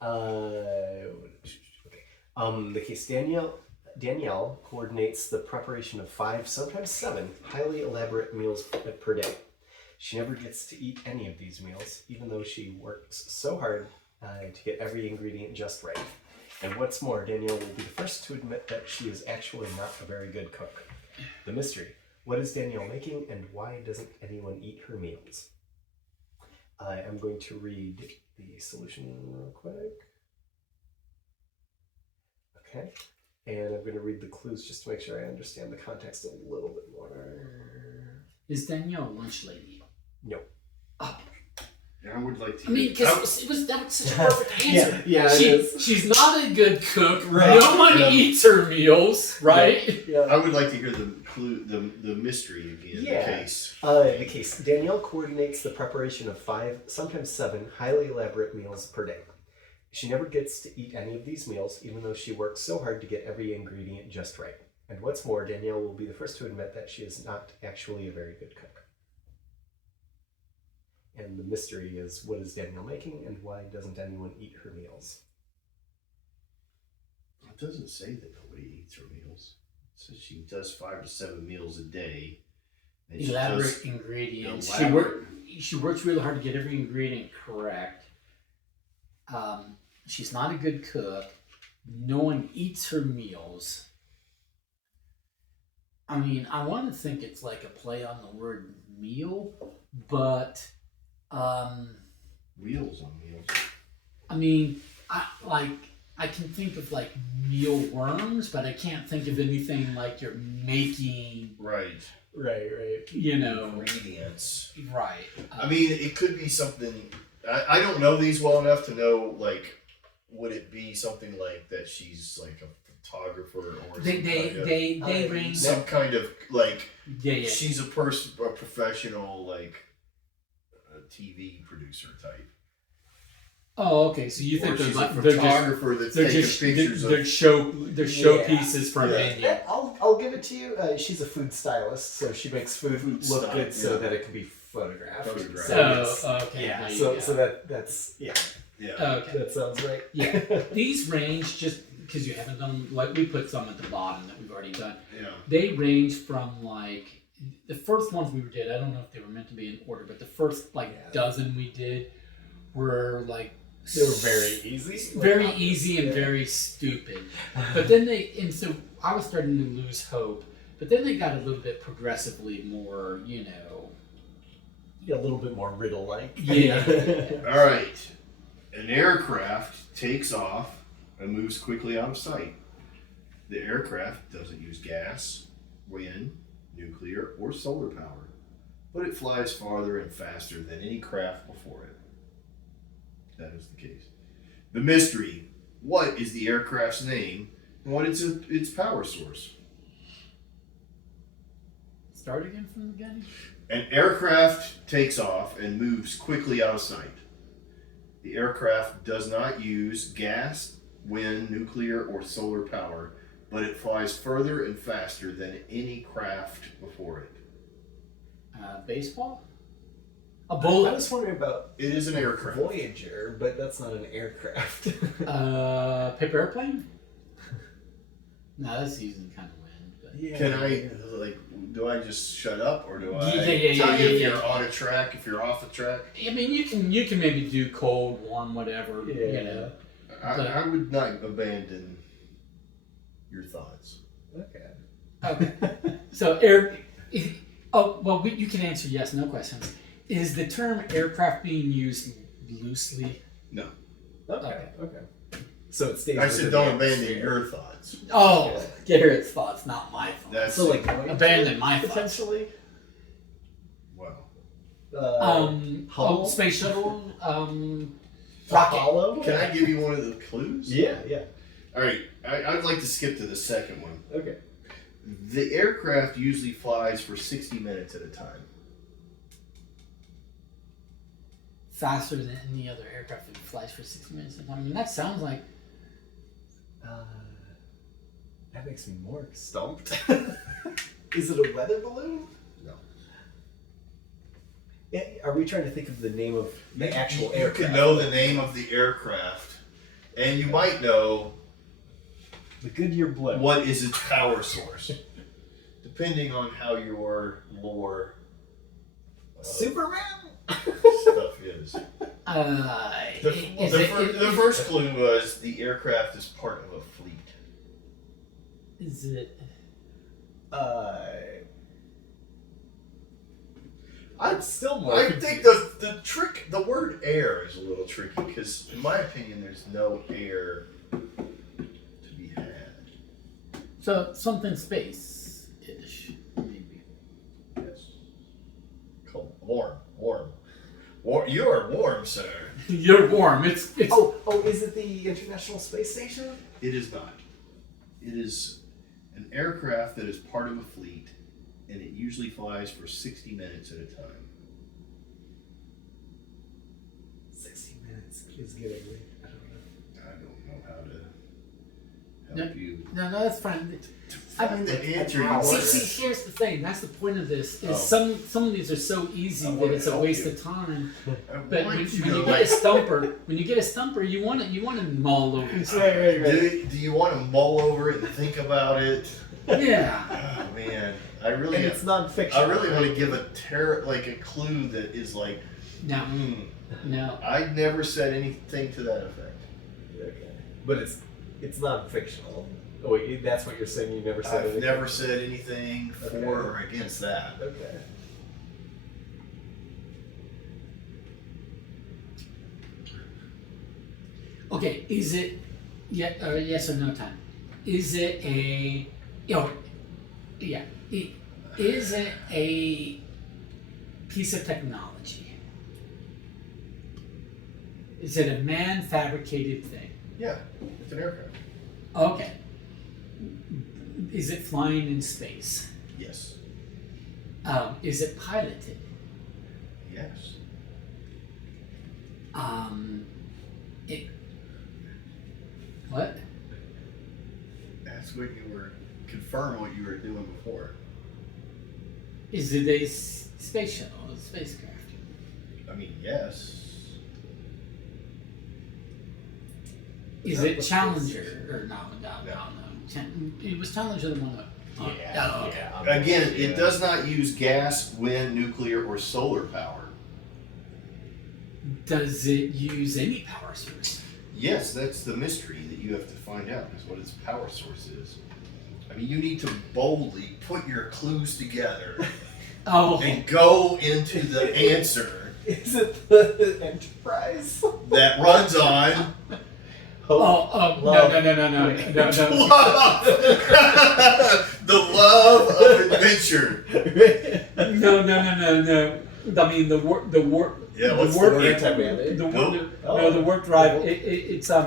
The case. Danielle coordinates the preparation of 5, sometimes 7, highly elaborate meals per day. She never gets to eat any of these meals, even though she works so hard to get every ingredient just right. And what's more, Danielle will be the first to admit that she is actually not a very good cook. The mystery. What is Danielle making, and why doesn't anyone eat her meals? I am going to read the solution real quick. Okay. And I'm going to read the clues just to make sure I understand the context a little bit more. is Danielle a lunch lady? No. Oh, I would like to. I mean, because that was such a perfect answer. Yeah, it is. She's not a good cook. Right. No one eats her meals, right? Yeah. I would like to hear the clue, the mystery again. Yeah. The case. The case. Danielle coordinates the preparation of 5, sometimes 7, highly elaborate meals per day. She never gets to eat any of these meals, even though she works so hard to get every ingredient just right. And what's more, Danielle will be the first to admit that she is not actually a very good cook. And the mystery is, what is Danielle making, and why doesn't anyone eat her meals? It doesn't say that nobody eats her meals. It says she does 5 to 7 meals a day. And she Elaborate does ingredients. elaborate- She works really hard to get every ingredient correct. She's not a good cook. No one eats her meals. I mean, I want to think it's like a play on the word meal, but wheels on meals. I mean, I can think of like mealworms, but I can't think of anything like you're making, Right. Right. you know, Ingredients. right. I mean, it could be something. I don't know these well enough to know, like, would it be something like that she's like a photographer or They range. some kind of like Yeah. she's a professional like a TV producer type. Oh, okay. So you Or think they're she's like a they're just photographer that's they're taking just pictures they're of. showpieces for a Yeah. menu. I'll give it to you. She's a food stylist, so she makes food look style, good so yeah. that it can be photographed. Photographed. So it's- Okay. yeah. there you So go. that's Yeah. Okay. that sounds right. Yeah. These range, just because you haven't done, like we put some at the bottom that we've already done. Yeah. They range from like the first ones we did. I don't know if they were meant to be in order, but the first dozen we did were like They were very easy. very easy and very stupid. But then so I was starting to lose hope. But then they got a little bit progressively more, you know. a little bit more riddle-like. Yeah. All right. An aircraft takes off and moves quickly out of sight. The aircraft doesn't use gas, wind, nuclear, or solar power, but it flies farther and faster than any craft before it. That is the case. The mystery. What is the aircraft's name and what is its power source? Start again from the beginning. An aircraft takes off and moves quickly out of sight. The aircraft does not use gas, wind, nuclear, or solar power, but it flies further and faster than any craft before it. Baseball? A I bullet? was wondering about It is an aircraft. Voyager, but that's not an aircraft. Paper airplane? No, that's using kind of wind. But... Yeah. Can I, like, do I just shut up or do I Yeah, tell you if yeah. you're on a track, if you're off a track? I mean, you can maybe do cold, warm, whatever. Yeah. You know. I would not abandon your thoughts. Okay. Okay. So you can answer yes, no questions. Is the term aircraft being used loosely? No. Okay. So it stays. I said within don't the abandon atmosphere. your thoughts. Oh, Garrett's thoughts, not my thoughts. That's So like Abandon my thoughts. potentially. Hubble? Space shuttle. Rocket. Apollo? Can I give you one of the clues? Yeah. All right, I'd like to skip to the second one. Okay. The aircraft usually flies for 60 minutes at a time. Faster than any other aircraft that flies for 60 minutes at a time. I mean, that sounds like. That makes me more stumped. Is it a weather balloon? No. Yeah, are we trying to think of the name of the actual You aircraft? could know the name of the aircraft, and you might know The Goodyear Blimp. what is its power source, depending on how your lore Superman? stuff is. Is The first clue was the aircraft is part of a fleet. Is it? I'm still more. I think the word air is a little tricky because, in my opinion, there's no air to be had. So something space-ish, maybe. Yes. Cold, warm. You are warm, sir. You're warm. It's. Oh, is it the International Space Station? It is not. It is an aircraft that is part of a fleet, and it usually flies for 60 minutes at a time. 60 minutes is getting me. I don't know. I don't know how to help you. No, that's fine. Find the answer. hour. See, here's the thing. That's the point of this. Is Oh. some of these are so easy I that wanna it's a help waste you. of time. I But want when you you to, get like, a stumper, you want to mull over. Right. do you want to mull over it and think about it? Yeah. Oh man, I And really, it's non-fiction. I really want to give a clue that is like, No. No. I never said anything to that effect. Okay. But it's non-fictional. Oh, wait, that's what you're saying? You never said I've anything? never said anything for Okay. or against that. Okay. Okay. Is it yes or no time? Is it a? Yeah. Is it a piece of technology? Is it a man-fabricated thing? Yeah, it's an aircraft. Okay. Is it flying in space? Yes. Is it piloted? Yes. It. What? That's what you were confirm what you were doing before. Is it a space shuttle, a spacecraft? I mean, yes. Is that it what Challenger or no? It was Challenger the one that. Yeah. Okay. Again, it does not use gas, wind, nuclear, or solar power. Does it use any power source? Yes, that's the mystery that you have to find out, is what its power source is. I mean, you need to boldly put your clues together Oh, and go into the answer Is it the Enterprise? that runs on no. love. The love of adventure. No. I mean the work. Yeah, the what's the work. word? Anti-mandate? The work drive. It's I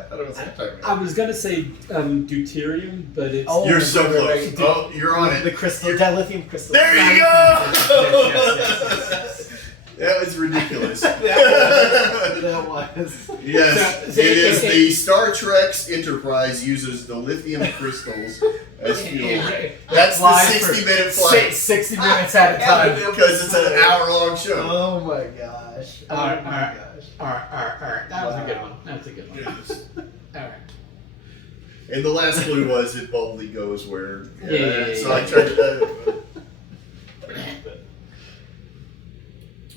thought it was I was gonna say deuterium, but it's Oh, You're so close. right. Oh, you're on the it. crystal, dilithium crystal. There you Yes. go! That was ridiculous. That was. Yes, So, it is it- the Star Trek's Enterprise uses the lithium crystals as fuel. That's the flies for 60-minute flight 60 minutes at a time. because it's an hour-long show. Oh my gosh. Oh All right. my gosh. All right. That was a good one. That's a good one. Yes. All right. And the last clue was it boldly goes where. Yeah. So I tried to.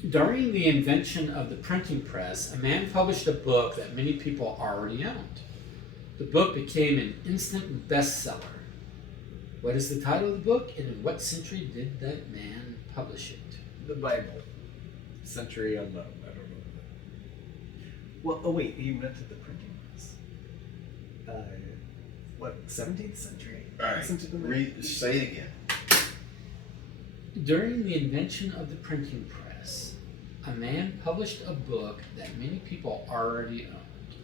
During the invention of the printing press, a man published a book that many people already owned. The book became an instant bestseller. What is the title of the book, and in what century did that man publish it? The Bible. Century unknown. I don't know. Well, oh wait, he invented the printing press. What, 17th century? All right. Listen to the Say it again. During the invention of the printing press, a man published a book that many people already owned.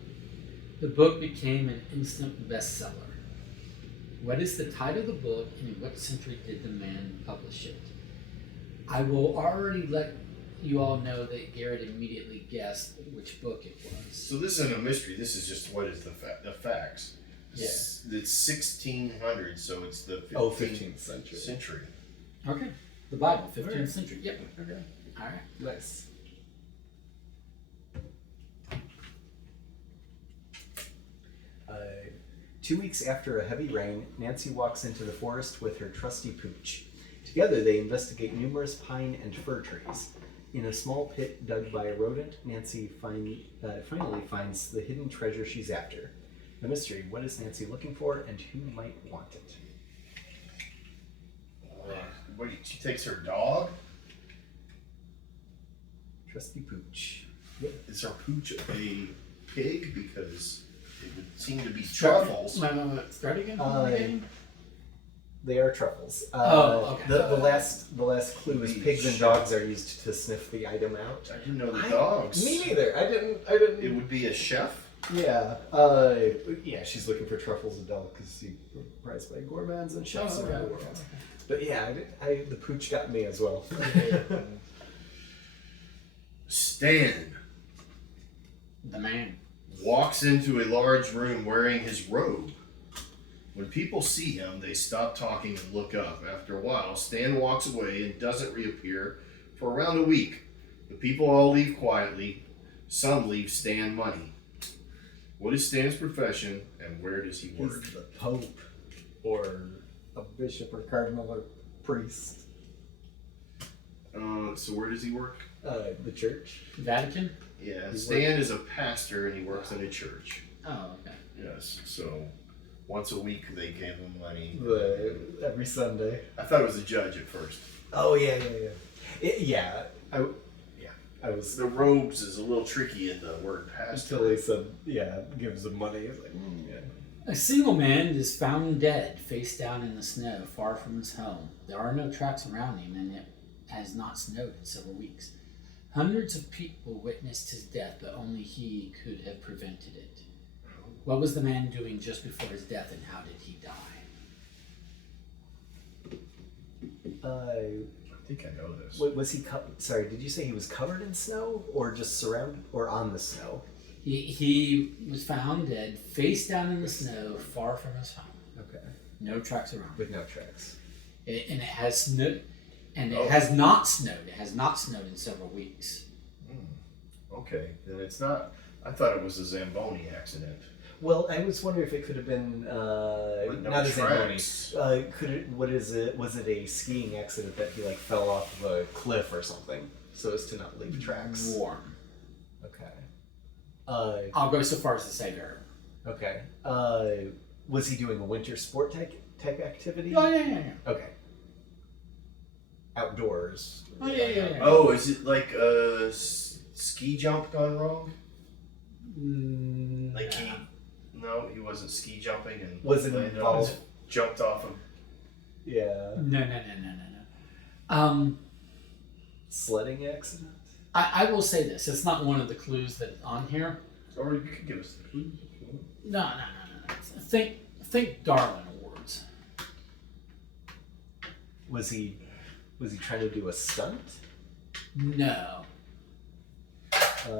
The book became an instant bestseller. What is the title of the book, and in what century did the man publish it? I will already let you all know that Garrett immediately guessed which book it was. So this isn't a mystery. This is just what is the facts. Yeah. It's 1600, so it's the 15th century. century. Okay. The Bible, 15th Alright. century. Yep. Okay. All right. Nice. Uh, 2 weeks after a heavy rain, Nancy walks into the forest with her trusty Pooch. Together they investigate numerous pine and fir trees. In a small pit dug by a rodent, Nancy finally finds the hidden treasure she's after. The mystery, what is Nancy looking for, and who might want it? What, she takes her dog? Trusty Pooch. Is her pooch a pig? Because it would seem to be truffles. Start again. They are truffles. Okay. The last clue is pigs and dogs are used to sniff the item out. I didn't know the dogs. Me neither. I didn't. It would be a chef? Yeah. Yeah, she's looking for truffles and delicacy prized by gourmands and chefs around the world. But yeah, the pooch got me as well. Stan The man. walks into a large room wearing his robe. When people see him, they stop talking and look up. After a while, Stan walks away and doesn't reappear for around a week. The people all leave quietly. Some leave Stan money. What is Stan's profession, and where does he work? He's the Pope, or a bishop or cardinal or priest. So where does he work? The church. Vatican? Yeah, He Stan is a pastor and he works in a church. Oh, okay. Yes, so once a week they gave him money. Every Sunday. I thought it was a judge at first. Oh yeah. I was The robes is a little tricky in the word pastor. until he said, gives them money. It's like, yeah. A single man is found dead, face down in the snow, far from his home. There are no tracks around him, and it has not snowed in several weeks. Hundreds of people witnessed his death, but only he could have prevented it. What was the man doing just before his death, and how did he die? I think I know this. Was he? Sorry, did you say he was covered in snow, or just surrounded, or on the snow? He was found dead, face down in the snow, far from his home. Okay. No tracks around. With no tracks. And it has snowed, and it has not snowed. It has not snowed in several weeks. Okay, then it's not. I thought it was a Zamboni accident. Well, I was wondering if it could have been With no not a tracks. Zamboni. Could it? What is it? Was it a skiing accident that he fell off of a cliff or something, so as to not leave tracks? Warm. Okay. I'll go so far as to say very. Okay. Was he doing a winter sport type activity? Oh yeah. Okay. Outdoors. Oh yeah. Oh, is it like a ski jump gone wrong? Like he wasn't ski jumping and Wasn't landed involved. on his- jumped off of. Yeah. No. Sledding accident. I will say this. It's not one of the clues that's on here. Or you could give us the clues if you want. No. Think Darwin Awards. Was he trying to do a stunt? No. Um,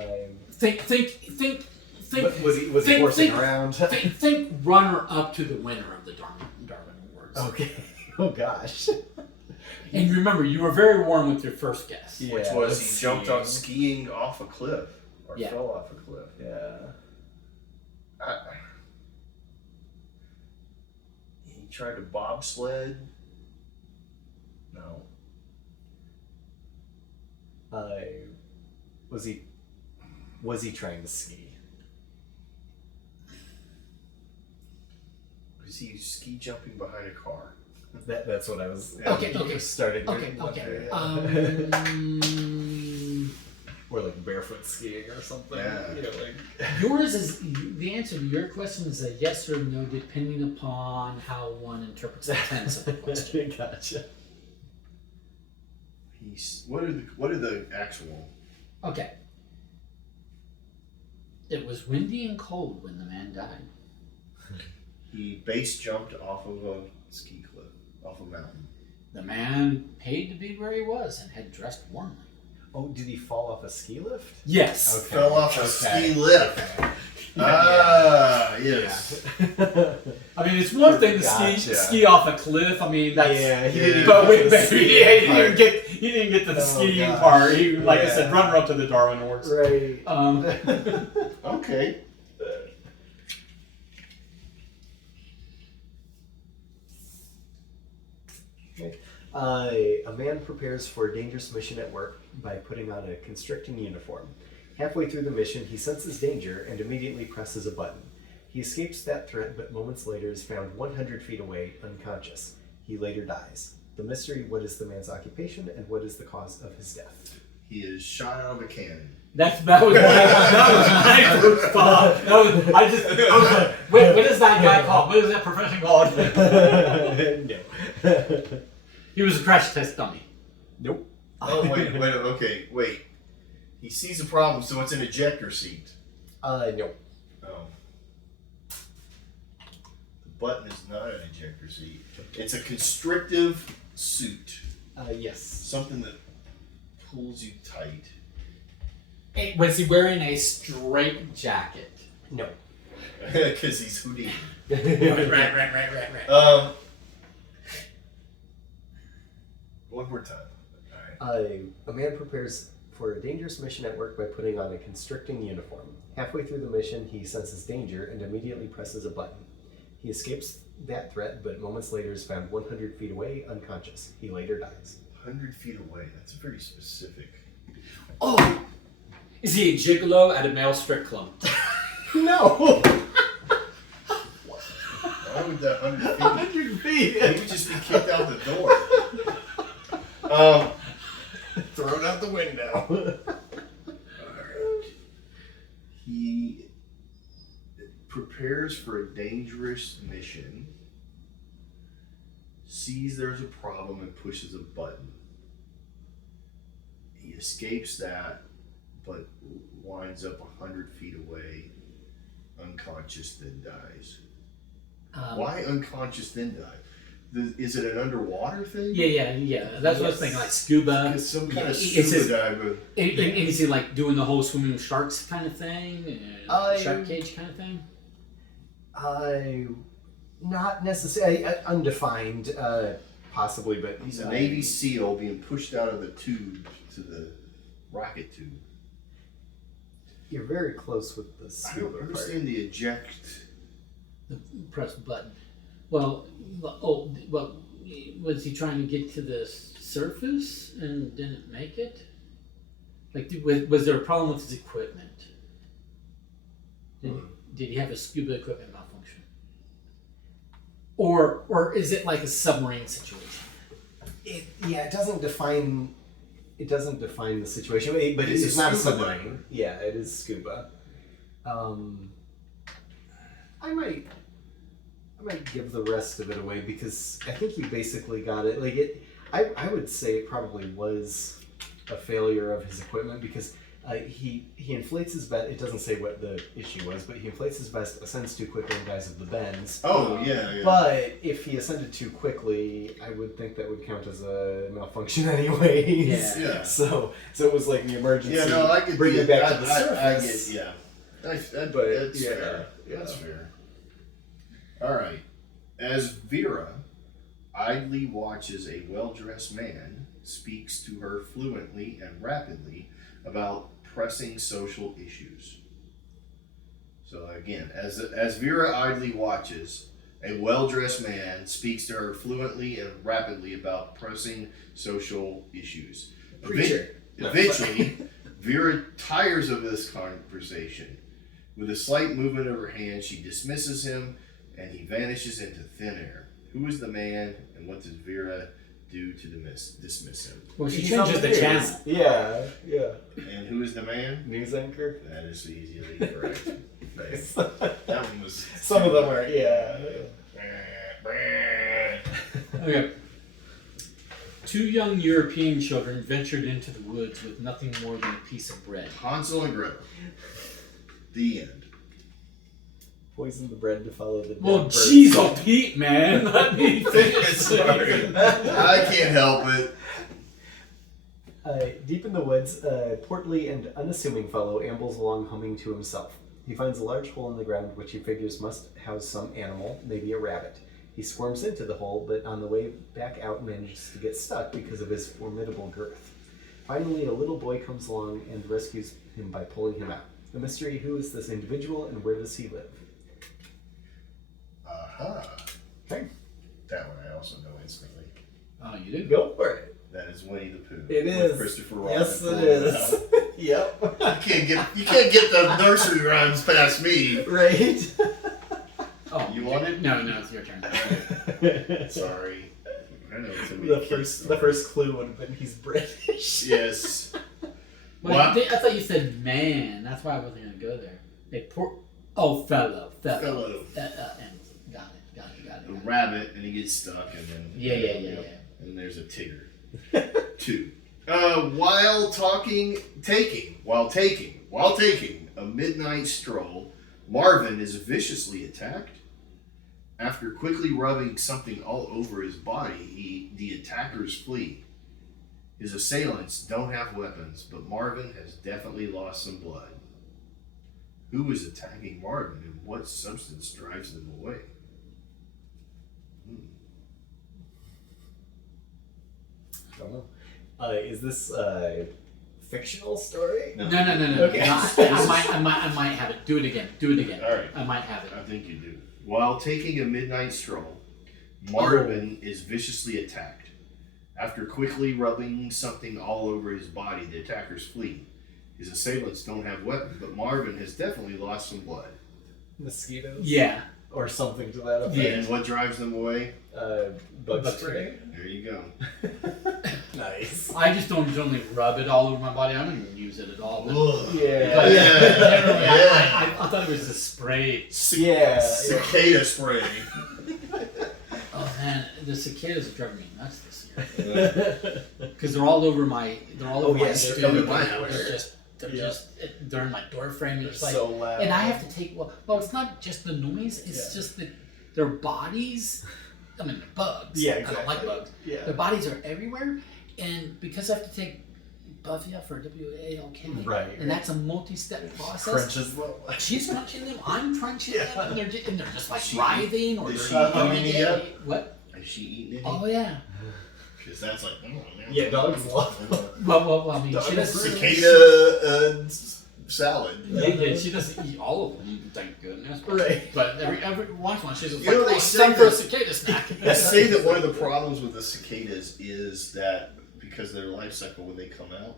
Think. was he horsing around? Think runner up to the winner of the Darwin Awards. Okay. Oh gosh. And remember, you were very warm with your first guess. Yeah, Which was let's he jumped see. on skiing off a cliff or Yeah. fell off a cliff. Yeah. He tried to bobsled. No. Was he trying to ski? Was he ski jumping behind a car? That's what I was. Okay. Starting. Okay. Or like barefoot skiing or something. Yeah. Yours is the answer to your question is a yes or no, depending upon how one interprets the tense of the question. Gotcha. What are the actual? Okay. It was windy and cold when the man died. He base jumped off of a ski cliff, off a mountain. The man paid to be where he was and had dressed warmly. Oh, did he fall off a ski lift? Yes. Okay. Fell off a Okay. ski lift. Ah, yes. I mean, it's one thing to Gotcha. ski off a cliff. I mean, that's. Yeah, he Yeah. didn't But get wait, the baby, skiing part. he didn't get to the Oh, skiing gosh. part. He, like I Yeah. said, runner up to the Darwin Awards. Right. Okay. A man prepares for a dangerous mission at work by putting on a constricting uniform. Halfway through the mission, he senses danger and immediately presses a button. He escapes that threat, but moments later is found 100 feet away, unconscious. He later dies. The mystery: what is the man's occupation and what is the cause of his death? He is shot out of a cannon. That was my first thought. I was like, what is that guy called? What is that profession called? No. He was a crash test dummy. Nope. Oh wait. He sees a problem, so it's an ejector seat. No. Oh. The button is not an ejector seat. It's a constrictive suit. Yes. Something that pulls you tight. Was he wearing a straight jacket? No. Because he's Houdini. right. One more time. Alright. A man prepares for a dangerous mission at work by putting on a constricting uniform. Halfway through the mission, he senses danger and immediately presses a button. He escapes that threat, but moments later is found 100 feet away, unconscious. He later dies. 100 feet away. That's very specific. Oh! Is he a gigolo at a male strip club? No! Why would that 100 feet? 100 feet! He would just be kicked out the door. Thrown out the window. Alright. He prepares for a dangerous mission, sees there's a problem and pushes a button. He escapes that, but winds up 100 feet away, unconscious, then dies. Why unconscious, then die? Is it an underwater thing? Yeah. That's what I was thinking, like scuba. It's some kind of It's his- scuba diver. And is he like doing the whole swimming with sharks kind of thing? Shark cage kind of thing? Not necessarily undefined, possibly, but He's a Navy SEAL being pushed out of the tube to the rocket tube. You're very close with the I scuba don't part. understand the eject. The press button. Well, was he trying to get to the surface and didn't make it? Like, was there a problem with his equipment? Did he have a scuba equipment malfunction? Or is it like a submarine situation? It doesn't define. It doesn't define the situation, but It's it's a not a scuba submarine. diver. Yeah, it is scuba. I might give the rest of it away because I think you basically got it. Like it, I would say it probably was a failure of his equipment because he inflates his vest. It doesn't say what the issue was, but he inflates his vest, ascends too quickly, and dies of the bends. Oh, yeah. But if he ascended too quickly, I would think that would count as a malfunction anyways. Yeah. So it was like the emergency. Yeah, no, I get bring it back to the I surface. get, yeah. That's yeah, fair. yeah. That's fair. All right. As Vera idly watches a well-dressed man speaks to her fluently and rapidly about pressing social issues. So again, as Vera idly watches, a well-dressed man speaks to her fluently and rapidly about pressing social issues. Preacher. Eventually, Vera tires of this conversation. With a slight movement of her hand, she dismisses him, and he vanishes into thin air. Who is the man, and what does Vera do to dismiss him? Well, she He's changes on the news. channel. Yeah. And who is the man? News anchor. That is easily correct. Nice. That one was. Some of them are, yeah. Okay. Two young European children ventured into the woods with nothing more than a piece of bread. Hansel and Gretel. The end. Poison the bread to follow the dead Well, bird. jeez, oh Pete, man. Let me finish. Sorry. I can't help it. Deep in the woods, a portly and unassuming fellow ambles along humming to himself. He finds a large hole in the ground which he figures must house some animal, maybe a rabbit. He squirms into the hole, but on the way back out manages to get stuck because of his formidable girth. Finally, a little boy comes along and rescues him by pulling him out. The mystery: who is this individual and where does he live? Okay. That one I also know instantly. Oh, you did? Go for it. That is Winnie the Pooh. It with is. Christopher Robin. Yes, it pulling is. out. Yep. You can't get the nursery rhymes past me. Right. Oh, You want it? No, it's your turn. Sorry. I know it's a The first clue would have been he's British. Yes. Well, What? I thought you said man. That's why I wasn't going to go there. Fellow. Fellow. Got it. A rabbit, and he gets stuck, and then Yeah. And there's a tigger. 2. While taking a midnight stroll, Marvin is viciously attacked. After quickly rubbing something all over his body, the attackers flee. His assailants don't have weapons, but Marvin has definitely lost some blood. Who is attacking Marvin, and what substance drives them away? I don't know. Is this a fictional story? No. Okay. I might have it. Do it again. All right. I might have it. I think you do. While taking a midnight stroll, Marvin is viciously attacked. After quickly rubbing something all over his body, the attackers flee. His assailants don't have weapons, but Marvin has definitely lost some blood. Mosquitoes? Yeah. Or something to that effect. And what drives them away? Bug Bug spray. There you go. Nice. I just don't generally rub it all over my body. I don't even use it at all. But Yeah. But generally, Yeah. I thought it was a spray. Yeah. Cicada spray. Oh man, the cicadas are driving me nuts this year. Because they're all over my. They're all over my they're studio. coming my house. They're in my door frame. And They're it's like, so loud. and I have to take. Well, it's not just the noise. It's just their bodies. I mean, they're bugs. Yeah, I don't like exactly. bugs. Yeah. Their bodies are everywhere, and because I have to take Buffy up for WALK, Right. and that's a multi-step process. Crunches them. She's crunching them. I'm crunching them, and they're just like She- writhing or is they're she eating it yet? What? Is she eating it? Oh yeah. Because that's like, Yeah, dogs love Well, I mean, Dog she doesn't. cicada salad. Yeah, she doesn't eat all of them, thank goodness. Right. But every once in a while, she's just You know, like, they oh, it's say time for a that- cicada snack. They say that one of the problems with the cicadas is that because of their life cycle when they come out,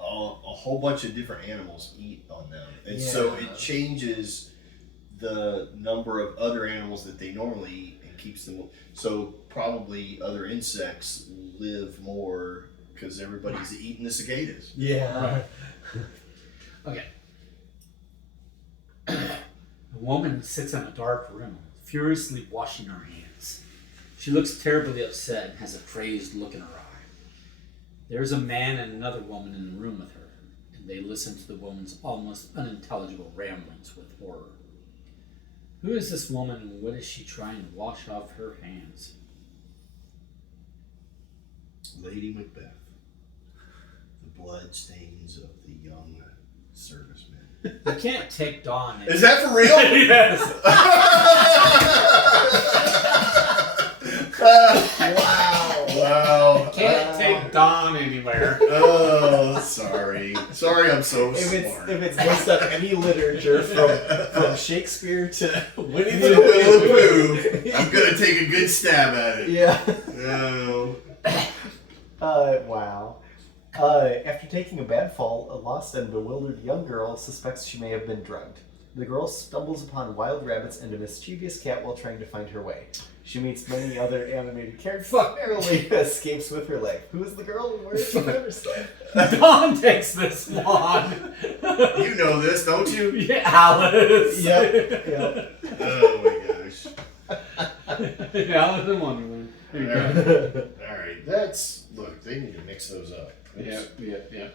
a whole bunch of different animals eat on them, and so Yeah. it changes the number of other animals that they normally eat and keeps them. So probably other insects live more because everybody's eating the cicadas. Yeah. Okay. A woman sits in a dark room, furiously washing her hands. She looks terribly upset and has a crazed look in her eye. There is a man and another woman in the room with her, and they listen to the woman's almost unintelligible ramblings with horror. Who is this woman and what is she trying to wash off her hands? Lady Macbeth. The blood stains of the young servicemen. You can't take Dawn. Is that for real? Yes. Wow. Can't take Dawn anywhere. Oh, sorry. Sorry, I'm so If smart. it's based on any literature from Shakespeare to Winnie Winnie the the Pooh, Pooh. I'm gonna take a good stab at it. yeah. No. Wow. After taking a bad fall, a lost and bewildered young girl suspects she may have been drugged. The girl stumbles upon wild rabbits and a mischievous cat while trying to find her way. She meets many other animated characters and narrowly escapes with her life. Who is the girl and where did she find herself? Dawn takes this one. You know this, don't you? Yeah, Alice. Yep. Oh my gosh. Alice in Wonderland. There you go. Alright, look. They need to mix those up. Oops. Yeah.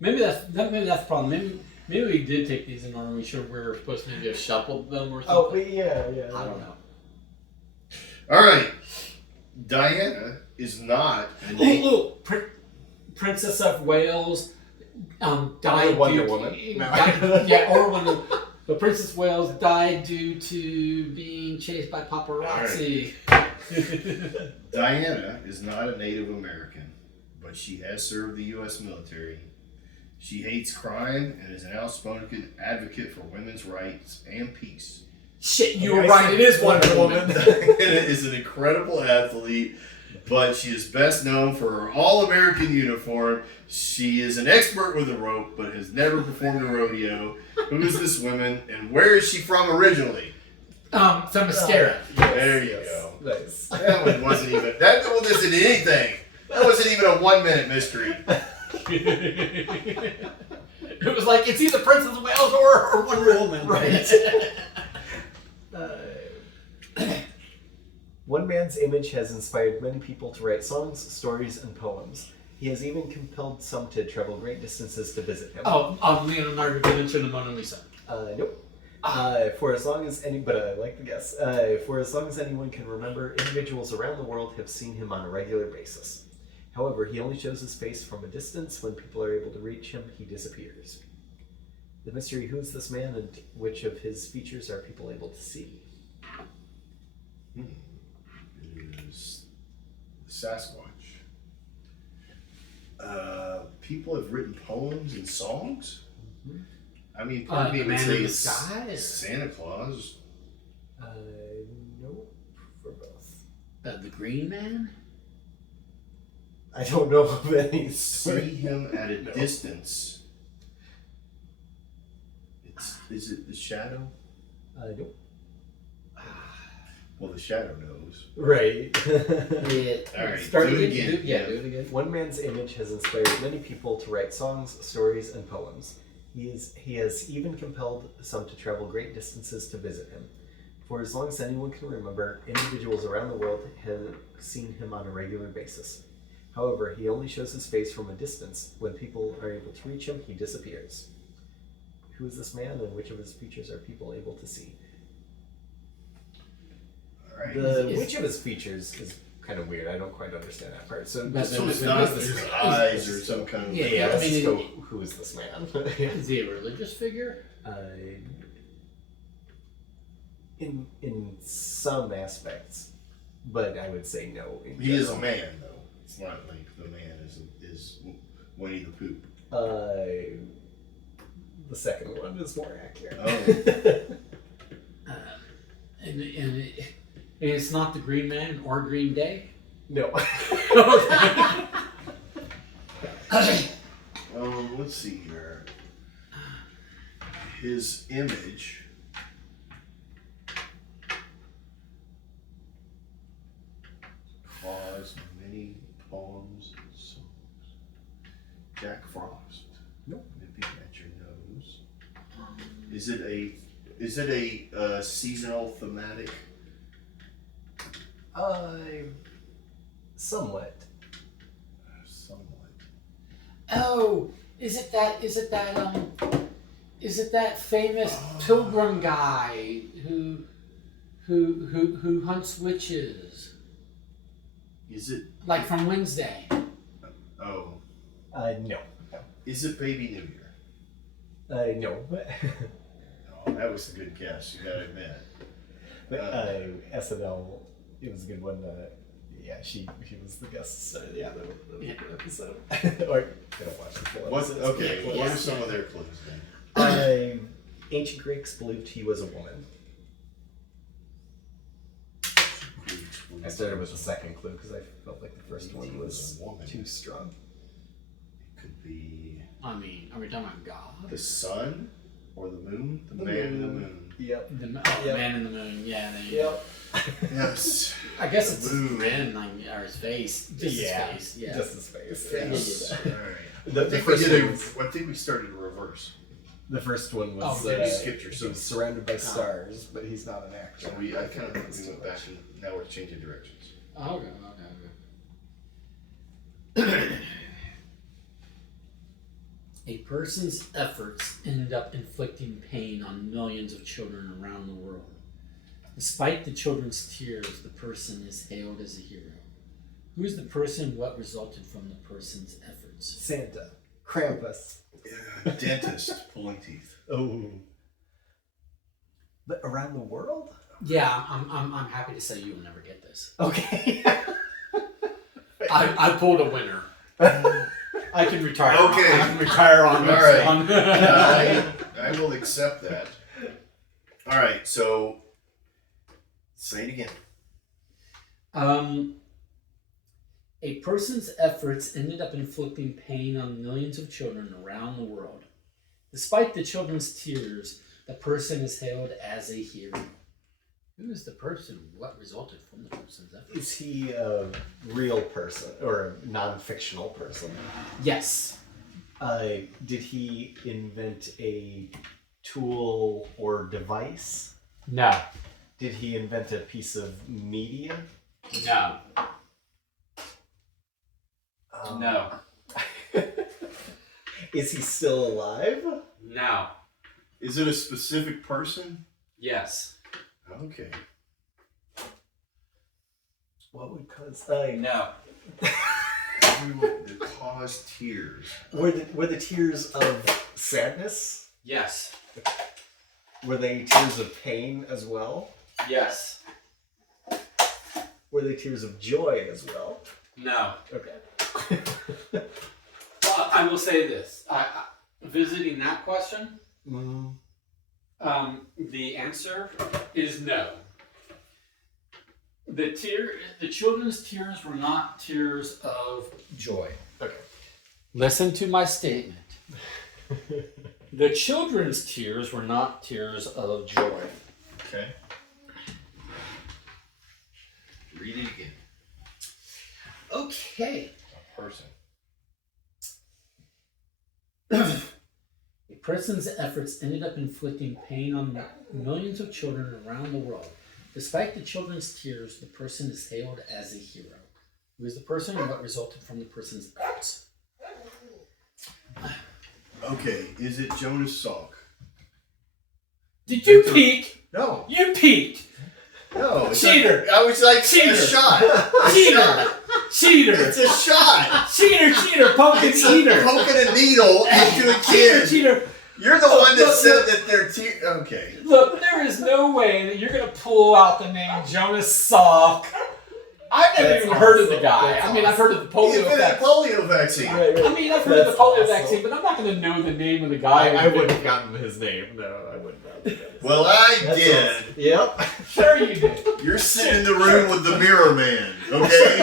Maybe that's the problem. Maybe we did take these and aren't we sure we're supposed to maybe have shuffled them or something? Oh, but yeah. I don't know. All right. Diana is not. Princess of Wales died Wonder due Woman. Or Wonder. But Princess of Wales died due to being chased by paparazzi. Diana is not a Native American, but she has served the U.S. military. She hates crime and is an outspoken advocate for women's rights and peace. Shit, you were right. It is Wonder Woman. Diana is an incredible athlete, but she is best known for her all-American uniform. She is an expert with a rope, but has never performed a rodeo. Who is this woman, and where is she from originally? Some mascara. There you go. Nice. That one wasn't even. That wasn't anything. That wasn't even a 1-minute mystery. It was like it's either Princess of Wales or Wonder Woman. Right. One man's image has inspired many people to write songs, stories, and poems. He has even compelled some to travel great distances to visit him. Leonardo da Vinci and the Mona Lisa. Nope. For as long as but I like the guess. For as long as anyone can remember, individuals around the world have seen him on a regular basis. However, he only shows his face from a distance. When people are able to reach him, he disappears. The mystery: who is this man, and which of his features are people able to see? It is Sasquatch. People have written poems and songs. Mm-hmm. I mean, part of me the would Man say in the it's Sky? Santa Claus. Nope. For both. The Green Man? I don't know of any. See him at a distance. Is it the Shadow? Nope. Well, the Shadow knows. Right. All right, Start do it again. again. Do it again. One man's image has inspired many people to write songs, stories, and poems. He has even compelled some to travel great distances to visit him. For as long as anyone can remember, individuals around the world have seen him on a regular basis. However, he only shows his face from a distance. When people are able to reach him, he disappears. Who is this man, and which of his features are people able to see? All right. Which of his features is kind of weird. I don't quite understand that part. So it's not his eyes or some kind of. Yeah. I mean, who is this man? Is he a religious figure? In some aspects, but I would say no. He is a man, though. It's not like the man is Winnie the Pooh. The second one is more accurate. Oh. And it's not the Green Man or Green Day? No. Let's see here. His image. Caused many poems and songs. Jack Frost. Nope. Nipping at your nose. Is it a seasonal thematic? Somewhat. Somewhat. Oh, is it that famous pilgrim guy who hunts witches? Is it? Like from Wednesday. Oh. No. Is it Baby New Year? No. Oh, that was a good guess. You gotta admit. But SNL, it was a good one. Yeah, she was the guest. That was a good episode. Or I don't watch the full episode. What are some of their clues then? Ancient Greeks believed he was a woman. I started with the second clue because I felt like the first one was too strong. It could be. I mean, are we talking about God? The sun or the moon? The man in the moon. Yep. The Man in the Moon. Yeah. There you go. Yes. I guess it's his Moon. grin, or his face. Just his face. Yeah. Just his face. Yes. All right. The first one I think we started in reverse. The first one was Oh, you skipped he yourself. was surrounded by stars, but he's not an actor. So I kind of think we went back and now we're changing directions. Okay. A person's efforts end up inflicting pain on millions of children around the world. Despite the children's tears, the person is hailed as a hero. Who is the person? What resulted from the person's efforts? Santa. Krampus. Dentist pulling teeth. Oh. But around the world? Yeah, I'm happy to say you'll never get this. Okay. I pulled a winner. I can retire. Okay. I can retire on All this right. one. I will accept that. All right, so say it again. A person's efforts ended up inflicting pain on millions of children around the world. Despite the children's tears, the person is hailed as a hero. Who is the person? What resulted from the person's efforts? Is he a real person or a non-fictional person? Yes. Did he invent a tool or device? No. Did he invent a piece of media? No. No. Is he still alive? No. Is it a specific person? Yes. Okay. What would cause? No. That cause tears. Were the tears of sadness? Yes. Were they tears of pain as well? Yes. Were they tears of joy as well? No. Okay. Well, I will say this. Visiting that question, the answer is no. The children's tears were not tears of joy. Okay. Listen to my statement. The children's tears were not tears of joy. Okay. Read it again. Okay. A person. A person's efforts ended up inflicting pain on millions of children around the world. Despite the children's tears, the person is hailed as a hero. Who is the person and what resulted from the person's efforts? Okay, is it Jonas Salk? Did you peek? No. You peeked. No. It's Cheater. I was like, Cheater. a shot. A Cheater. shot. Cheater. It's a shot. Cheater. Pumpkin It's cheater. poking a needle into a kid. Cheater. You're the one that look, said look. that they're okay. Look, there is no way that you're going to pull out the name Jonas Salk. I've never even heard of the guy. I mean, I've heard of the He polio invented vaccine. polio vaccine. I mean, I've heard of the polio vaccine, but I'm not going to know the name of the guy. I wouldn't have gotten his name. No, I wouldn't have gotten his name. Well, I That's did. awesome. Yep. Sure you did. You're sitting in the room with the Mirror Man, okay?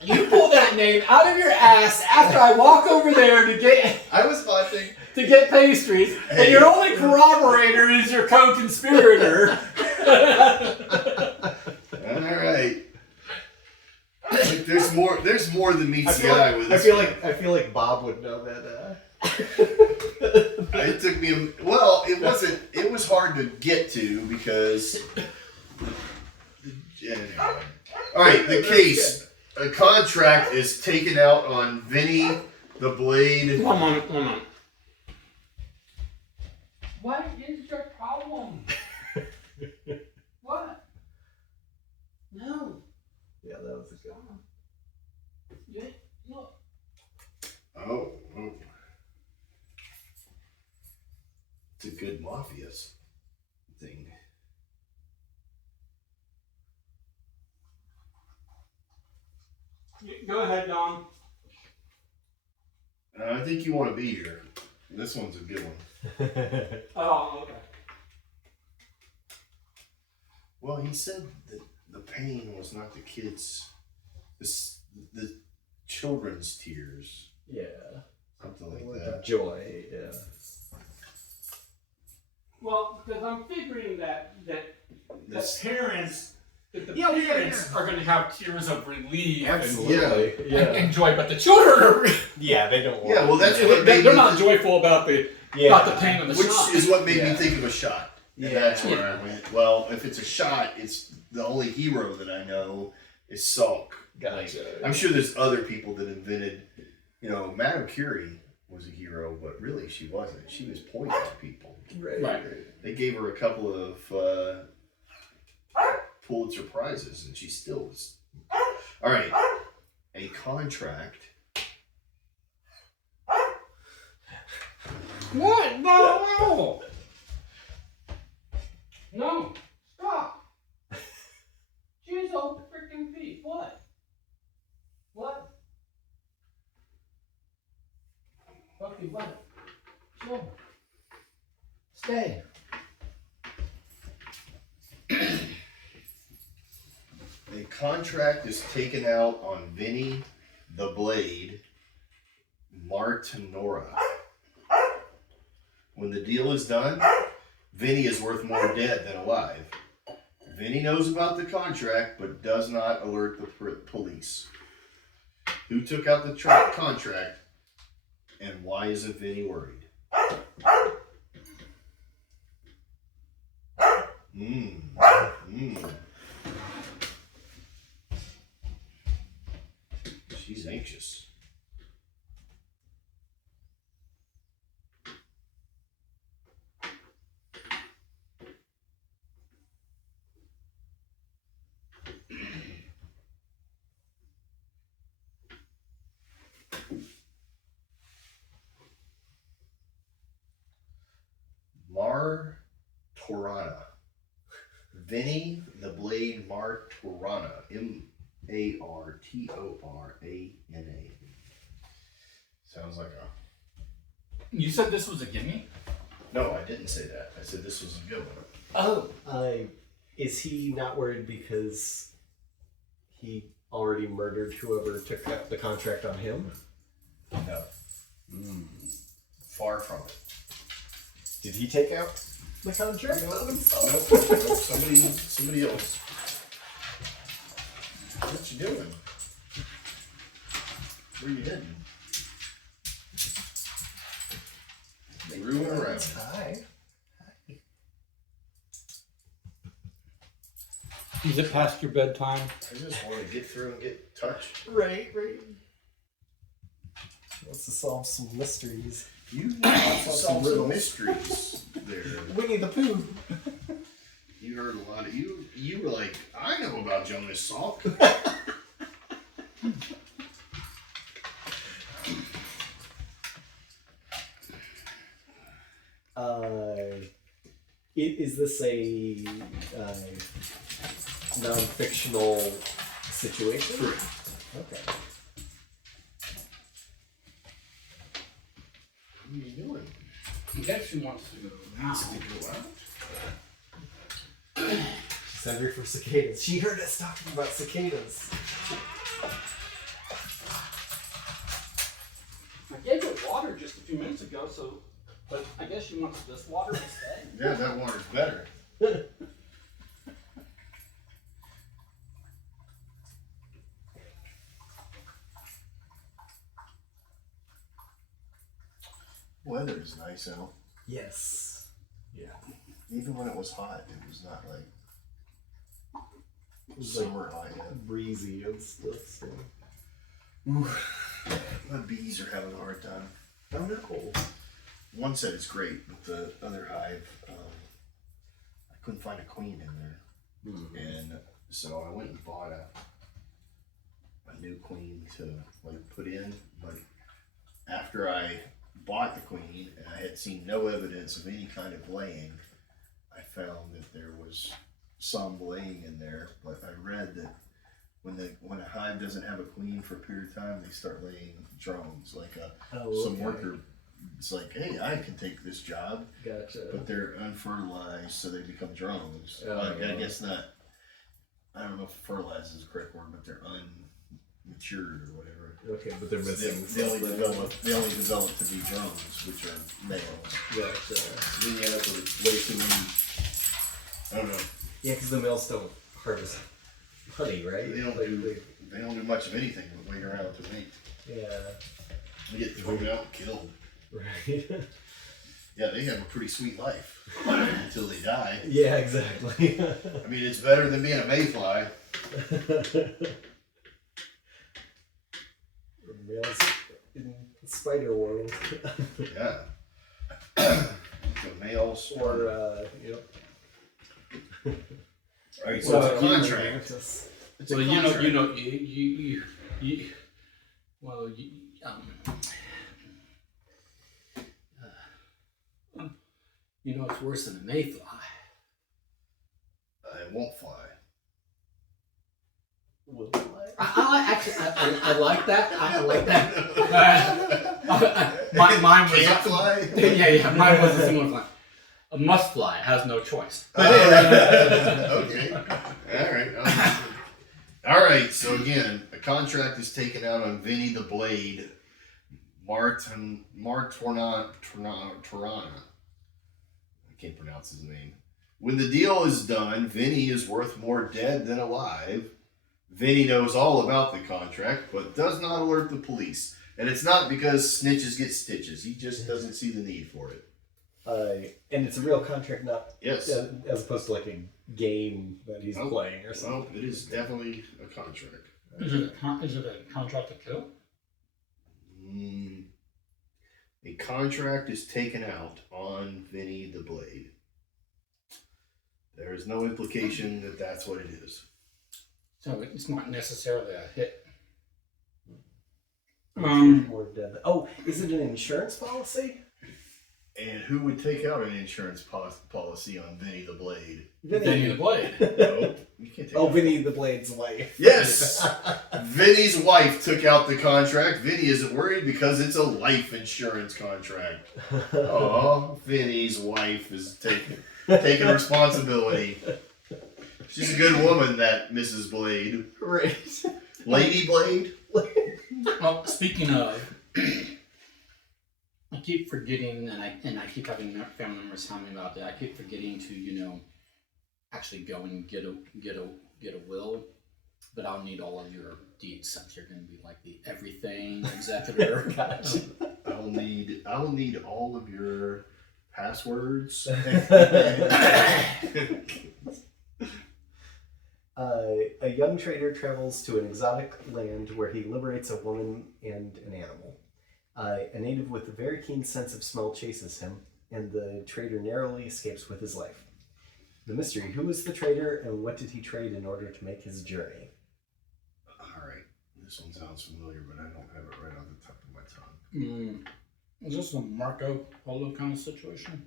You pull that name out of your ass after I walk over there to I was watching. get pastries, and Hey. your only corroborator is your co-conspirator. All right. Like, there's more than meets the eye with I this. feel like Bob would know that. It took me. It was hard to get to because. Anyway. All right, the case. A contract is taken out on Vinny the Blade. One moment. What is your problem? What? No. Yeah, that was a good one. Yeah, look. Oh. It's a good mafia thing. Go ahead, Don. I think you want to be here. This one's a good one. Oh, okay. Well, he said that the pain was not the kids, the children's tears, Yeah. something like With that. joy, yeah. Well, because I'm figuring that This- parents are going to have tears of relief Absolutely. and joy, but the children are Yeah, they don't want Yeah, well, that's what made they're me not joyful about the pain of the which shot. is what made me Yeah. think of a shot. And Yeah. that's where I went. Well, if it's a shot, it's the only hero that I know is sulk. Gotcha. Like, I'm sure there's other people that invented, Madame Curie was a hero, but really she wasn't. She was poisoning people. Right. They gave her a couple of Pulitzer Prizes, and she still was. All right, a contract. What? No! No! Stop! Jeez, oh freaking feet! What? What? Buffy, what? Chill. Stay. A contract is taken out on Vinny the Blade Martinora. When the deal is done, Vinny is worth more dead than alive. Vinny knows about the contract, but does not alert the police. Who took out the contract, and why isn't Vinny worried? She's anxious. Martorana. Vinny the Blade Martorana. Martorana. Sounds like a... You said this was a gimme? No, I didn't say that. I said this was a good one. Oh, is he not worried because he already murdered whoever took out the contract on him? No. Far from it. Did he take out the contract on himself? Nope. Somebody else. What you doing? Where you heading? Rooming around. Hi. Is it past your bedtime? I just want to get through and get touched. Right. Wants to solve some mysteries. You solved some mysteries there. Winnie the Pooh. You heard a lot of you were like, I know about Jonas Salk. Is this a non-fictional situation? Correct. Okay. What are you doing? He actually wants to go now. Needs to go out. She's hungry for cicadas. She heard us talking about cicadas. I gave it water just a few minutes ago, but I guess she wants this water instead. Yeah, that water's better. Weather is nice out. Yes. Yeah. Even when it was hot, it was not like It was summer hot yet. like breezy and stuff. So. Ooh, my bees are having a hard time. Oh no. One said it's great, but the other hive, I couldn't find a queen in there. And so I went and bought a new queen to put in. But after I bought the queen and I had seen no evidence of any kind of laying, I found that there was some laying in there. But I read that when a hive doesn't have a queen for a period of time, they start laying drones. Some worker, it's like, hey, I can take this job. Gotcha. But they're unfertilized, so they become drones. Oh, I guess not. I don't know if fertilized is the correct word, but they're unmatured or whatever. Okay, but they're They, missing. they only develop to be drones, which are males. Gotcha. So then you end up with way too many. I don't know. Yeah, because the males don't harvest honey, right? They don't do much of anything but wait around to mate. Yeah. They get thrown out and killed. Right. Yeah, they have a pretty sweet life until they die. Yeah, exactly. I mean, it's better than being a mayfly. Males in the spider world. Yeah. The males. Or, Alright, so it's a contract. Mantis. It's a Well, contract. It's worse than a mayfly. It won't fly. Will fly. I like that. I like that. Mine was Can't fly? Yeah. Mine was a similar fly. A must fly has no choice. Okay. All right. So again, a contract is taken out on Vinny the Blade, Martorana. I can't pronounce his name. When the deal is done, Vinny is worth more dead than alive. Vinny knows all about the contract, but does not alert the police. And it's not because snitches get stitches. He just doesn't see the need for it. And it's a real contract, not Yes. as opposed to like a game that he's Nope. playing or something. Well, it is definitely a contract. Is it a contract to kill? A contract is taken out on Vinny the Blade. There is no implication that that's what it is. So it's not necessarily a hit. More dead. Is it an insurance policy? And who would take out an insurance policy on Vinny the Blade? Vinny the Blade. No, you can't take out. Vinny the Blade's wife. Yes! Vinny's wife took out the contract. Vinny isn't worried because it's a life insurance contract. Oh, Vinny's wife is taking responsibility. She's a good woman, that Mrs. Blade. Right. Lady Blade? Well, speaking of, I keep forgetting, and I keep having family members tell me about that. I keep forgetting to, actually go and get a will, but I'll need all of your deeds since you're going to be like the everything executor. Gotcha. I'll need all of your passwords. A young trader travels to an exotic land where he liberates a woman and an animal. A native with a very keen sense of smell chases him, and the trader narrowly escapes with his life. The mystery: who is the trader, and what did he trade in order to make his journey? Alright, this one sounds familiar, but I don't have it right on the top of my tongue. Is this a Marco Polo kind of situation?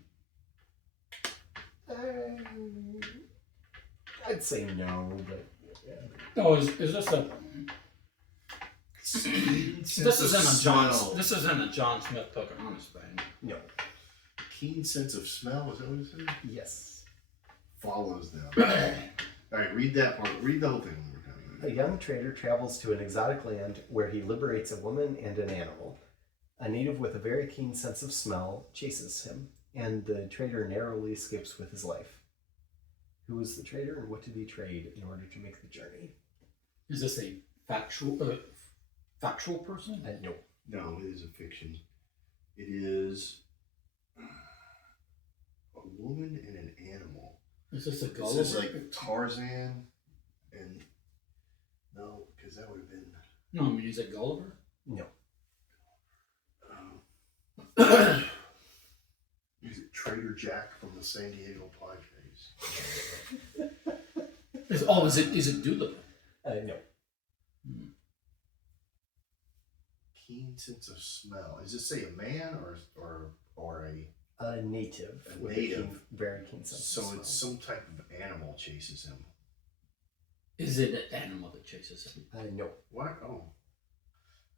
I'd say no, but yeah. No, is this a... This isn't a John Smith Pocahontas thing. No. Keen sense of smell, is that what it said? Yes. Follows them. Alright, read that part. Read the whole thing one more time. A young trader travels to an exotic land where he liberates a woman and an animal. A native with a very keen sense of smell chases him, and the trader narrowly escapes with his life. Who was the trader, and what did he trade in order to make the journey? Is this a factual person? No. No, it is a fiction. It is a woman and an animal. Is this a This Gulliver? is like Tarzan and... No, because that would have been... No, I mean, is it Gulliver? No. Is it Trader Jack from the San Diego Padres? Is it Doolittle? No. Keen sense of smell. Does it say a man or a... A native. A with native. A very keen sense of So smell. it's some type of animal chases him. Is it an animal that chases him? No. What? Oh.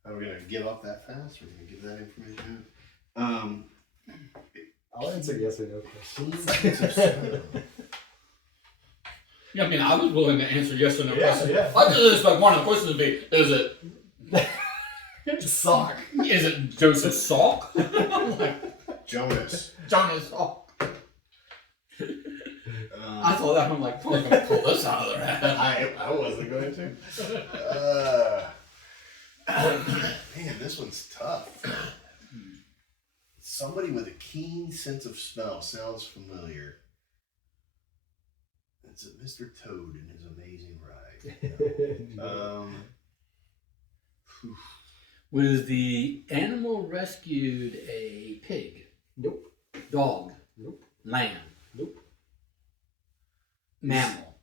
Are we going to give up that fast? Are we going to give that information out? I'll answer yes or no Keen questions. sense of smell. Yeah, I mean, I was willing to answer yes or no. Yeah. I just expect one of the questions to be: Is it Sock. Is it Joseph Salk? Like, Jonas. Jonas Salk. I saw that. I'm like, I'm gonna pull this out of their hat. I wasn't going to. Man, this one's tough. Somebody with a keen sense of smell sounds familiar. It's Mr. Toad and his amazing ride. Was the animal rescued a pig? Nope. Dog? Nope. Lamb? Nope. Mammal?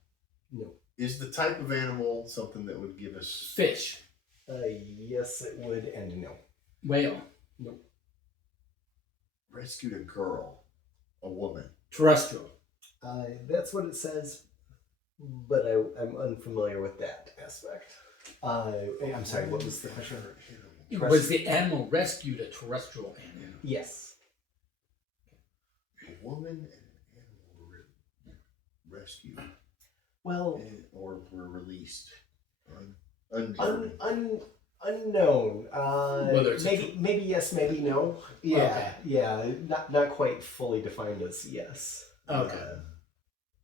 No. Is the type of animal something that would give us Fish? Yes, it would, and no. Whale? Nope. rescued a girl, a woman? Terrestrial? That's what it says, but I'm unfamiliar with that aspect. I'm sorry, what was the question? Was the animal rescued a terrestrial animal? Yes. A woman and an animal were rescued. Well, or were released. Unburdened. Unknown. Whether it's maybe yes, maybe no. Yeah, Okay. yeah. Not quite fully defined as yes. Okay.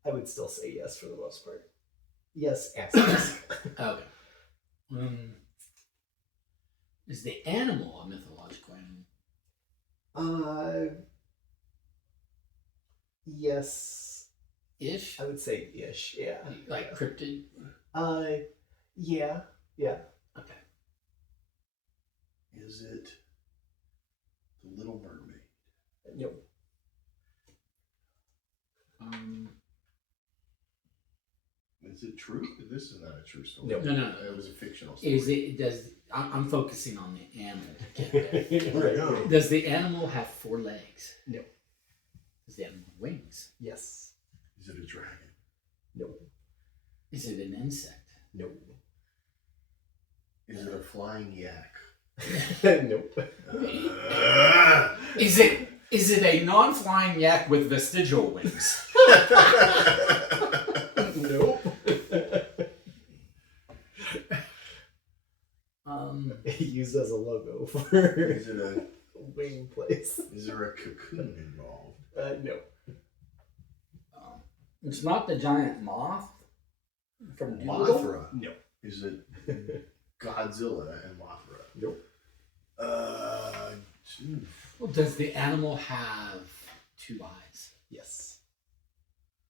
I would still say yes for the most part. Yes, asterisk. Okay. Is the animal a mythological animal? Yes. Ish? I would say ish. Yeah. Like cryptid? Yeah. Yeah. Okay. Is it the Little Mermaid? Nope. Is it true? This is not a true story. No. No. It was a fictional story. Is it? I'm focusing on the animal. Right. No. Does the animal have 4 legs? No. Does the animal have wings? Yes. Is it a dragon? No. Is it an insect? No. Is it a flying yak? Nope. Is it a non-flying yak with vestigial wings? Nope. Used as a logo for Is it a wing place. Is there a cocoon involved? No. It's not the giant moth from Doolittle? Mothra. No. Is it Godzilla and Mothra? Nope. Well, does the animal have 2 eyes? Yes.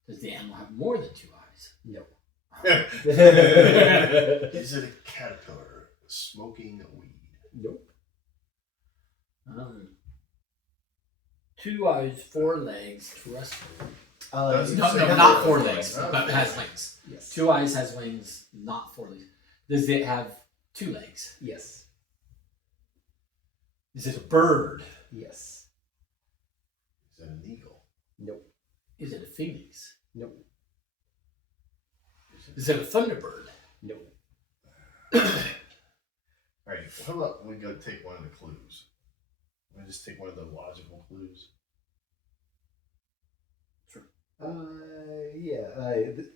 Does the animal have more than 2 eyes? No. Is it a caterpillar smoking weed? Nope. 2 eyes, 4 legs, terrestrial. Doesn't No, say not 4 four legs, legs. but has wings. Yes. 2 eyes has wings, not 4 legs. Does it have 2 legs? Yes. Is it a bird? Yes. Is it an eagle? Nope. Is it a phoenix? Nope. Is it a thunderbird? Nope. All right. How about we go take one of the clues? We just take one of the logical clues. Yeah.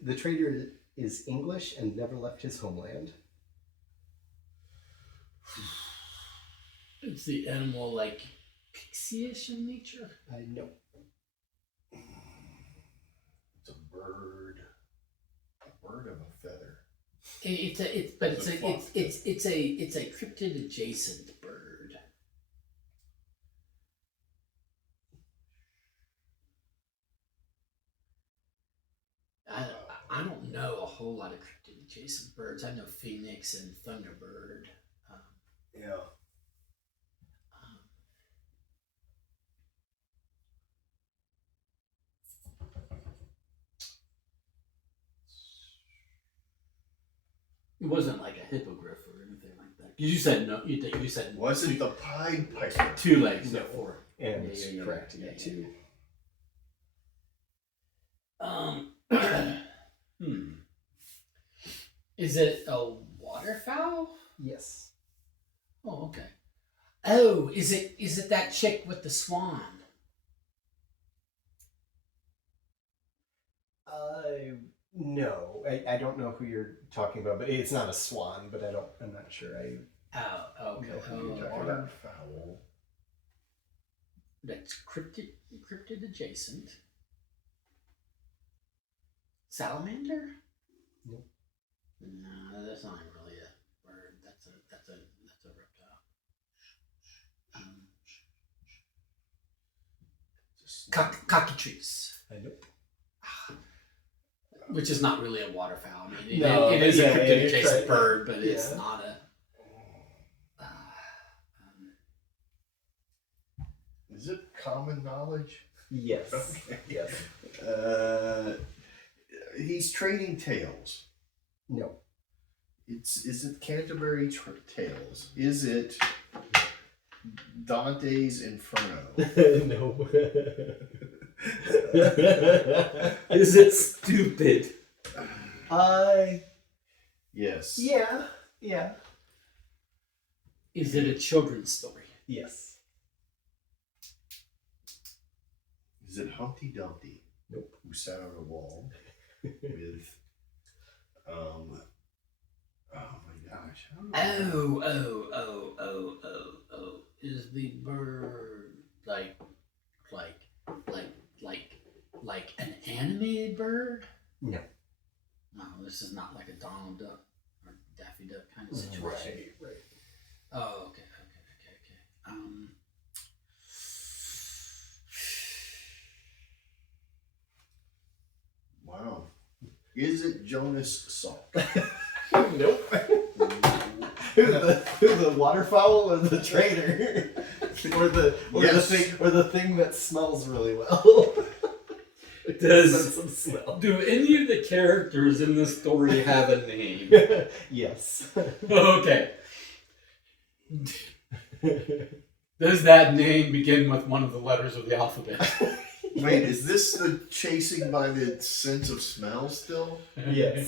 The trader is English and never left his homeland. Is the animal like pixie-ish in nature? No. It's a bird. A bird of a feather. It's a cryptid adjacent bird. I don't know a whole lot of cryptid adjacent birds. I know phoenix and thunderbird. Yeah. It wasn't like a hippogriff or anything like that. You said no. You said Was it the Pied Piper? 2 legs, No. not 4. And Yeah. correct. Yeah. 2. Is it a waterfowl? Yes. Oh, okay. Oh, is it that chick with the swan? No. I don't know who you're talking about, but it's not a swan. But I'm not sure. Oh, okay. You're talking about fowl. That's cryptid adjacent. Salamander? Nope. No, that's not really a bird. That's a reptile. It's a snake. Cockatrice. Nope. which is not really a waterfowl. I mean, No, it is a yeah, cryptic you're adjacent trying- bird, but it's yeah. not a. Is it common knowledge? Yes. Okay. Yes. He's trading tales. No. Is it Canterbury Tales? Is it Dante's Inferno? No. Is it stupid? Yes. Yeah. Yeah. Is it a children's story? Yes. Is it Humpty Dumpty? Nope. Who sat on a wall with oh my gosh. Oh. Is the bird like an animated bird? No. No, this is not like a Donald Duck or Daffy Duck kind of situation. Right. Oh, okay. Wow. Is it Jonas Salk? Nope. Who's the waterfowl or the trader? or the thing that smells really well. Does some smell. do any of the characters in this story have a name? Yes. Okay. Does that name begin with one of the letters of the alphabet? Wait, is this the chasing by the sense of smell still? Yes.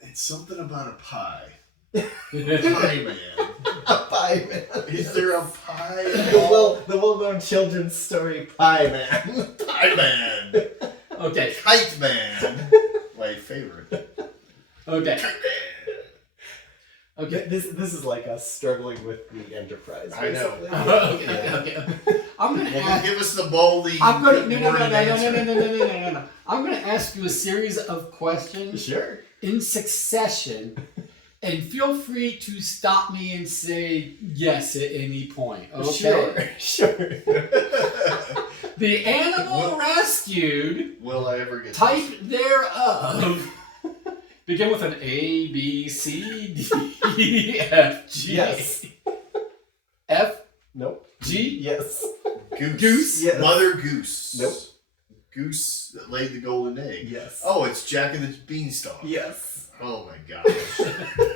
It's something about a pie. Pie man. A pie man. Is there a pie? The well-known children's story Pie Man. Pie man. Okay. Kite man. My favorite. Okay. Okay. This is like us struggling with the Enterprise. I know. basically. Okay. I'm gonna Well, ask. give us the boldly. I'm gonna good no. worded answer. No. I'm gonna ask you a series of questions Sure. in succession, and feel free to stop me and say yes at any point. Okay. Sure. The animal rescued. Will I ever get Type thereof. Begin with an A, B, C, D, E, F, G. Yes. F, Nope. G. Yes. Goose. Goose? Yes. Mother Goose. Nope. Goose that laid the golden egg. Yes. Oh, it's Jack and the Beanstalk. Yes. Oh my gosh.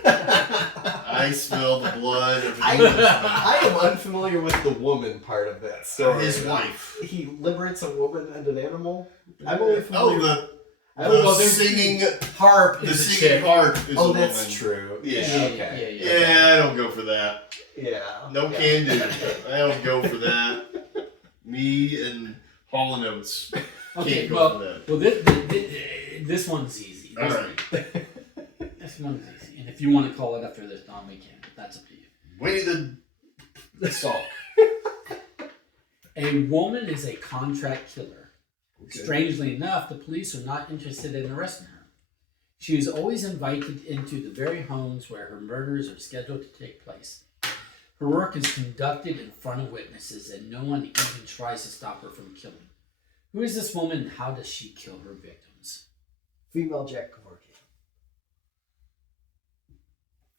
I smell the blood of an I Englishman. am unfamiliar with the woman part of that story. His wife. He liberates a woman and an animal. I'm only Oh, familiar. the singing Harp the is a singing chick. harp is a Oh, woman. that's true. Yeah. Okay. Yeah, I don't go for that. Yeah. No Yeah. can do. I don't go for that. Me and Hall & Oates Okay, can't go well, for that. this one's easy. All right. This one's easy. And if you want to call it after this, Don, we can. That's up to you. Winnie the Salt. A woman is a contract killer. Okay. Strangely enough, the police are not interested in arresting her. She is always invited into the very homes where her murders are scheduled to take place. Her work is conducted in front of witnesses, and no one even tries to stop her from killing. Who is this woman, and how does she kill her victims? Female Jack Kevorkian.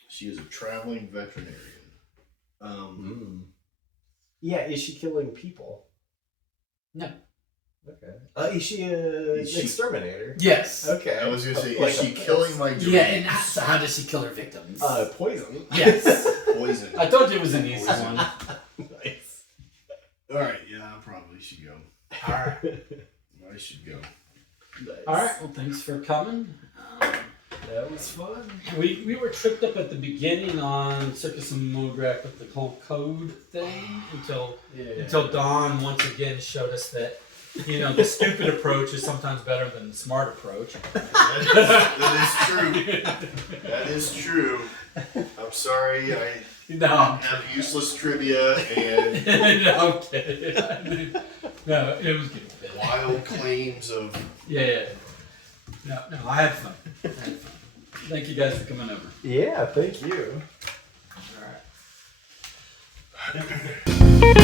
She is a traveling veterinarian. Yeah, is she killing people? No. Okay. Is she an exterminator? Yes. Okay. I was going to say, Like is she a- killing my dreams? Yeah, and so how does she kill her victims? Poison. Yes. Poison. I told you it was an easy one. Nice. All right, yeah, I probably should go. All right. I should go. Nice. All right. Well, thanks for coming. That was fun. We were tripped up at the beginning on Circus of Mhodryak with the whole code thing until Don once again showed us that the stupid approach is sometimes better than the smart approach. That is true. I'm sorry, I No, have useless trivia and no, I'm kidding. No, it was good. wild claims of. Yeah. No, I had fun. Thank you guys for coming over. Yeah, thank you. All right.